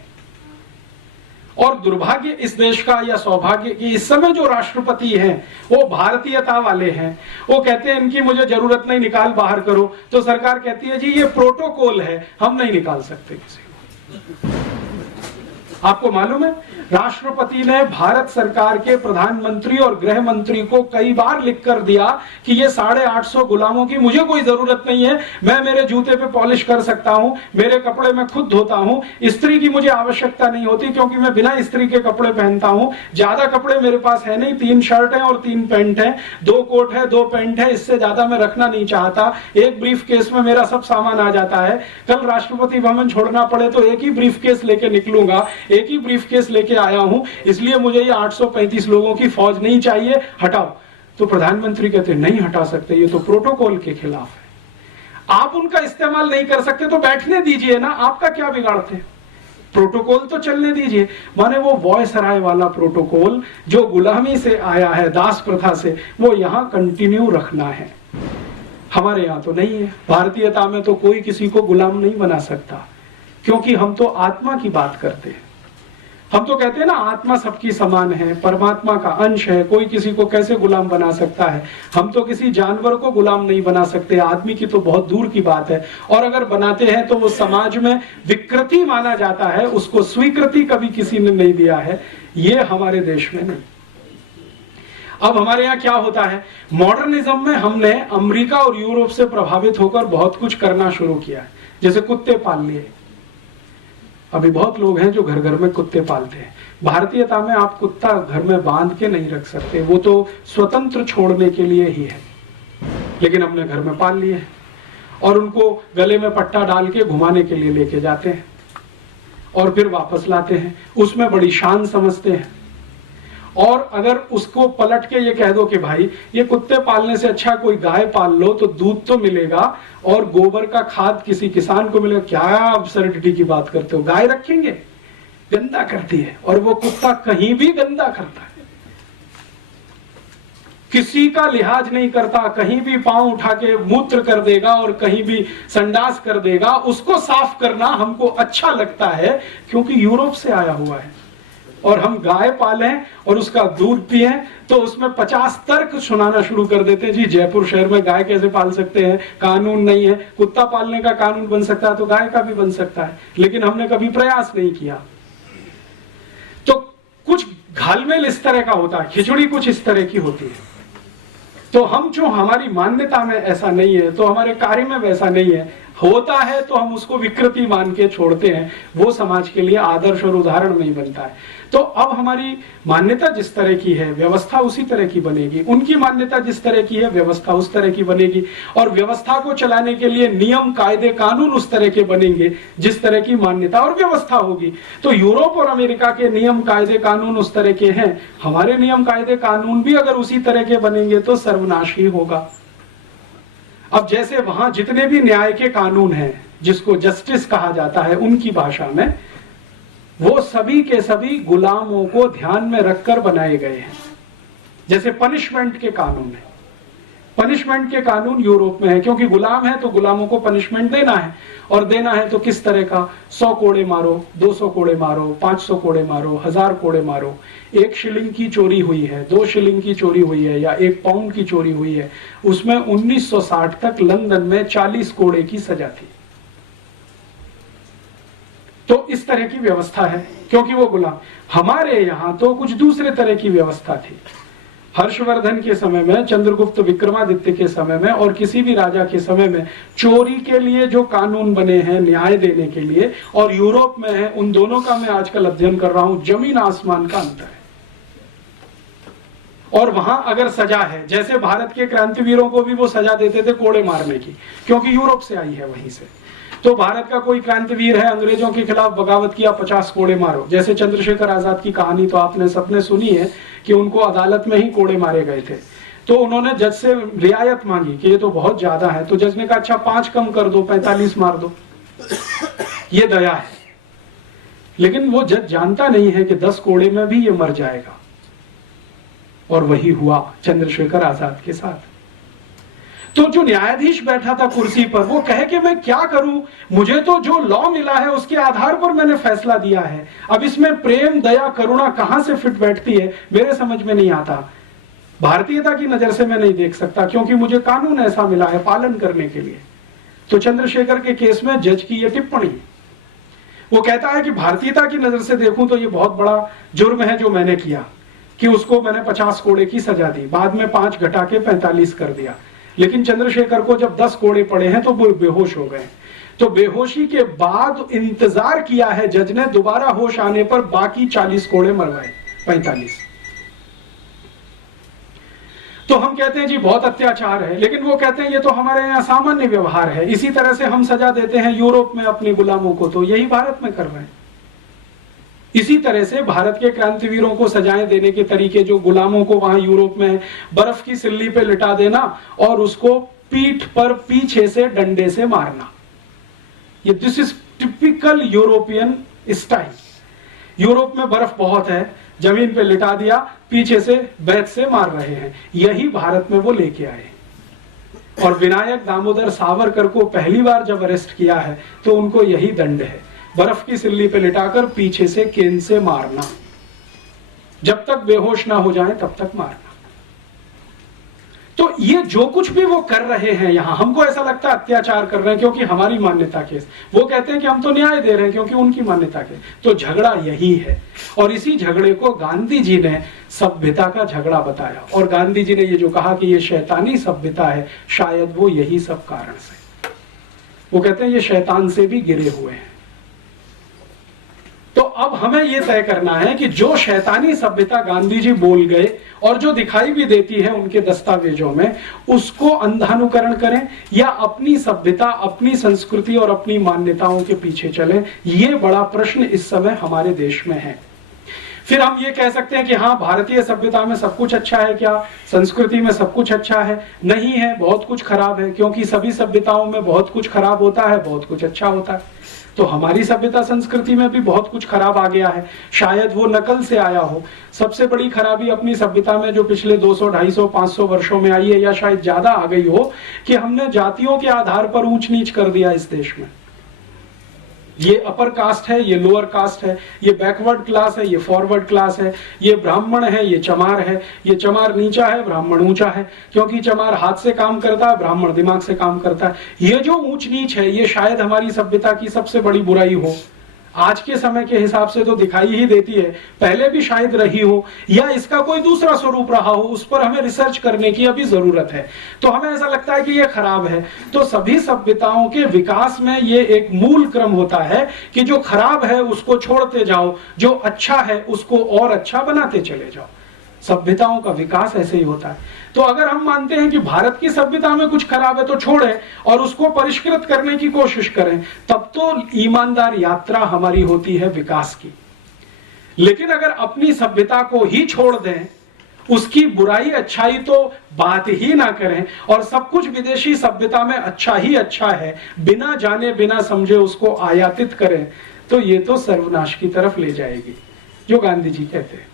और दुर्भाग्य इस देश का या सौभाग्य कि इस समय जो राष्ट्रपति हैं वो भारतीयता वाले हैं। वो कहते हैं इनकी मुझे जरूरत नहीं, निकाल बाहर करो। तो सरकार कहती है जी ये प्रोटोकॉल है, हम नहीं निकाल सकते किसी को। आपको मालूम है राष्ट्रपति ने भारत सरकार के प्रधानमंत्री और गृह मंत्री को कई बार लिखकर दिया कि ये 850 गुलामों की मुझे कोई जरूरत नहीं है, मैं मेरे जूते पे पॉलिश कर सकता हूं, मेरे कपड़े मैं खुद धोता हूं, इस्त्री की मुझे आवश्यकता नहीं होती क्योंकि मैं बिना इस्त्री के कपड़े पहनता हूं, ज्यादा कपड़े मेरे पास है नहीं, 3 शर्ट है और 3 पैंट है, 2 कोट है, 2 पैंट है, इससे ज्यादा मैं रखना नहीं चाहता। एक ब्रीफ केस में मेरा सब सामान आ जाता है, कल राष्ट्रपति भवन छोड़ना पड़े तो एक ही ब्रीफ केस लेके निकलूंगा, एक ही ब्रीफ केस लेके आया हूं, इसलिए मुझे ये 835 लोगों की फौज नहीं चाहिए, हटाओ। तो प्रधानमंत्री कहते नहीं हटा सकते, ये तो प्रोटोकॉल के खिलाफ है। आप उनका इस्तेमाल नहीं कर सकते तो बैठने दीजिए ना, आपका क्या बिगाड़ते हैं, प्रोटोकॉल तो चलने दीजिए। माने वो वॉयसराय वाला प्रोटोकॉल जो गुलामी से आया है, दास प्रथा से, वो यहां कंटिन्यू रखना है। हमारे यहां तो नहीं है। भारतीयता में तो कोई किसी को गुलाम नहीं बना सकता, क्योंकि हम तो आत्मा की बात करते हैं। हम तो कहते हैं ना आत्मा सबकी समान है, परमात्मा का अंश है, कोई किसी को कैसे गुलाम बना सकता है। हम तो किसी जानवर को गुलाम नहीं बना सकते, आदमी की तो बहुत दूर की बात है। और अगर बनाते हैं तो वो समाज में विकृति माना जाता है, उसको स्वीकृति कभी किसी ने नहीं दिया है, ये हमारे देश में नहीं। अब हमारे यहाँ क्या होता है, मॉडर्निज्म में हमने अमेरिका और यूरोप से प्रभावित होकर बहुत कुछ करना शुरू किया है। जैसे कुत्ते पाल लिए, अभी बहुत लोग हैं जो घर घर में कुत्ते पालते हैं। भारतीयता में आप कुत्ता घर में बांध के नहीं रख सकते, वो तो स्वतंत्र छोड़ने के लिए ही है, लेकिन हमने घर में पाल लिए और उनको गले में पट्टा डाल के घुमाने के लिए लेके जाते हैं और फिर वापस लाते हैं, उसमें बड़ी शान समझते हैं। और अगर उसको पलट के ये कह दो कि भाई ये कुत्ते पालने से अच्छा कोई गाय पाल लो तो दूध तो मिलेगा और गोबर का खाद किसी किसान को मिलेगा, क्या अब्सर्डिटी की बात करते हो, गाय रखेंगे, गंदा करती है। और वो कुत्ता कहीं भी गंदा करता है, किसी का लिहाज नहीं करता, कहीं भी पांव उठा के मूत्र कर देगा और कहीं भी संडास कर देगा। उसको साफ करना हमको अच्छा लगता है क्योंकि यूरोप से आया हुआ है। और हम गाय पालें और उसका दूध पिए तो उसमें 50 तर्क सुनाना शुरू कर देते हैं। जी जयपुर शहर में गाय कैसे पाल सकते हैं, कानून नहीं है। कुत्ता पालने का कानून बन सकता है तो गाय का भी बन सकता है, लेकिन हमने कभी प्रयास नहीं किया। तो कुछ घालमेल इस तरह का होता है, खिचड़ी कुछ इस तरह की होती है। तो हम जो हमारी मान्यता में ऐसा नहीं है तो हमारे कार्य में वैसा नहीं है, होता है तो हम उसको विकृति मान के छोड़ते हैं, वो समाज के लिए आदर्श और उदाहरण नहीं बनता है। तो अब हमारी मान्यता जिस तरह की है व्यवस्था उसी तरह की बनेगी, उनकी मान्यता जिस तरह की है व्यवस्था उस तरह की बनेगी, और व्यवस्था को चलाने के लिए नियम कायदे कानून उस तरह के बनेंगे जिस तरह की मान्यता और व्यवस्था होगी। तो यूरोप और अमेरिका के नियम कायदे कानून उस तरह के हैं, हमारे नियम कायदे कानून भी अगर उसी तरह के बनेंगे तो सर्वनाश ही होगा। अब जैसे वहां जितने भी न्याय के कानून हैं जिसको जस्टिस कहा जाता है उनकी भाषा में, वो सभी के सभी गुलामों को ध्यान में रखकर बनाए गए हैं। जैसे पनिशमेंट के कानून है, पनिशमेंट के कानून यूरोप में है, क्योंकि गुलाम है तो गुलामों को पनिशमेंट देना है, और देना है तो किस तरह का, 100 कोड़े मारो, 200 कोड़े मारो, 500 कोड़े मारो, 1000 कोड़े मारो। 1 शिलिंग की चोरी हुई है, 2 शिलिंग की चोरी हुई है, या 1 पाउंड की चोरी हुई है, उसमें 1960 तक लंदन में 40 कोड़े की सजा थी। तो इस तरह की व्यवस्था है, क्योंकि वो गुलाम। हमारे यहां तो कुछ दूसरे तरह की व्यवस्था थी। हर्षवर्धन के समय में, चंद्रगुप्त विक्रमादित्य के समय में, और किसी भी राजा के समय में चोरी के लिए जो कानून बने हैं न्याय देने के लिए, और यूरोप में है, उन दोनों का मैं आजकल अध्ययन कर रहा हूं। जमीन आसमान का अंतर है। और वहां अगर सजा है, जैसे भारत के क्रांतिवीरों को भी वो सजा देते थे कोड़े मारने की, क्योंकि यूरोप से आई है वहीं से। तो भारत का कोई क्रांतिवीर है, अंग्रेजों के खिलाफ बगावत किया, 50 कोड़े मारो। जैसे चंद्रशेखर आजाद की कहानी तो आपने सबने सुनी है कि उनको अदालत में ही कोड़े मारे गए थे। तो उन्होंने जज से रियायत मांगी कि ये तो बहुत ज्यादा है, तो जज ने कहा अच्छा 5 कम कर दो, 45 मार दो, ये दया है। लेकिन वो जज जानता नहीं है कि 10 कोड़े में भी ये मर जाएगा। और वही हुआ चंद्रशेखर आजाद के साथ। तो जो न्यायाधीश बैठा था कुर्सी पर, वो कहे कि मैं क्या करूं, मुझे तो जो लॉ मिला है उसके आधार पर मैंने फैसला दिया है, अब इसमें प्रेम, दया, करुणा कहां से फिट बैठती है मेरे समझ में नहीं आता। भारतीयता की नजर से मैं नहीं देख सकता, क्योंकि मुझे कानून ऐसा मिला है पालन करने के लिए। तो चंद्रशेखर के केस में जज की यह टिप्पणी, वो कहता है कि भारतीयता की नजर से देखूं तो ये बहुत बड़ा जुर्म है जो मैंने किया, कि उसको मैंने 50 कोड़े की सजा दी, बाद में 5 घटा के 45 कर दिया। लेकिन चंद्रशेखर को जब 10 कोड़े पड़े हैं तो वो बेहोश हो गए। तो बेहोशी के बाद इंतजार किया है जज ने, दोबारा होश आने पर बाकी 40 कोड़े मरवाए, 45। तो हम कहते हैं जी बहुत अत्याचार है, लेकिन वो कहते हैं ये तो हमारे यहाँ सामान्य व्यवहार है। इसी तरह से हम सजा देते हैं यूरोप में अपने गुलामों को, तो यही भारत में कर रहे हैं। इसी तरह से भारत के क्रांतिवीरों को सजाएं देने के तरीके, जो गुलामों को वहां यूरोप में बर्फ की सिल्ली पे लिटा देना और उसको पीठ पर पीछे से डंडे से मारना, ये this is typical European style. Europe में बर्फ बहुत है, जमीन पे लिटा दिया, पीछे से बैत से मार रहे हैं, यही भारत में वो लेके आए। और विनायक दामोदर सावरकर को पहली बार जब अरेस्ट किया है तो उनको यही दंड है, बर्फ की सिल्ली पे लिटाकर पीछे से केन से मारना, जब तक बेहोश ना हो जाए तब तक मारना। तो ये जो कुछ भी वो कर रहे हैं यहां, हमको ऐसा लगता है अत्याचार कर रहे हैं क्योंकि हमारी मान्यता के, वो कहते हैं कि हम तो न्याय दे रहे हैं क्योंकि उनकी मान्यता के। तो झगड़ा यही है, और इसी झगड़े को गांधी जी ने सभ्यता का झगड़ा बताया। और गांधी जी ने ये जो कहा कि ये शैतानी सभ्यता है, शायद वो यही सब कारण से, वो कहते हैं ये शैतान से भी गिरे हुए हैं। तो अब हमें यह तय करना है कि जो शैतानी सभ्यता गांधी जी बोल गए और जो दिखाई भी देती है उनके दस्तावेजों में, उसको अंधानुकरण करें या अपनी सभ्यता, अपनी संस्कृति और अपनी मान्यताओं के पीछे चलें, यह बड़ा प्रश्न इस समय हमारे देश में है। फिर हम ये कह सकते हैं कि हाँ, भारतीय सभ्यता में सब कुछ अच्छा है क्या, संस्कृति में सब कुछ अच्छा है? नहीं है, बहुत कुछ खराब है, क्योंकि सभी सभ्यताओं में बहुत कुछ खराब होता है, बहुत कुछ अच्छा होता है। तो हमारी सभ्यता संस्कृति में भी बहुत कुछ खराब आ गया है, शायद वो नकल से आया हो। सबसे बड़ी खराबी अपनी सभ्यता में जो पिछले 200, 250, 500 वर्षों में आई है, या शायद ज्यादा आ गई हो, कि हमने जातियों के आधार पर ऊंच नीच कर दिया इस देश में। ये अपर कास्ट है, ये लोअर कास्ट है, ये बैकवर्ड क्लास है, ये फॉरवर्ड क्लास है, ये ब्राह्मण है, ये चमार है, ये चमार नीचा है, ब्राह्मण ऊंचा है, क्योंकि चमार हाथ से काम करता है, ब्राह्मण दिमाग से काम करता है। ये जो ऊंच नीच है, ये शायद हमारी सभ्यता की सबसे बड़ी बुराई हो। आज के समय के हिसाब से तो दिखाई ही देती है, पहले भी शायद रही हो, या इसका कोई दूसरा स्वरूप रहा हो, उस पर हमें रिसर्च करने की अभी जरूरत है। तो हमें ऐसा लगता है कि ये खराब है। तो सभी सभ्यताओं के विकास में ये एक मूल क्रम होता है कि जो खराब है उसको छोड़ते जाओ, जो अच्छा है उसको और अच्छा बनाते चले जाओ। सभ्यताओं का विकास ऐसे ही होता है। तो अगर हम मानते हैं कि भारत की सभ्यता में कुछ खराब है तो छोड़ें और उसको परिष्कृत करने की कोशिश करें, तब तो ईमानदार यात्रा हमारी होती है विकास की। लेकिन अगर अपनी सभ्यता को ही छोड़ दें, उसकी बुराई अच्छाई तो बात ही ना करें, और सब कुछ विदेशी सभ्यता में अच्छा ही अच्छा है, बिना जाने बिना समझे उसको आयातित करें, तो ये तो सर्वनाश की तरफ ले जाएगी, जो गांधी जी कहते हैं।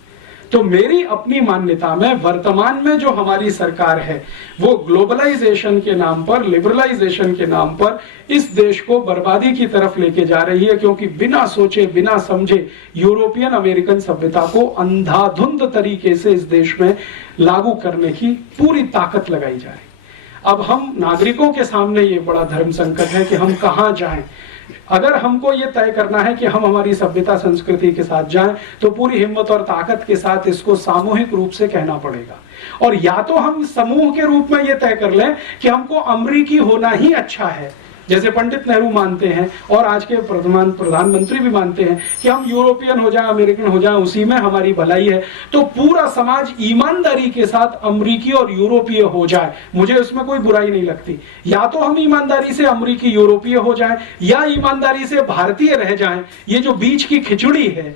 तो मेरी अपनी मान्यता में वर्तमान में जो हमारी सरकार है वो ग्लोबलाइजेशन के नाम पर, लिबरलाइजेशन के नाम पर इस देश को बर्बादी की तरफ लेके जा रही है, क्योंकि बिना सोचे बिना समझे यूरोपियन अमेरिकन सभ्यता को अंधाधुंध तरीके से इस देश में लागू करने की पूरी ताकत लगाई जा रही है। अब हम नागरिकों के सामने ये बड़ा धर्म संकट है कि हम कहां जाएं। अगर हमको ये तय करना है कि हम हमारी सभ्यता संस्कृति के साथ जाएं, तो पूरी हिम्मत और ताकत के साथ इसको सामूहिक रूप से कहना पड़ेगा। और या तो हम समूह के रूप में ये तय कर लें कि हमको अमरीकी होना ही अच्छा है, जैसे पंडित नेहरू मानते हैं और आज के प्रधानमंत्री भी मानते हैं कि हम यूरोपियन हो जाए, अमेरिकन हो जाए, उसी में हमारी भलाई है। तो पूरा समाज ईमानदारी के साथ अमरीकी और यूरोपीय हो जाए, मुझे उसमें कोई बुराई नहीं लगती। या तो हम ईमानदारी से अमरीकी यूरोपीय हो जाएं या ईमानदारी से भारतीय रह जाएं। ये जो बीच की खिचड़ी है,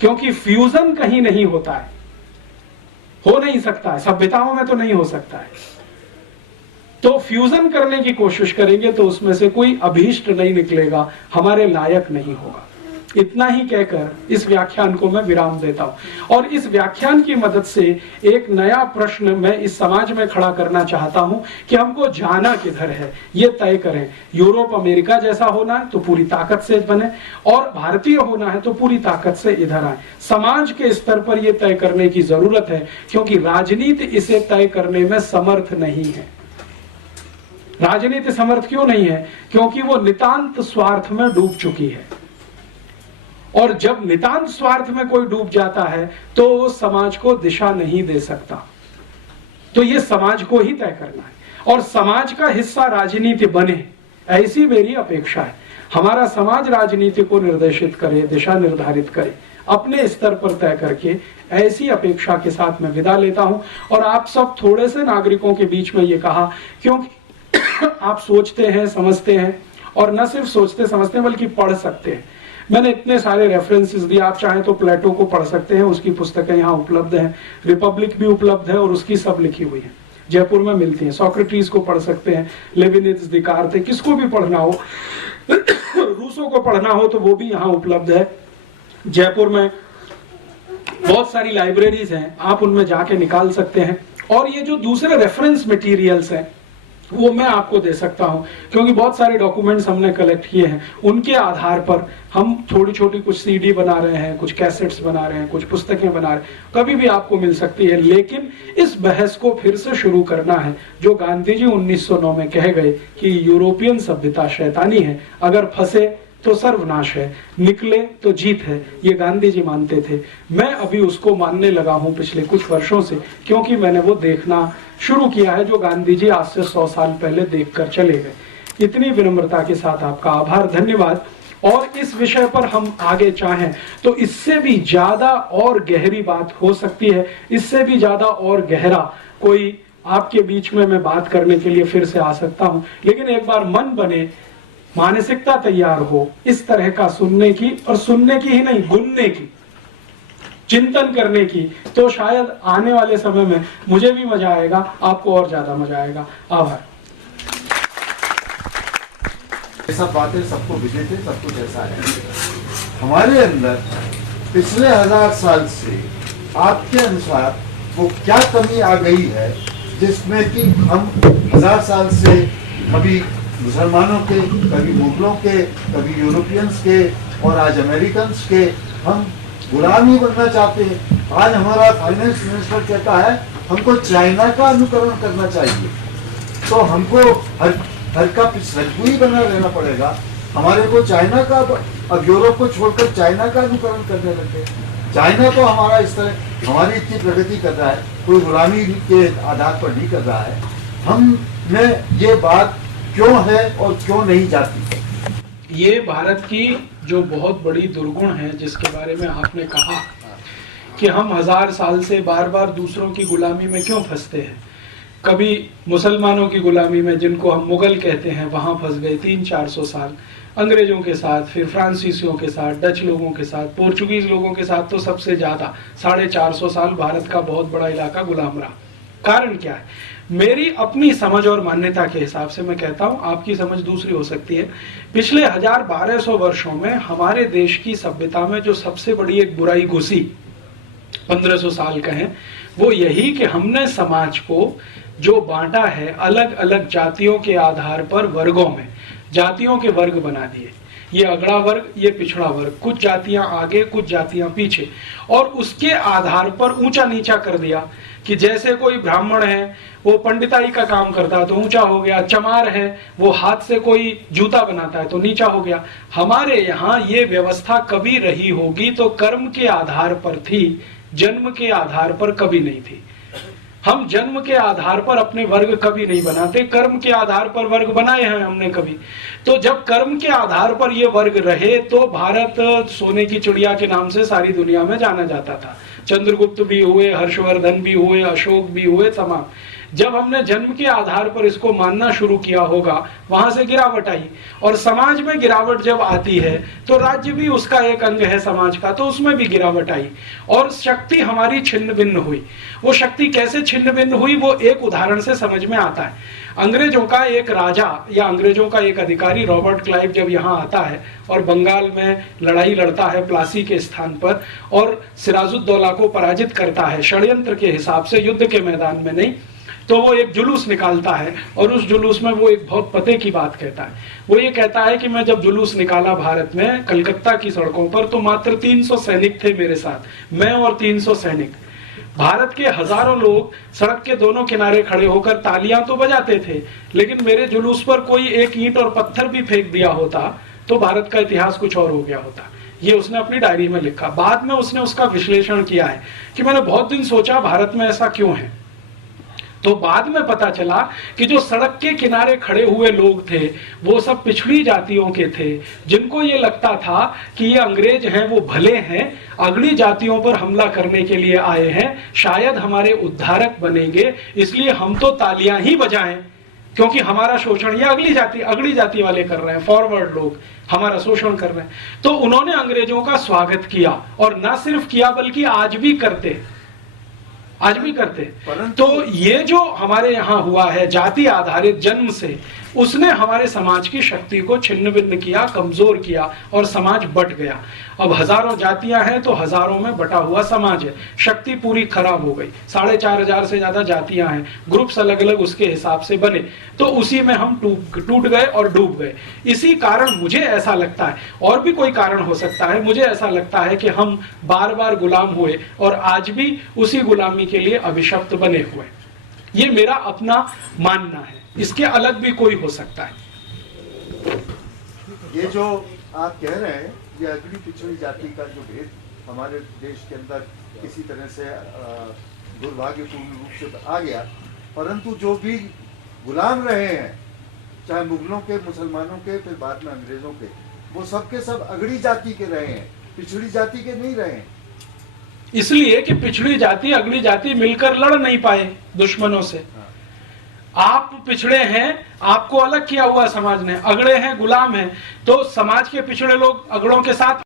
क्योंकि फ्यूजन कहीं नहीं होता है, हो नहीं सकता है, सभ्यताओं में तो नहीं हो सकता है। तो फ्यूजन करने की कोशिश करेंगे तो उसमें से कोई अभीष्ट नहीं निकलेगा, हमारे लायक नहीं होगा। इतना ही कहकर इस व्याख्यान को मैं विराम देता हूं। और इस व्याख्यान की मदद से एक नया प्रश्न मैं इस समाज में खड़ा करना चाहता हूं कि हमको जाना किधर है, ये तय करें। यूरोप अमेरिका जैसा होना है तो पूरी ताकत से बने, और भारतीय होना है तो पूरी ताकत से इधर आए। समाज के स्तर पर यह तय करने की जरूरत है, क्योंकि राजनीति इसे तय करने में समर्थ नहीं है। राजनीति समर्थ क्यों नहीं है? क्योंकि वो नितांत स्वार्थ में डूब चुकी है, और जब नितांत स्वार्थ में कोई डूब जाता है तो वो समाज को दिशा नहीं दे सकता। तो ये समाज को ही तय करना है, और समाज का हिस्सा राजनीति बने, ऐसी मेरी अपेक्षा है। हमारा समाज राजनीति को निर्देशित करे, दिशा निर्धारित करे, अपने स्तर पर तय करके, ऐसी अपेक्षा के साथ मैं विदा लेता हूं। और आप सब थोड़े से नागरिकों के बीच में ये कहा, क्योंकि आप सोचते हैं, समझते हैं, और न सिर्फ सोचते समझते हैं बल्कि पढ़ सकते हैं। मैंने इतने सारे रेफरेंसेस दिए, आप चाहें तो प्लेटो को पढ़ सकते हैं, उसकी पुस्तकें यहाँ उपलब्ध हैं, रिपब्लिक भी उपलब्ध है और उसकी सब लिखी हुई है, जयपुर में मिलती हैं। सोक्रेटिस को पढ़ सकते हैं, लेविनित्स, दिकार्ते, किसको भी पढ़ना हो, रूसो को पढ़ना हो तो वो भी यहाँ उपलब्ध है। जयपुर में बहुत सारी लाइब्रेरीज हैं, आप उनमें जाके निकाल सकते हैं। और ये जो दूसरे रेफरेंस मटेरियल्स हैं वो मैं आपको दे सकता हूं, क्योंकि बहुत सारे डॉक्यूमेंट्स हमने कलेक्ट किए हैं, उनके आधार पर हम थोड़ी छोटी कुछ सीडी बना रहे हैं, कुछ कैसेट्स बना रहे हैं, कुछ पुस्तकें बना रहे हैं, कभी भी आपको मिल सकती है। लेकिन इस बहस को फिर से शुरू करना है, जो गांधी जी 1909 में कह गए कि यूरोपियन सभ्यता शैतानी है, अगर फंसे तो सर्वनाश है, निकले तो जीत है, ये गांधी जी मानते थे। मैं अभी उसको मानने लगा हूं पिछले कुछ वर्षों से, क्योंकि मैंने वो देखना शुरू किया है जो गांधी जी आज से 100 साल पहले देखकर चले गए। इतनी विनम्रता के साथ आपका आभार, धन्यवाद। और इस विषय पर हम आगे चाहें तो इससे भी ज्यादा और गहरी बात हो सकती है, इससे भी ज्यादा और गहरा कोई आपके बीच में मैं बात करने के लिए फिर से आ सकता हूं। लेकिन एक बार मन बने, मानसिकता तैयार हो इस तरह का सुनने की, और सुनने की ही नहीं, गुनने की, चिंतन करने की, तो शायद आने वाले समय में मुझे भी मजा आएगा, आपको और ज्यादा मजा आएगा। आभार। ये सब बातें सबको विदित है, सब कुछ ऐसा है। हमारे अंदर पिछले 1000 साल से आपके अनुसार वो क्या कमी आ गई है जिसमें कि हम 1000 साल से कभी मुसलमानों के, कभी मुगलों के, कभी यूरोपियंस के और आज अमेरिकन्स के हम गुलाम ही बनना चाहते हैं। आज हमारा फाइनेंस मिनिस्टर कहता है हमको चाइना का अनुकरण करना चाहिए, तो हमको हर का पिछलग्गू ही बना रहना पड़ेगा। हमारे को चाइना का, अब यूरोप को छोड़कर चाइना का अनुकरण करने लगे। चाइना तो हमारा इस तरह हमारी इतनी प्रगति कर रहा है, कोई गुलामी के आधार पर नहीं कर रहा है। हम में ये बात क्यों है और क्यों नहीं जाती? ये भारत की जो बहुत बड़ी दुर्गुण है, जिसके बारे में आपने कहा कि हम 1000 साल से बार बार दूसरों की गुलामी में क्यों फंसते हैं। कभी मुसलमानों की गुलामी में, जिनको हम मुगल कहते हैं, वहां फंस गए 300-400 साल, अंग्रेजों के साथ, फिर फ्रांसीसियों के साथ, डच लोगों के साथ, पोर्चुगीज लोगों के साथ तो सबसे ज्यादा 450 साल भारत का बहुत बड़ा इलाका गुलाम रहा। कारण क्या है? मेरी अपनी समझ और मान्यता के हिसाब से मैं कहता हूं, आपकी समझ दूसरी हो सकती है। पिछले 1000-1200 वर्षों में हमारे देश की सभ्यता में जो सबसे बड़ी एक बुराई घुसी 1500 साल कहें, वो यही कि हमने समाज को जो बांटा है अलग अलग जातियों के आधार पर वर्गों में, जातियों के वर्ग बना दिए। ये अगड़ा वर्ग, ये पिछड़ा वर्ग, कुछ जातियां आगे कुछ जातियां पीछे, और उसके आधार पर ऊंचा नीचा कर दिया कि जैसे कोई ब्राह्मण है वो पंडिताई का काम करता है तो ऊंचा हो गया, चमार है वो हाथ से कोई जूता बनाता है तो नीचा हो गया। हमारे यहाँ ये व्यवस्था कभी रही होगी तो कर्म के आधार पर थी, जन्म के आधार पर कभी नहीं थी। हम जन्म के आधार पर अपने वर्ग कभी नहीं बनाते, कर्म के आधार पर वर्ग बनाए हैं हमने कभी। तो जब कर्म के आधार पर ये वर्ग रहे तो भारत सोने की चिड़िया के नाम से सारी दुनिया में जाना जाता था। चंद्रगुप्त भी हुए, हर्षवर्धन भी हुए, अशोक भी हुए, तमाम। जब हमने जन्म के आधार पर इसको मानना शुरू किया होगा, वहां से गिरावट आई, और समाज में गिरावट जब आती है तो राज्य भी उसका एक अंग है समाज का, तो उसमें भी गिरावट आई और शक्ति हमारी छिन्न भिन्न हुई। वो शक्ति कैसे छिन्न भिन्न हुई वो एक उदाहरण से समझ में आता है। अंग्रेजों का एक राजा या अंग्रेजों का एक अधिकारी रॉबर्ट क्लाइव जब यहाँ आता है और बंगाल में लड़ाई लड़ता है प्लासी के स्थान पर और सिराजुद्दौला को पराजित करता है षड्यंत्र के हिसाब से, युद्ध के मैदान में नहीं, तो वो एक जुलूस निकालता है और उस जुलूस में वो एक बहुत पते की बात कहता है। वो ये कहता है कि मैं जब जुलूस निकाला भारत में कलकत्ता की सड़कों पर तो मात्र 300 सैनिक थे मेरे साथ, मैं और 300 सैनिक। भारत के हजारों लोग सड़क के दोनों किनारे खड़े होकर तालियां तो बजाते थे, लेकिन मेरे जुलूस पर कोई एक ईंट और पत्थर भी फेंक दिया होता तो भारत का इतिहास कुछ और हो गया होता। ये उसने अपनी डायरी में लिखा। बाद में उसने उसका विश्लेषण किया है कि मैंने बहुत दिन सोचा भारत में ऐसा क्यों है, तो बाद में पता चला कि जो सड़क के किनारे खड़े हुए लोग थे वो सब पिछड़ी जातियों के थे, जिनको ये लगता था कि ये अंग्रेज हैं वो भले हैं, अगली जातियों पर हमला करने के लिए आए हैं, शायद हमारे उद्धारक बनेंगे, इसलिए हम तो तालियां ही बजाएं क्योंकि हमारा शोषण ये अगली जाति वाले कर रहे हैं, फॉरवर्ड लोग हमारा शोषण कर रहे हैं। तो उन्होंने अंग्रेजों का स्वागत किया, और ना सिर्फ किया बल्कि आज भी करते। तो ये जो हमारे यहाँ हुआ है जाति आधारित जन्म से, उसने हमारे समाज की शक्ति को छिन्न भिन्न किया, कमजोर किया, और समाज बट गया। अब हजारों जातियां हैं तो हजारों में बटा हुआ समाज है, शक्ति पूरी खराब हो गई। 4500 से ज्यादा जातियां हैं, ग्रुप्स अलग अलग उसके हिसाब से बने, तो उसी में हम टूट गए और डूब गए। इसी कारण मुझे ऐसा लगता है, और भी कोई कारण हो सकता है, मुझे ऐसा लगता है कि हम बार बार गुलाम हुए और आज भी उसी गुलामी के लिए अभिशप्त बने हुए। ये मेरा अपना मानना है, इसके अलग भी कोई हो सकता है। ये जो आप कह रहे हैं, ये अगली पिछड़ी जाति का जो भेद हमारे देश के अंदर किसी तरह से दुर्भाग्यपूर्ण रूप से आ गया, परंतु जो भी गुलाम रहे हैं, चाहे मुगलों के, मुसलमानों के, फिर बाद में अंग्रेजों के, वो सबके सब अगड़ी जाति के रहे हैं, पिछड़ी जाति के नहीं रहे हैं। इसलिए कि पिछड़ी जाति अगली जाति मिलकर लड़ नहीं पाए दुश्मनों से। आप पिछड़े हैं, आपको अलग किया हुआ समाज ने, अगड़े हैं, गुलाम हैं, तो समाज के पिछड़े लोग अगड़ों के साथ